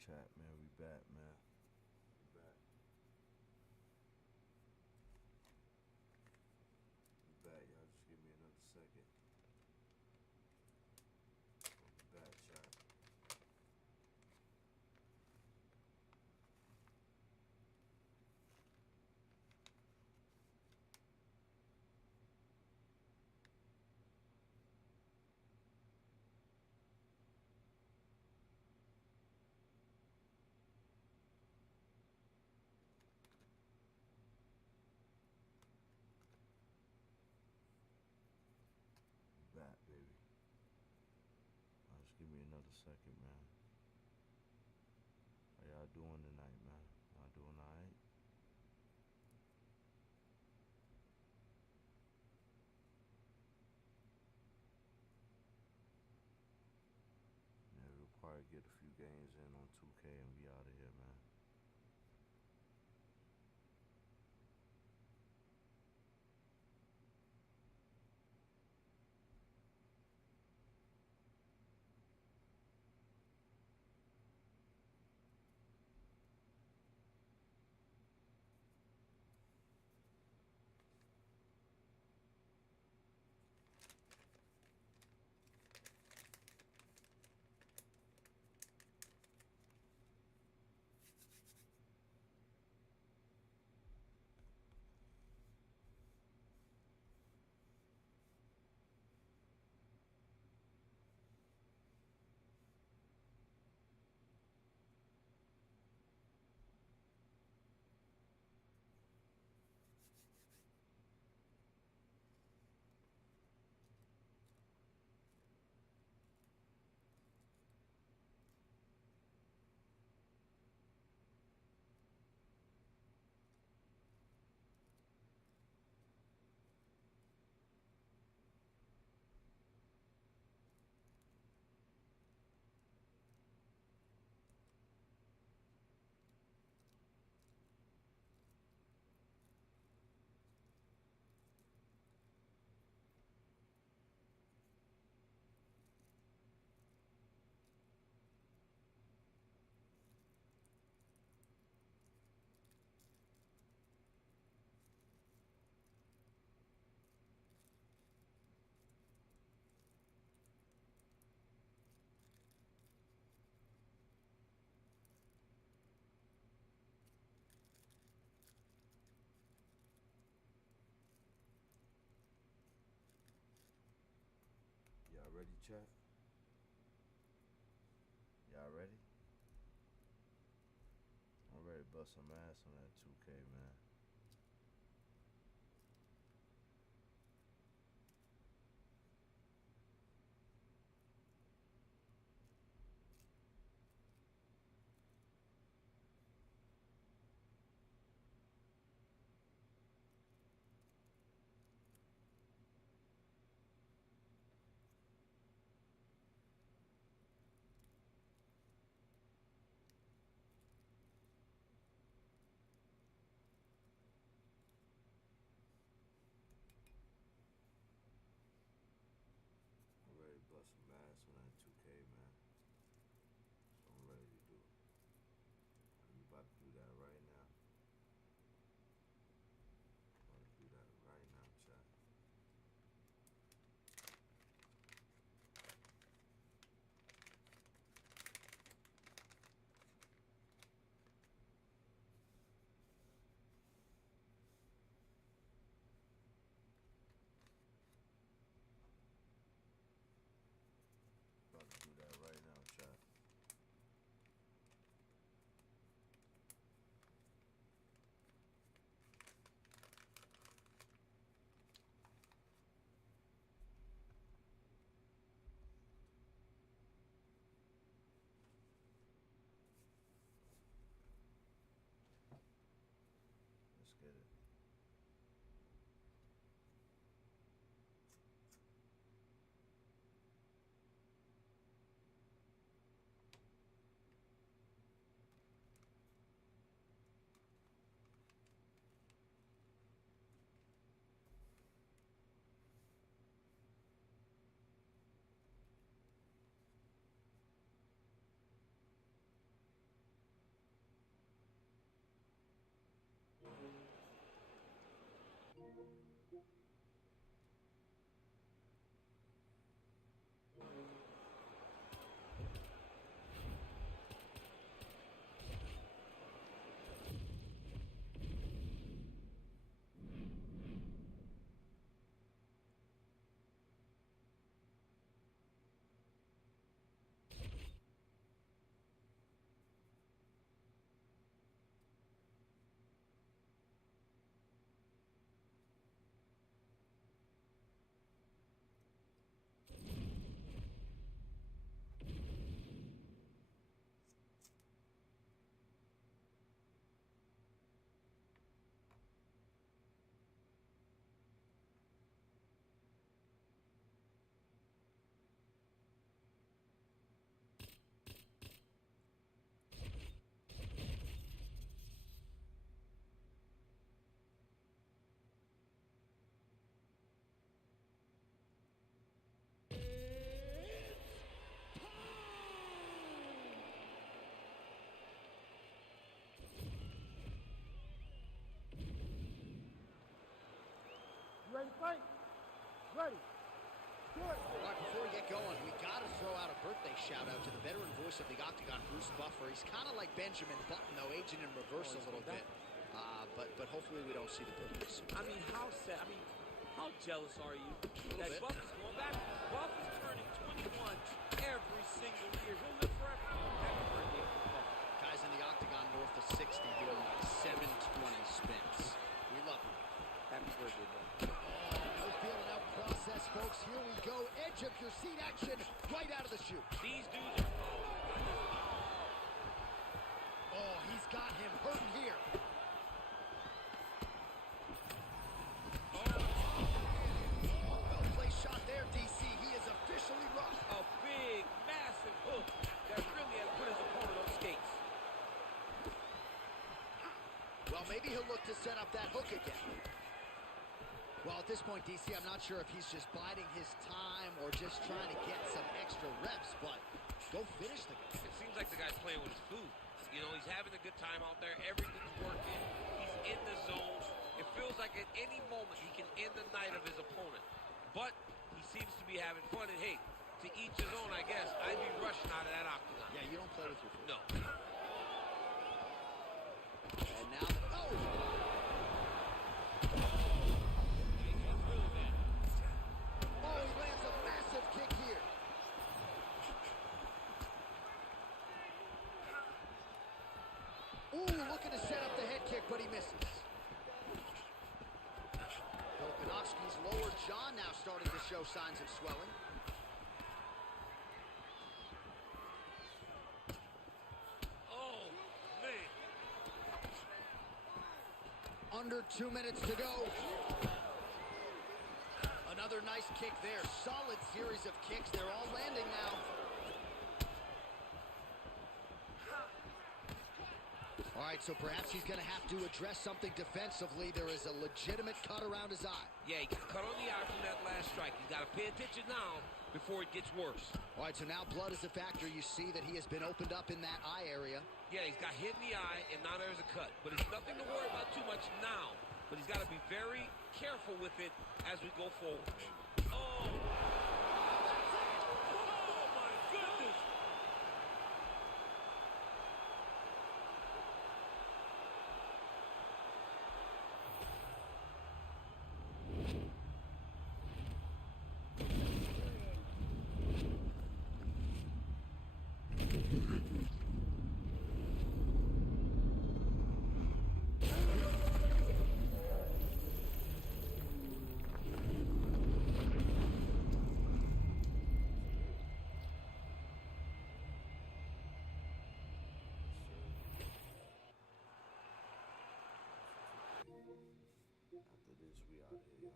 chat, man. We back, man. We back. We back. Y'all just give me another second. We back, chat. Back, baby. Just give me another second, man. How y'all doing tonight, man? Y'all doing alright? Yeah, we'll probably get a few games in on 2K and be out of here, man. Y'all ready, chat? Y'all ready? I'm ready to bust some ass on that 2K, man. Ready to fight? Ready. Do it. All right, before we get going, we got to throw out a birthday shout-out to the veteran voice of the Octagon, Bruce Buffer. He's kind of like Benjamin Button, though, aging in reverse a little bit. But hopefully we don't see the birthday soon. I mean, how sad. I mean, how jealous are you that Buff is going back? Buff is turning 21 every single year. He'll live forever. Happy birthday, Buff. Guys in the Octagon north of 60 doing 720 spins. We love you. Happy birthday, Buff. No feeling out process, folks. Here we go. Edge of your seat action right out of the chute. These dudes are... Oh, he's got him hurting here. Well placed shot there, DC. He is officially rough. A big, massive hook that really has put his opponent on skates. Well, maybe he'll look to set up that hook again. Well, at this point, DC, I'm not sure if he's just biding his time or just trying to get some extra reps, but go finish the guy. It seems like the guy's playing with his food. You know, he's having a good time out there. Everything's working. He's in the zone. It feels like at any moment he can end the night of his opponent. But he seems to be having fun. And, hey, to each his own, I guess. I'd be rushing out of that octagon. Yeah, you don't play with your food. No. And now, oh! Oh, he lands a massive kick here. Ooh, looking to set up the head kick, but he misses. Volkanovski's lower jaw now starting to show signs of swelling. Oh, man. Under 2 minutes to go. Another nice kick there. Solid series of kicks. They're all landing now. All right, so perhaps he's going to have to address something defensively. There is a legitimate cut around his eye. Yeah, he got cut on the eye from that last strike. He's got to pay attention now before it gets worse. All right, so now blood is a factor. You see that he has been opened up in that eye area. Yeah, he's got hit in the eye, and now there's a cut. But it's nothing to worry about too much now. But he's got to be very careful with it as we go forward. Oh! Oh, my goodness! After this, we out here, y'all.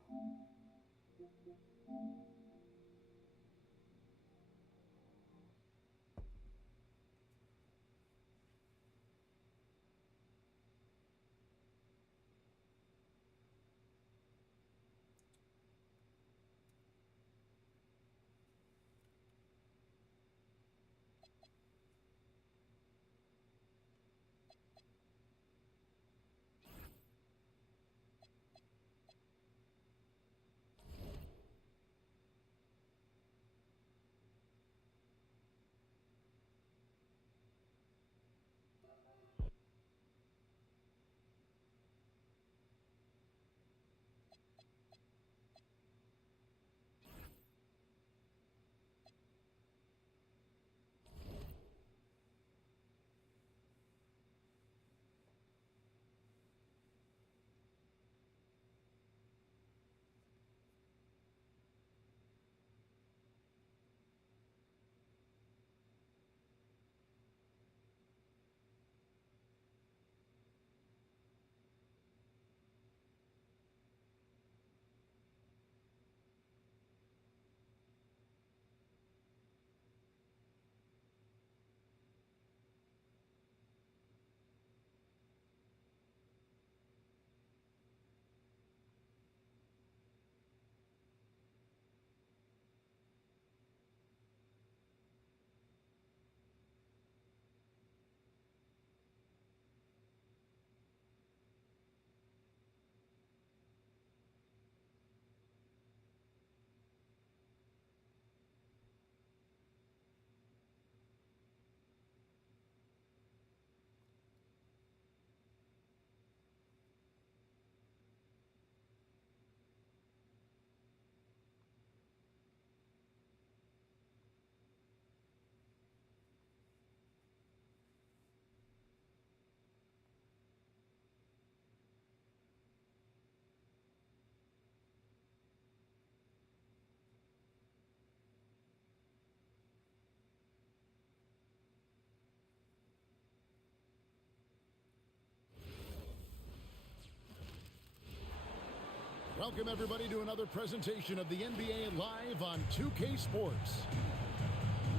Welcome, everybody, to another presentation of the NBA Live on 2K Sports.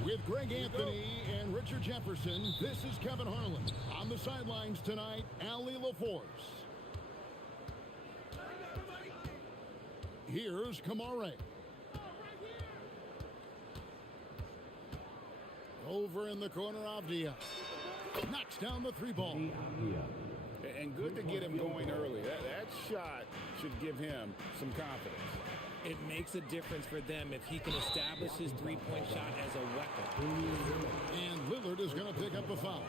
With Greg Anthony and Richard Jefferson, this is Kevin Harlan. On the sidelines tonight, Ali LaForce. Here's Kamare. Over in the corner, Avdia. Knocks down the three ball. And good to get him going early. That shot should give him some confidence. It makes a difference for them if he can establish his three-point shot as a weapon. And Lillard is going to pick up a foul.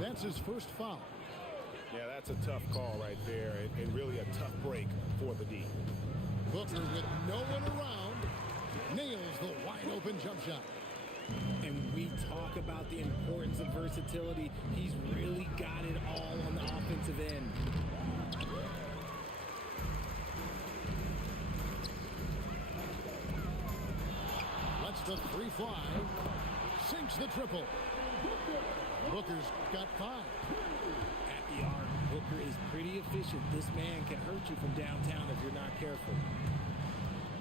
That's his first foul. Yeah, that's a tough call right there, and really a tough break for the D. Booker, with no one around, nails the wide-open jump shot. And we talk about the importance of versatility. He's really got it all on the offensive end. Lets the three fly. Sinks the triple. Booker's got 5. At the arc, Booker is pretty efficient. This man can hurt you from downtown if you're not careful.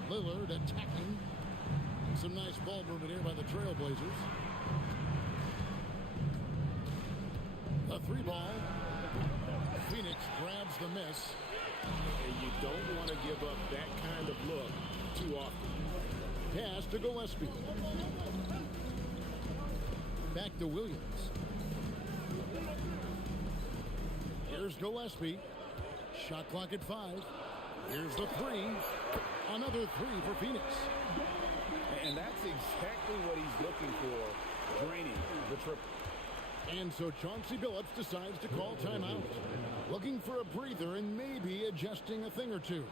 Lillard attacking. Some nice ball movement here by the Trailblazers. The three ball. Phoenix grabs the miss. And you don't want to give up that kind of look too often. Pass to Gillespie. Back to Williams. Here's Gillespie. Shot clock at 5. Here's the 3. Another 3 for Phoenix. And that's exactly what he's looking for, draining the triple. And so Chauncey Billups decides to call timeout. Looking for a breather and maybe adjusting a thing or two.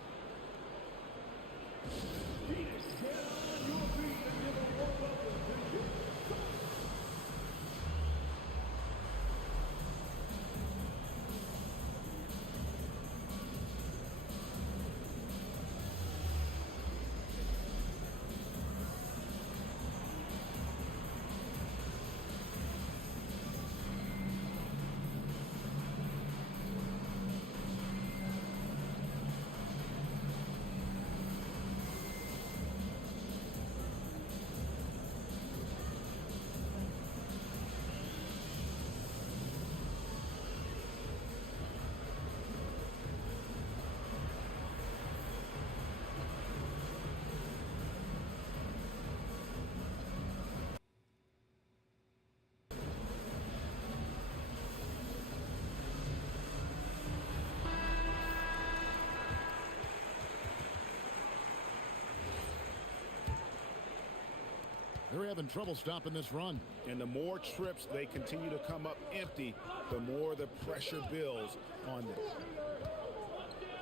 They're having trouble stopping this run. And the more trips they continue to come up empty, the more the pressure builds on them.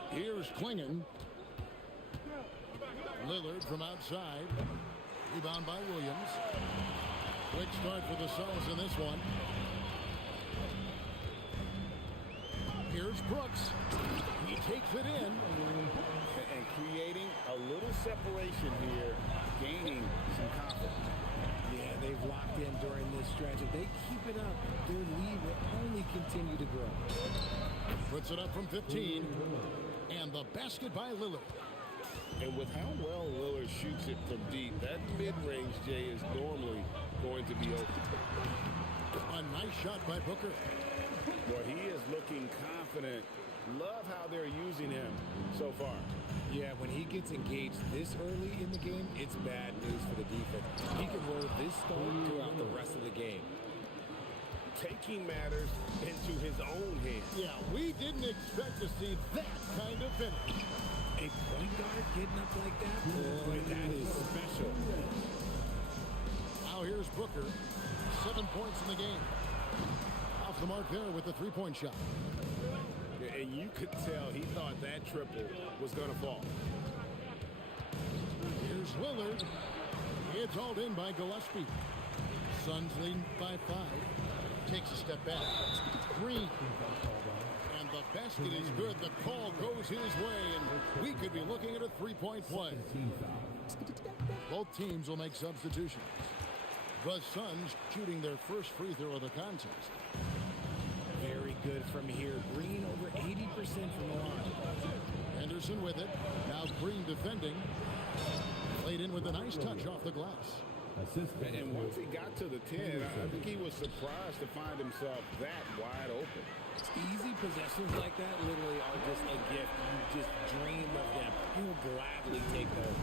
Here's Klingon. Lillard from outside. Rebound by Williams. Quick start for the Suns in this one. Here's Brooks. He takes it in. And creating a little separation here, gaining some confidence. Yeah, they've locked in during this stretch. If they keep it up, their lead will only continue to grow. Puts it up from 15. And the basket by Lillard. And with how well Lillard shoots it from deep, that mid-range, Jay, is normally going to be open. A nice shot by Booker. Boy, he is looking confident. Love how they're using him so far. Yeah, when he gets engaged this early in the game, it's bad news for the defense. He can roll this start throughout the rest of the game. Taking matters into his own hands. Yeah, we didn't expect to see that kind of finish. A point guard getting up like that? Boy, that is special. Now here's Booker. 7 points in the game. Off the mark there with the three-point shot. And you could tell he thought that triple was going to fall. Here's Lillard. It's hauled in by Gillespie. Suns leading by 5. Takes a step back. Green. And the basket is good. The call goes his way, and we could be looking at a three-point play. Both teams will make substitutions. The Suns shooting their first free throw of the contest. Very good from here. Green over 80% from the line. Henderson with it. Now Green defending. Played in with a nice touch off the glass. And once he got to the 10, I think he was surprised to find himself that wide open. Easy possessions like that literally are just a gift. You just dream of them. You'll gladly take those.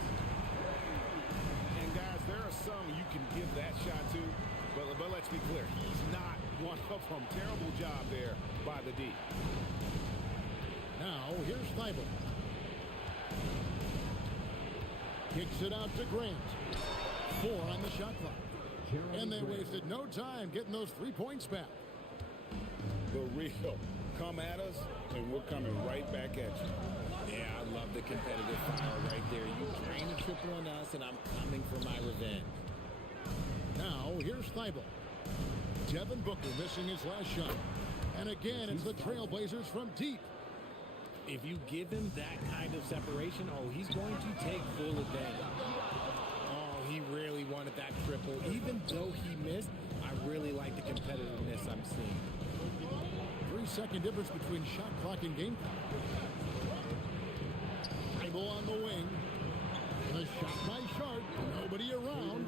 And guys, there are some you can give that shot to, but let's be clear, he's not one of them. Terrible job there by the D. Now, here's Thibault. Kicks it out to Grant. 4 on the shot clock. And they wasted no time getting those 3 points back. The real. Come at us, and we're coming right back at you. Yeah, I love the competitive fire right there. You drain a triple on us, and I'm coming for my revenge. Now, here's Thibault. Devin Booker missing his last shot. And again, it's the Trailblazers from deep. If you give him that kind of separation, oh, he's going to take full advantage. Oh, he really wanted that triple. Even though he missed, I really like the competitiveness I'm seeing. 3-second difference between shot clock and game clock. Thibault on the wing. The shot by Sharp. Nobody around.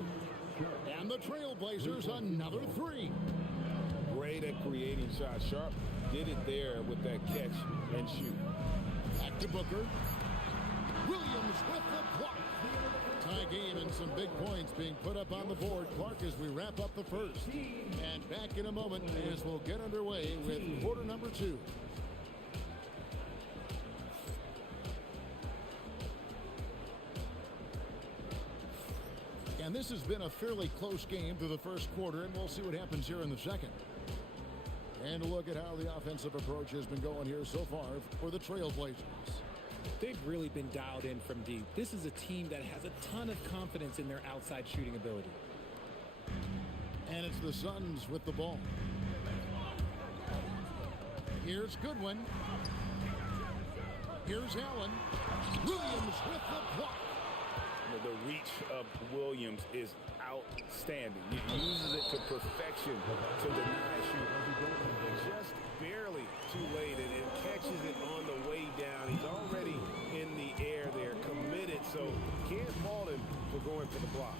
And the Trailblazers another 3. Great at creating shots. Sharp did it there with that catch and shoot. Back to Booker. Williams with the block. Tie game and some big points being put up on the board. Clark, as we wrap up the first. And back in a moment as we'll get underway with quarter number 2. And this has been a fairly close game through the first quarter, and we'll see what happens here in the second. And a look at how the offensive approach has been going here so far for the Trailblazers. They've really been dialed in from deep. This is a team that has a ton of confidence in their outside shooting ability. And it's the Suns with the ball. Here's Goodwin. Here's Allen. Williams with the block. The reach of Williams is outstanding. He uses it to perfection to deny a shooter. Just barely too late, and catches it on the way down. He's already in the air there, committed, so can't fault him for going for the block.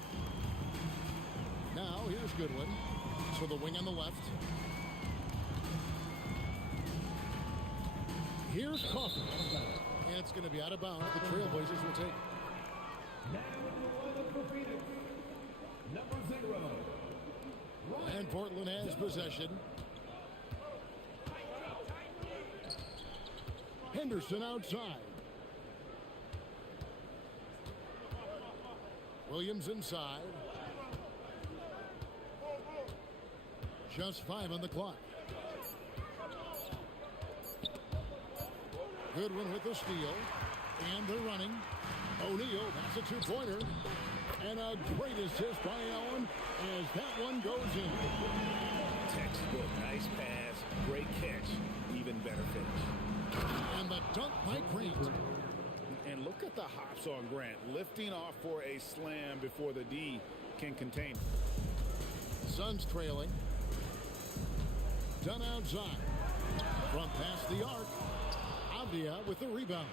Now here's Goodwin. So the wing on the left. Here's Coffey. And it's going to be out of bounds. The Trailblazers will take it. And Portland has possession. Henderson outside. Williams inside. Just 5 on the clock. Goodwin with the steal. And they're running. O'Neal, that's a 2-pointer. And a great assist by Allen as that one goes in. Textbook, nice pass, great catch, even better finish. And the dunk by Grant. And look at the hops on Grant, lifting off for a slam before the D can contain him. Suns trailing. Done outside. From past the arc. Avdia with the rebound.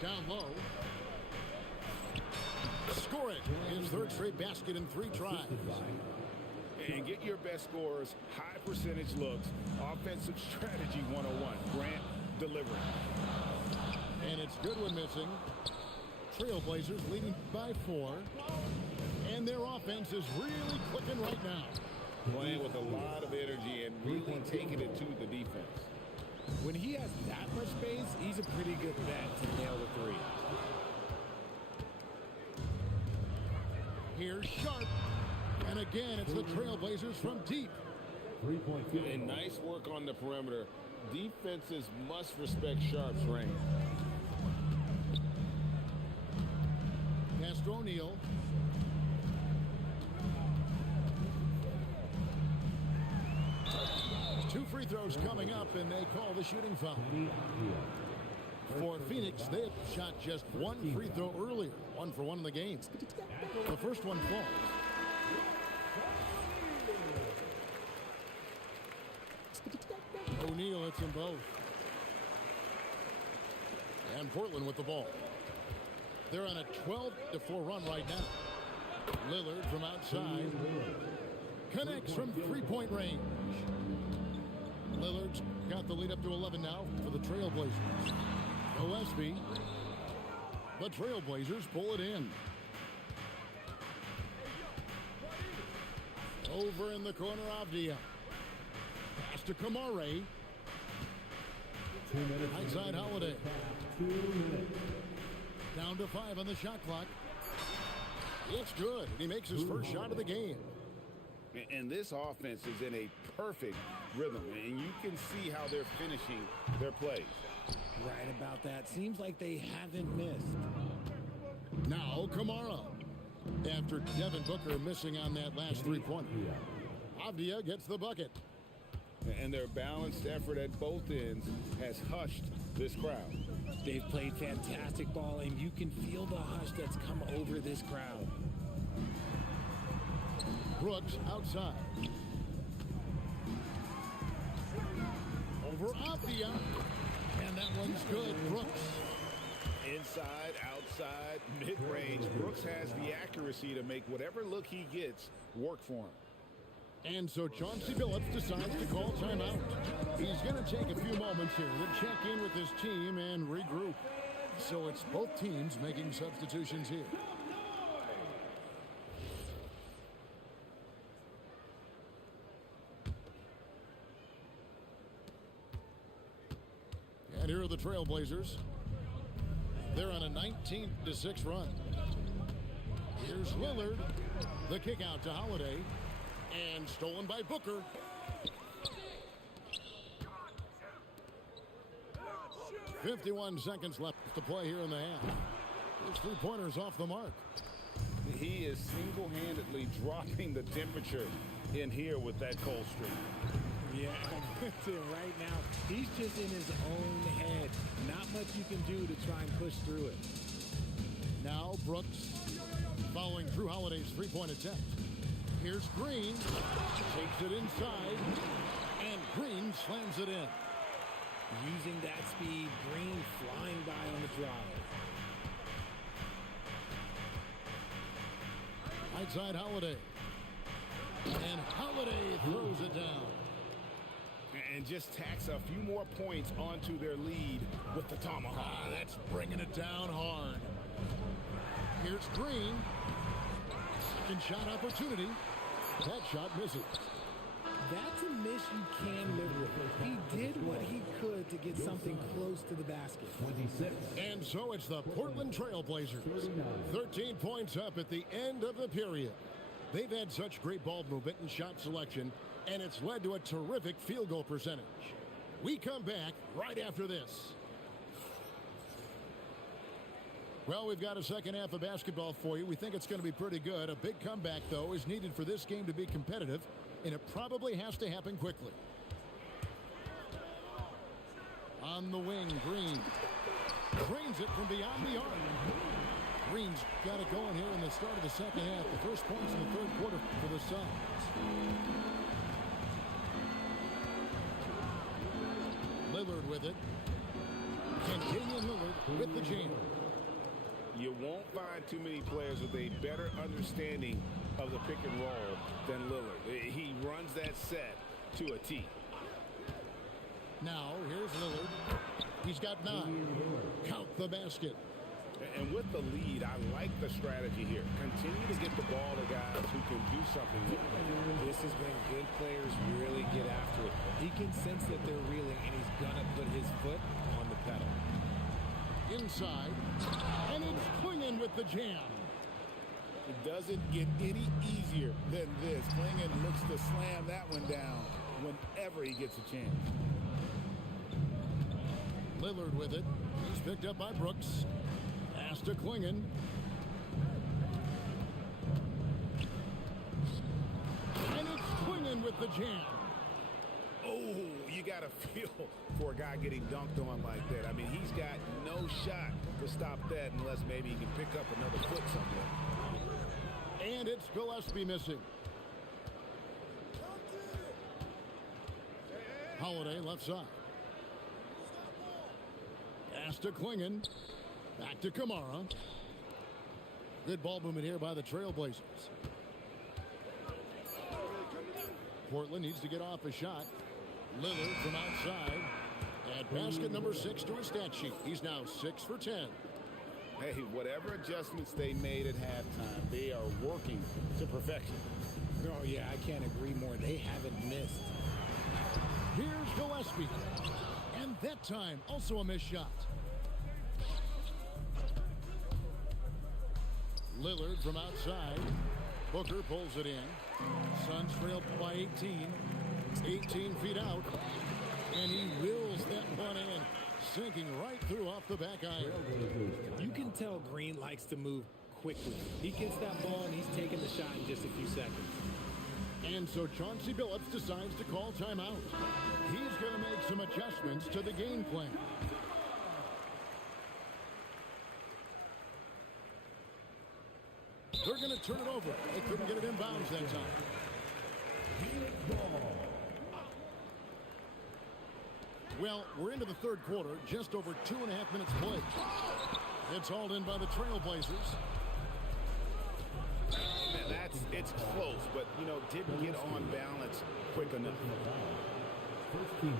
Down low. Score it. His third straight basket in 3 tries. And get your best scores, high percentage looks, offensive strategy 101. Grant delivering. And it's Goodwin missing. Trailblazers leading by 4. And their offense is really clicking right now. Playing with a lot of energy and really taking it to the defense. When he has that much space, he's a pretty good bet to nail the 3. Here's Sharp. And again, it's the Trailblazers from deep. And nice work on the perimeter. Defenses must respect Sharp's range. Pass to O'Neal. Two free throws coming up, and they call the shooting foul. For Phoenix, they had shot just 1 free throw earlier. 1 for 1 in the game. The first one falls. O'Neal hits them both. And Portland with the ball. They're on a 12-4 run right now. Lillard from outside. Connects from three-point range. Lillard's got the lead up to 11 now for the Trailblazers. Gillespie. The Trailblazers pull it in. Over in the corner, Avdia. Pass to Kamare. 2 minutes. Outside Holiday. 2 minutes. Down to 5 on the shot clock. It's good. He makes his first shot of the game. And this offense is in a perfect rhythm, and you can see how they're finishing their plays. Right about that. Seems like they haven't missed. Now Kamara. After Devin Booker missing on that last three-pointer. Avdia gets the bucket. And their balanced effort at both ends has hushed this crowd. They've played fantastic ball, and you can feel the hush that's come over this crowd. Brooks outside. Over Avdia. And that one's good. Brooks. Inside, outside, mid-range, Brooks has the accuracy to make whatever look he gets work for him. And so Chauncey Billups decides to call timeout. He's going to take a few moments here to check in with his team and regroup. So it's both teams making substitutions here. And here are the Trailblazers. They're on a 19-6 run. Here's Lillard. The kick out to Holiday. And stolen by Booker. "51 seconds left to play here in the half. Those three-pointers off the mark. He is single-handedly dropping the temperature in here with that cold streak. Yeah, right now, he's just in his own head. Not much you can do to try and push through it. Now Brooks following through Holiday's three-point attempt. Here's Green. Takes it inside. And Green slams it in. Using that speed, Green flying by on the drive. Outside Holiday. And Holiday throws it down. And just tacks a few more points onto their lead with the tomahawk. That's bringing it down hard. Here's Green. Second shot opportunity. That shot misses. That's a miss you can live with. He did what he could to get something close to the basket. 26. And so it's the Portland Trailblazers. 13 points up at the end of the period. They've had such great ball movement and shot selection, and it's led to a terrific field goal percentage. We come back right after this. Well, we've got a second half of basketball for you. We think it's going to be pretty good. A big comeback, though, is needed for this game to be competitive, and it probably has to happen quickly. On the wing, Green. Drains it from beyond the arc. Green's got it going here in the start of the second half. The first points in the third quarter for the Suns. Lillard with it. And Damian Lillard with the jam. You won't find too many players with a better understanding of the pick and roll than Lillard. He runs that set to a T. Now, here's Lillard. He's got 9. Count the basket. And with the lead, I like the strategy here. Continue to get the ball to guys who can do something with it. This has been good players really get after it. He can sense that they're reeling, and he's going to put his foot on the pedal. Inside. And it's Klingon with the jam. It doesn't get any easier than this. Klingon looks to slam that one down whenever he gets a chance. Lillard with it. He's picked up by Brooks. Pass to Klingon. And it's Klingon with the jam. Oh, you got to feel for a guy getting dunked on like that. I mean, he's got no shot to stop that unless maybe he can pick up another foot somewhere. And it's Gillespie missing. Holiday left side. Pass to Klingon. Back to Kamara. Good ball movement here by the Trailblazers. Portland needs to get off a shot. Lillard from outside. At basket number 6 to his stat sheet. He's now 6 for 10. Hey, whatever adjustments they made at halftime, they are working to perfection. Oh, yeah, I can't agree more. They haven't missed. Here's Gillespie. And that time, also a missed shot. Lillard from outside. Booker pulls it in. Suns trail by 18. 18 feet out. And he wills that one in. Sinking right through off the back iron. You can tell Green likes to move quickly. He gets that ball and he's taking the shot in just a few seconds. And so Chauncey Billups decides to call timeout. He's going to make some adjustments to the game plan. They're going to turn it over. They couldn't get it in bounds that time. Well, we're into the third quarter, just over 2.5 minutes played. It's hauled in by the Trailblazers. It's close, but, didn't get on balance quick enough. First team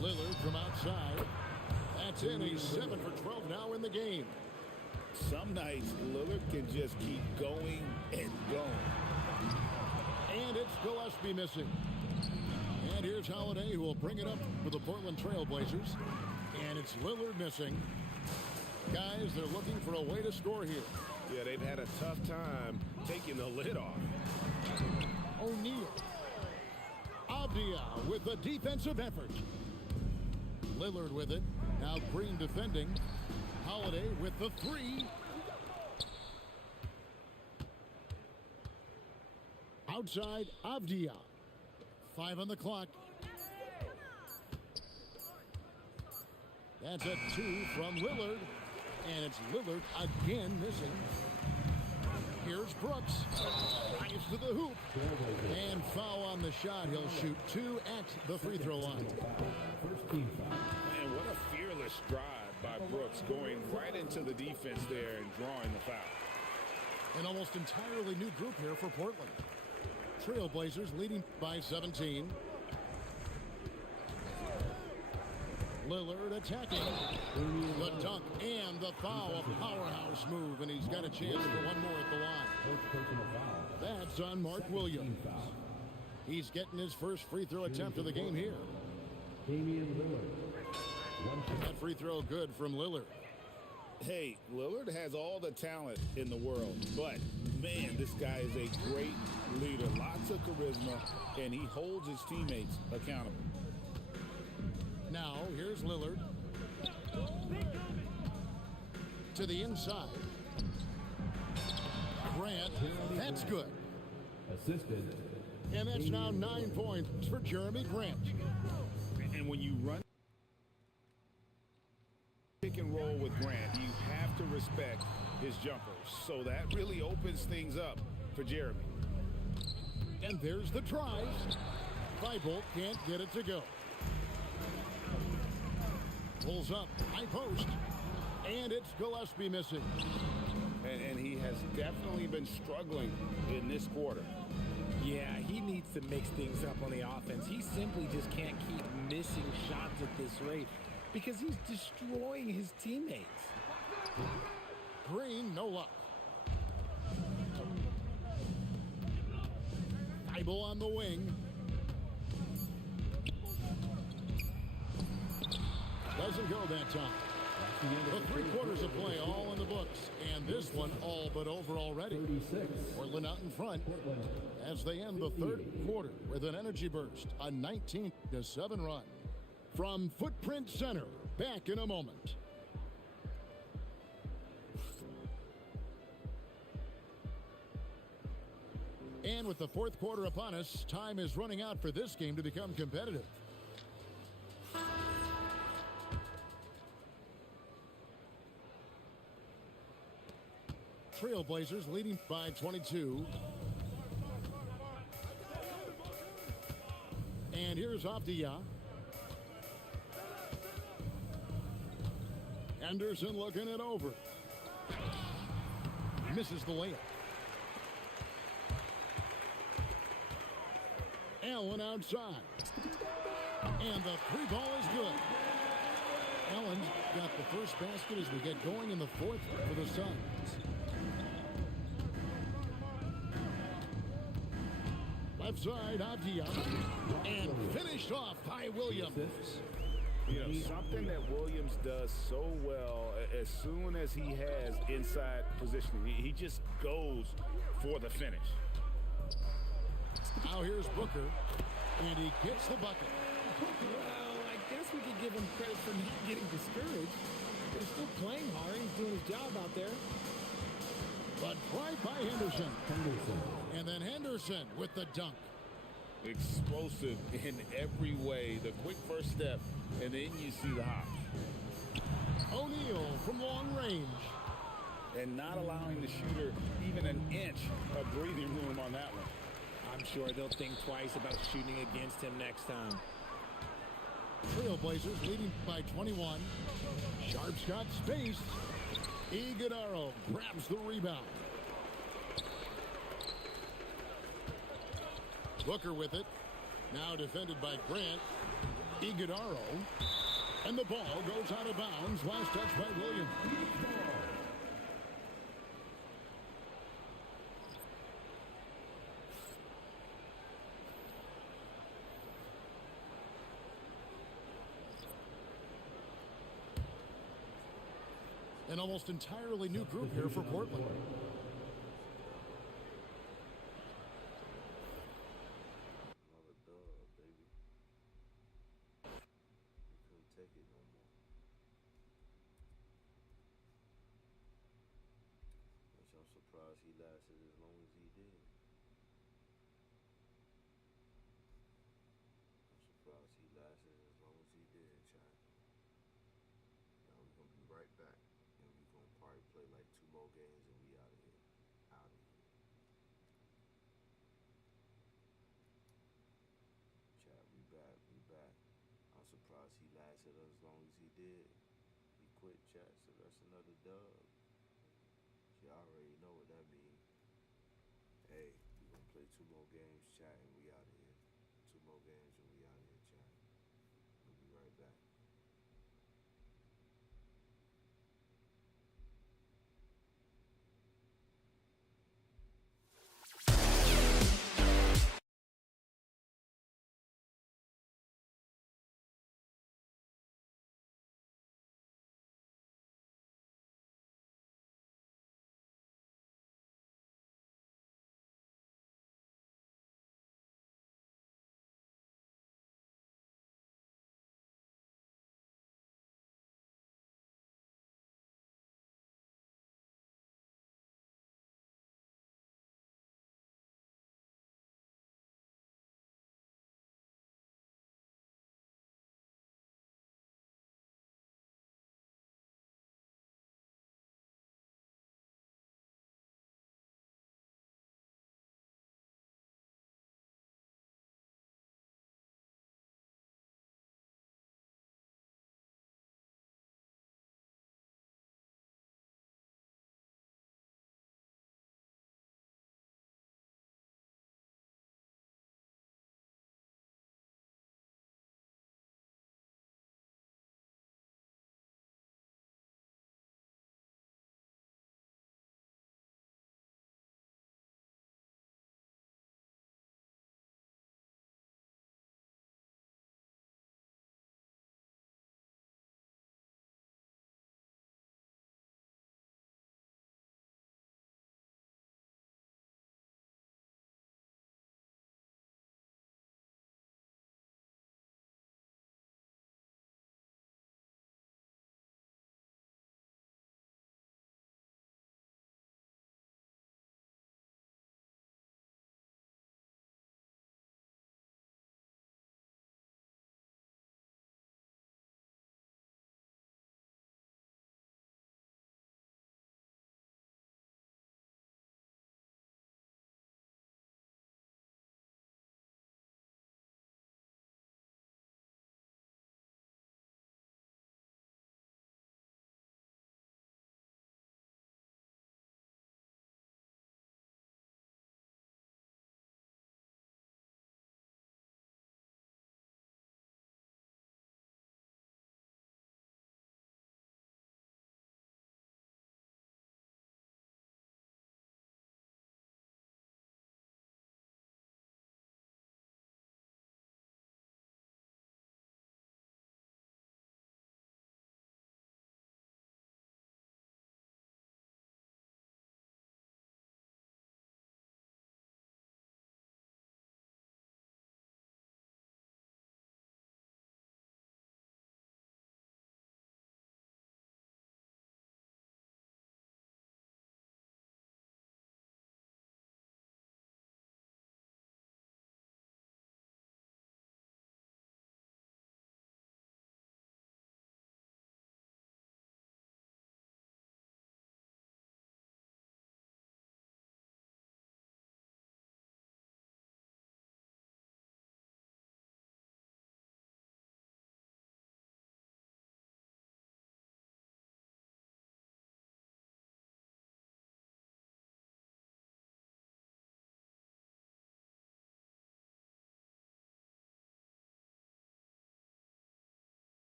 Lillard from outside. That's in. He's 7 for 12 now in the game. Some nights, Lillard can just keep going and going. And it's Gillespie missing. And here's Holiday, who will bring it up for the Portland Trailblazers. And it's Lillard missing. Guys, they're looking for a way to score here. Yeah, they've had a tough time taking the lid off. O'Neal. Avdia with the defensive effort. Lillard with it. Now Green defending. Holiday with the 3. Outside, Avdia. 5 on the clock. That's a 2 from Lillard. And it's Lillard again missing. Here's Brooks. Drives to the hoop. And foul on the shot. He'll shoot 2 at the free throw line. First team foul. Man, what a fearless drive by Brooks, going right into the defense there and drawing the foul. An almost entirely new group here for Portland. Trailblazers leading by 17. Lillard attacking. The dunk and the foul. A powerhouse move, and he's got a chance for one more at the line. That's on Mark Williams. He's getting his first free throw attempt of the game here. That free throw good from Lillard. Hey, Lillard has all the talent in the world, but, man, this guy is a great leader. Lots of charisma, and he holds his teammates accountable. Now, here's Lillard. To the inside. Grant, that's good. Assisted. And that's now 9 points for Jeremy Grant. And when you run pick and roll with Grant, you have to respect his jumpers. So that really opens things up for Jeremy. And there's the try. Thibault can't get it to go. Pulls up, high post. And it's Gillespie missing. And he has definitely been struggling in this quarter. Yeah, he needs to mix things up on the offense. He simply just can't keep missing shots at this rate because he's destroying his teammates. Green, no luck. Thibault on the wing. Doesn't go that time. The 3 quarters of play all in the books, and this one all but over already. Portland out in front as they end the third quarter with an energy burst, a 19-7 run. From Footprint Center, back in a moment. And with the fourth quarter upon us, time is running out for this game to become competitive. Trailblazers leading by 22. And here's Avdia. Henderson looking it over. Misses the layup. Allen outside. And the three ball is good. Allen's got the first basket as we get going in the fourth for the Suns. Left side, Avdia. And finished off by Williams. You know, something that Williams does so well as soon as he has inside positioning, he just goes for the finish. Now here's Booker, and he gets the bucket. Well, I guess we could give him credit for not getting discouraged. He's still playing hard. He's doing his job out there. But right by Henderson. And then Henderson with the dunk. Explosive in every way. The quick first step, and then you see the hop. O'Neal from long range. And not allowing the shooter even an inch of breathing room on that one. I'm sure they'll think twice about shooting against him next time. Trailblazers leading by 21. Sharp's got space. Iguodala grabs the rebound. Booker with it. Now defended by Grant. Iguodala. And the ball goes out of bounds. Last touch by Williams. An almost entirely new group here for Portland. Another dub, baby. We couldn't take it no more. Which I'm surprised he lasted as long as he did. I'm surprised he lasted as long as he did, chat. Now we're gonna be right back. And we're gonna probably play like 2 more games and we out of here. Out of here. Chat, we back, we back. I'm surprised he lasted as long as he did. He quit, chat, so that's another dub. Y'all already know what that means. Hey, we gonna play 2 more games, chat, and we out of here. 2 more games and we out of here, chat. We'll be right back.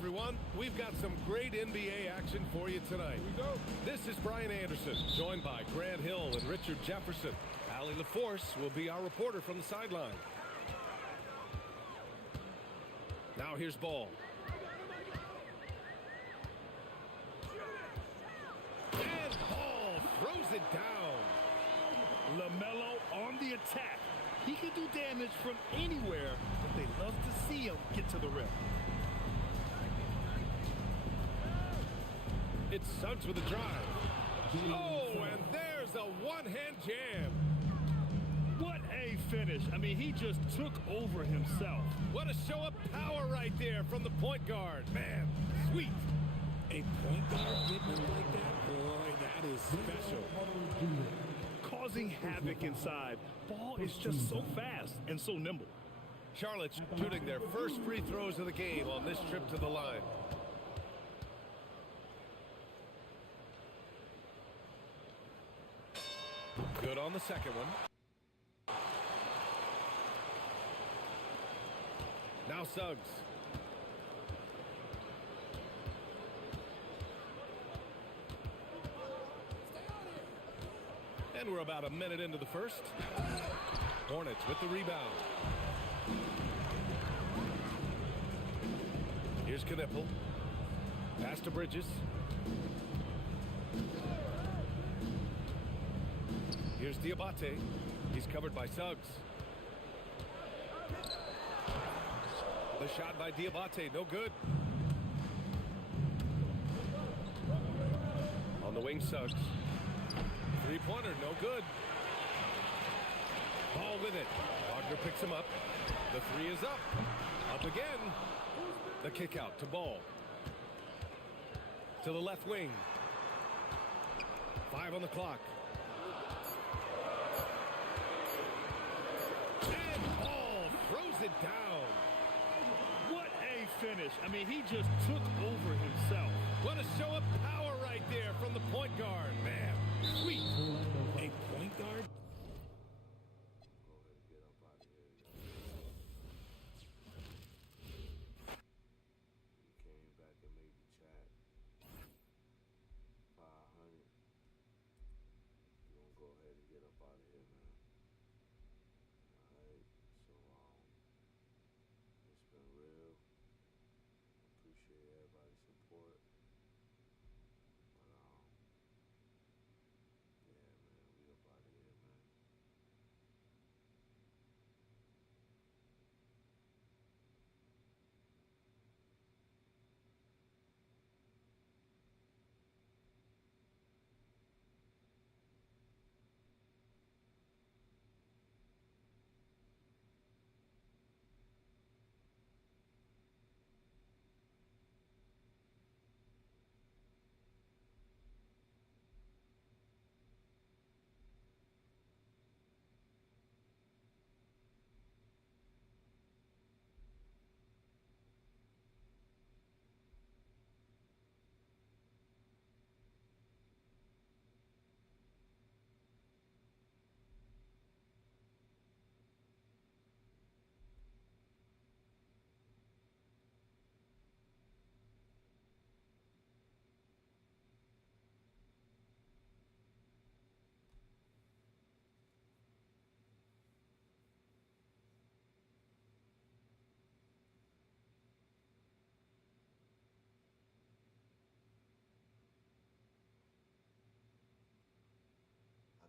everyone. We've got some great NBA action for you tonight. Here we go. This is Brian Anderson, joined by Grant Hill and Richard Jefferson. Allie LaForce will be our reporter from the sideline. Now here's Ball. And Ball throws it down. LaMelo on the attack. He can do damage from anywhere, but they love to see him get to the rim. It's Suggs with a drive. Oh, and there's a one-hand jam. What a finish. I mean, he just took over himself. What a show of power right there from the point guard. Man, sweet. A point guard getting like that, boy, that is special. Causing havoc inside. Ball is just so fast and so nimble. Charlotte's shooting their first free throws of the game on this trip to the line. Good on the second one. Now Suggs. And we're about a minute into the first. Hornets with the rebound. Here's Knipple. Pass to Bridges. Here's Diabate. He's covered by Suggs. The shot by Diabate, no good. On the wing, Suggs. Three-pointer, no good. Ball with it. Wagner picks him up. The three is up. Up again. The kick out to Ball. To the left wing. 5 on the clock. And Ball throws it down. What a finish. I mean, he just took over himself. What a show of power right there from the point guard. Man, sweet. A point guard?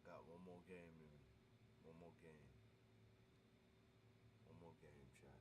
Got one more game in me. One more game. One more game, chat.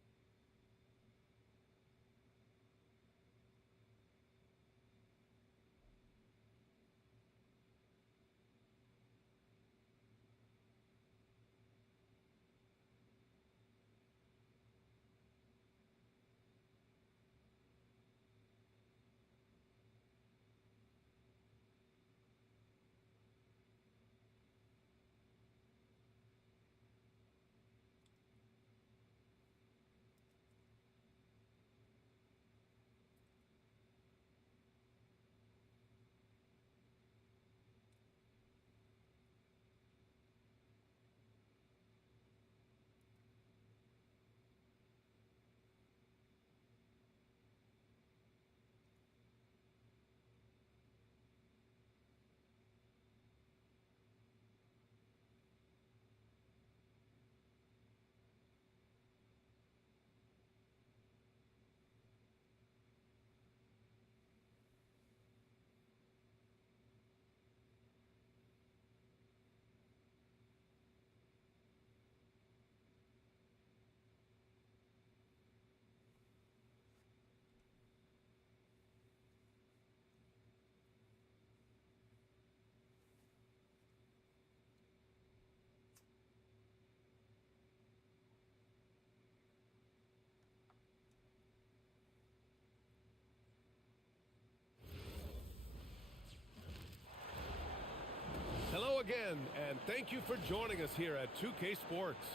again, and thank you for joining us here at 2K Sports.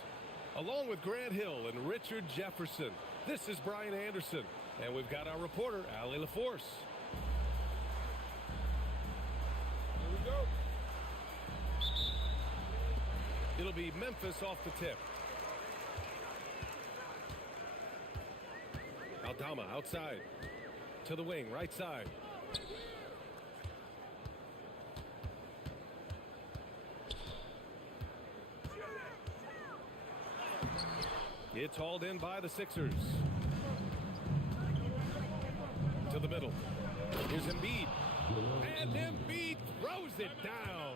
Along with Grant Hill and Richard Jefferson, this is Brian Anderson, and we've got our reporter, Allie LaForce. Here we go. It'll be Memphis off the tip. Aldama outside. To the wing, right side. It's hauled in by the Sixers. To the middle. Here's Embiid. And Embiid throws it down.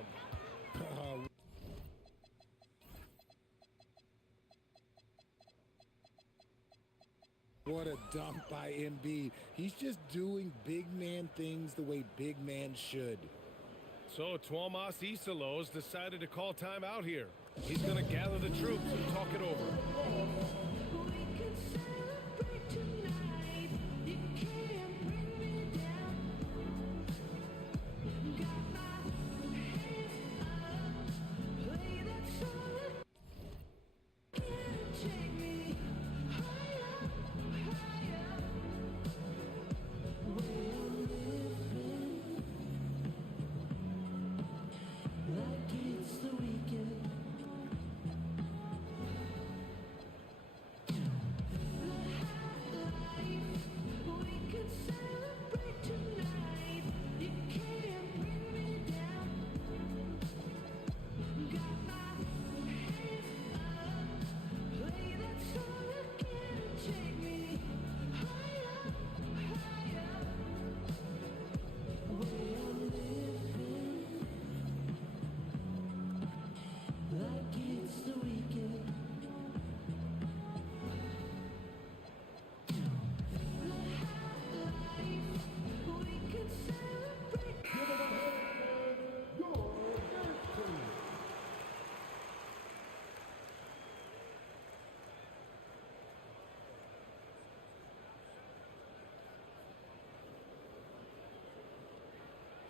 What a dump by Embiid. He's just doing big man things the way big man should. So Tuomas Isalos decided to call timeout here. He's going to gather the troops and talk it over.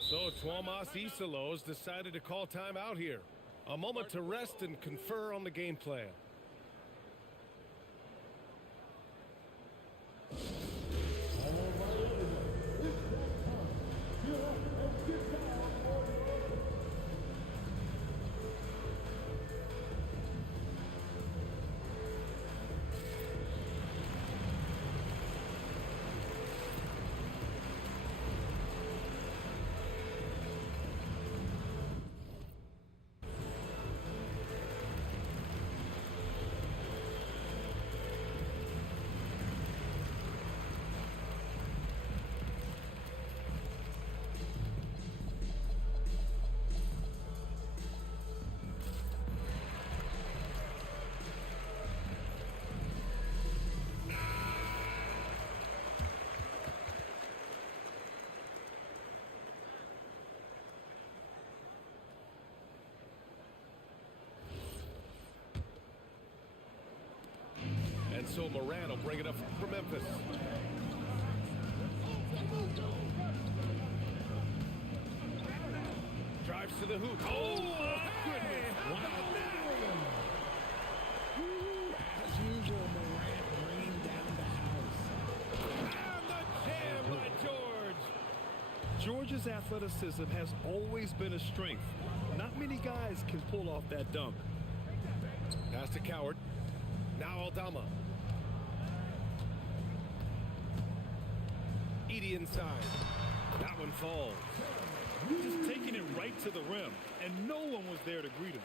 So Tuomas Isalos decided to call timeout here. A moment to rest and confer on the game plan. And so Moran will bring it up for Memphis. Drives to the hoop. Oh, my goodness. What about that? As usual, Morant bringing down the house. And the jam by George. George's athleticism has always been a strength. Not many guys can pull off that dunk. Pass to Coward. Now Aldama. Edie inside. That one falls. Just taking it right to the rim, and no one was there to greet him.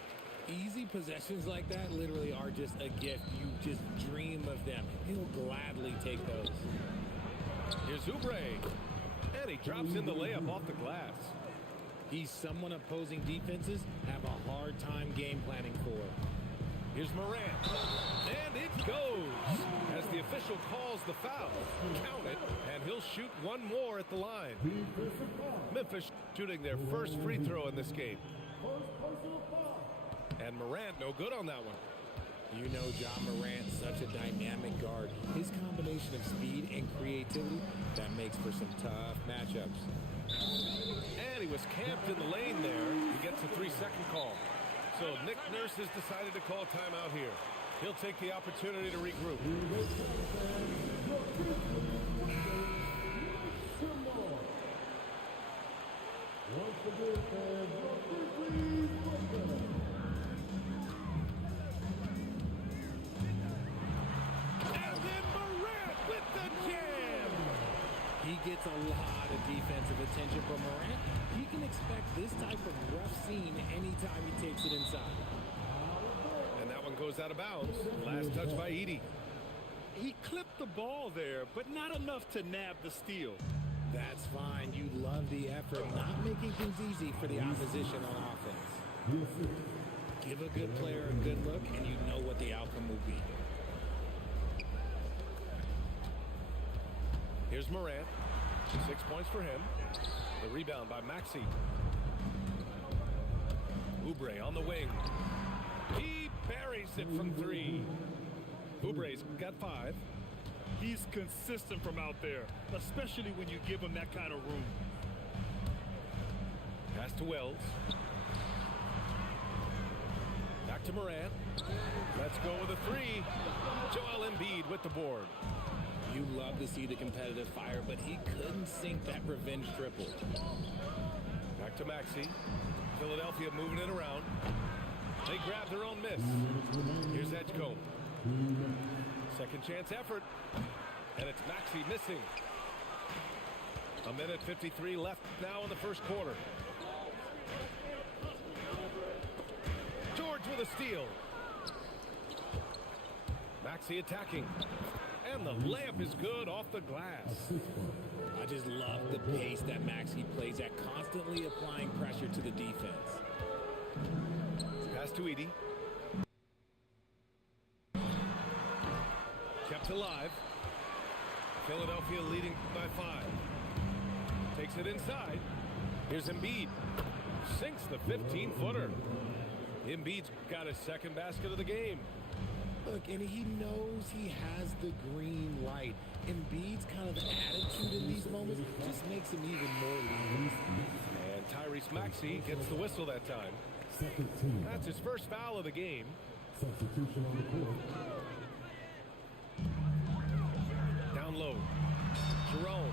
Easy possessions like that literally are just a gift. You just dream of them. He'll gladly take those. Here's Oubre. And he drops in the layup off the glass. He's someone opposing defenses have a hard time game planning for. Here's Morant. And it goes. As the official calls the foul. Count it. And he'll shoot one more at the line. Memphis shooting their first free throw in this game. And Morant no good on that one. You know John Morant, such a dynamic guard. His combination of speed and creativity, that makes for some tough matchups. And he was camped in the lane there. He gets a 3-second call. So Nick Nurse has decided to call timeout here. He'll take the opportunity to regroup. And then Morant with the jam. He gets a lot of defensive attention from Morant. He can expect this type of rough scene anytime he takes it inside. And that one goes out of bounds. Last touch by Edey. He clipped the ball there, but not enough to nab the steal. That's fine. You love the effort, not making things easy for the opposition on offense. Give a good player a good look, and you know what the outcome will be. Here's Morant. 6 points for him. The rebound by Maxey. Oubre on the wing. He buries it from 3. Oubre's got 5. He's consistent from out there, especially when you give him that kind of room. Pass to Wells. Back to Morant. Let's go with a 3. Joel Embiid with the board. You love to see the competitive fire, but he couldn't sink that revenge triple. Back to Maxey. Philadelphia moving it around. They grab their own miss. Here's Edgecombe. Second chance effort. And it's Maxey missing. 1:53 left now in the first quarter. George with a steal. Maxey attacking. And the layup is good off the glass. I just love the pace that Maxey plays at, constantly applying pressure to the defense. Pass to Edey. Kept alive. Philadelphia leading by 5. Takes it inside. Here's Embiid. Sinks the 15-footer. Embiid's got his second basket of the game. Look, and he knows he has the green light. Embiid's kind of attitude in these moments just makes him even more leading. And Tyrese Maxey gets the whistle that time. That's his first foul of the game. Substitution on the court. Down low. Jerome.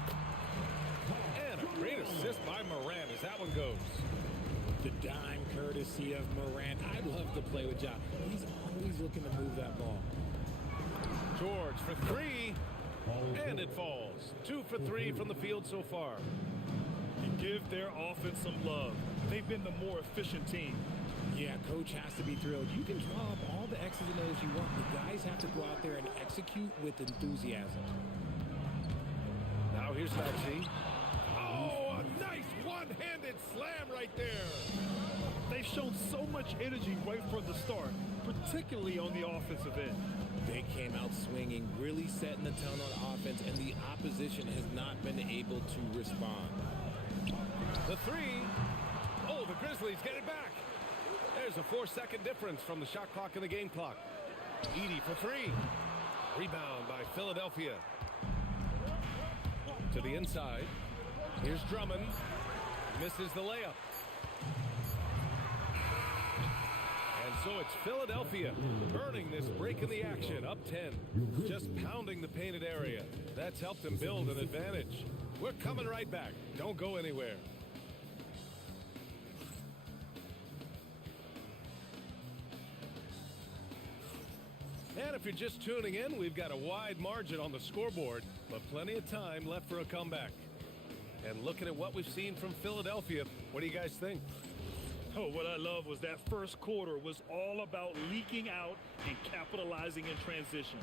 And a great assist by Morant as that one goes. The dime courtesy of Morant. I'd love to play with John. He's always looking to move that ball. George for 3. And it falls. 2 for 3 from the field so far. You give their offense some love. They've been the more efficient team. Yeah, coach has to be thrilled. You can draw up all the X's and O's you want. The guys have to go out there and execute with enthusiasm. Now here's Maxey. Oh, a nice one-handed slam right there. They've shown so much energy right from the start, particularly on the offensive end. They came out swinging, really setting the tone on offense, and the opposition has not been able to respond. The 3. Oh, the Grizzlies get it back. There's a 4-second difference from the shot clock and the game clock. Edey for 3. Rebound by Philadelphia. To the inside. Here's Drummond. Misses the layup. And so it's Philadelphia earning this break in the action, up 10. Just pounding the painted area. That's helped them build an advantage. We're coming right back. Don't go anywhere. And if you're just tuning in, we've got a wide margin on the scoreboard, but plenty of time left for a comeback. And looking at what we've seen from Philadelphia, what do you guys think? Oh, what I love was that first quarter was all about leaking out and capitalizing in transition.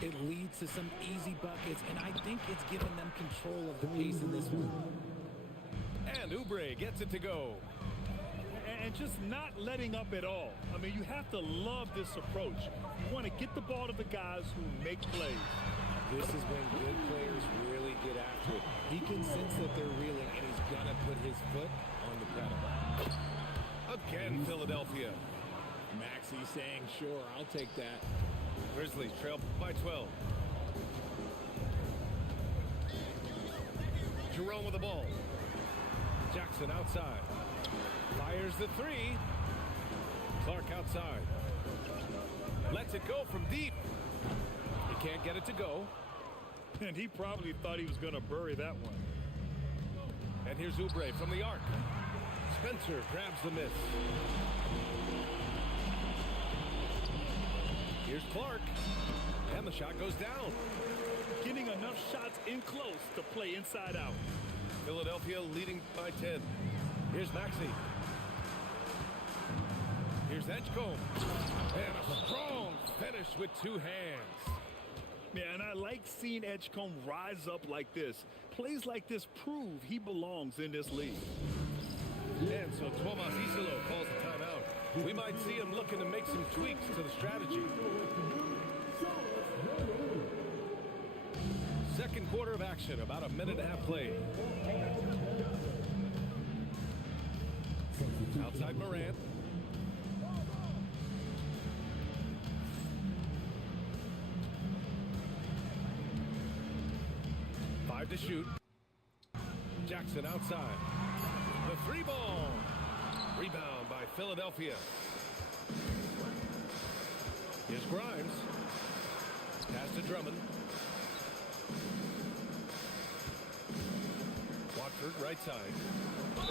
It leads to some easy buckets, and I think it's given them control of the pace in this one. And Oubre gets it to go. And just not letting up at all. I mean, you have to love this approach. You want to get the ball to the guys who make plays. This is when good players really get after it. He can sense that they're reeling, and he's going to put his foot on the pedal. Again, Philadelphia. Maxey saying, sure, I'll take that. Grizzlies trail by 12. Jerome with the ball. Jackson outside. Fires the three. Clark outside. Lets it go from deep. He can't get it to go. And he probably thought he was going to bury that one. And here's Oubre from the arc. Spencer grabs the miss. Here's Clark. And the shot goes down. Getting enough shots in close to play inside out. Philadelphia leading by 10. Here's Maxey. Here's Edgecombe. And a strong finish with two hands. Yeah, and I like seeing Edgecombe rise up like this. Plays like this prove he belongs in this league. And so Tomas Isolo calls the timeout. We might see him looking to make some tweaks to the strategy. Second quarter of action, about a minute and a half played. Outside Morant. Five to shoot. Jackson outside. The three ball. Rebound by Philadelphia. Here's Grimes. Pass to Drummond. Watford right side.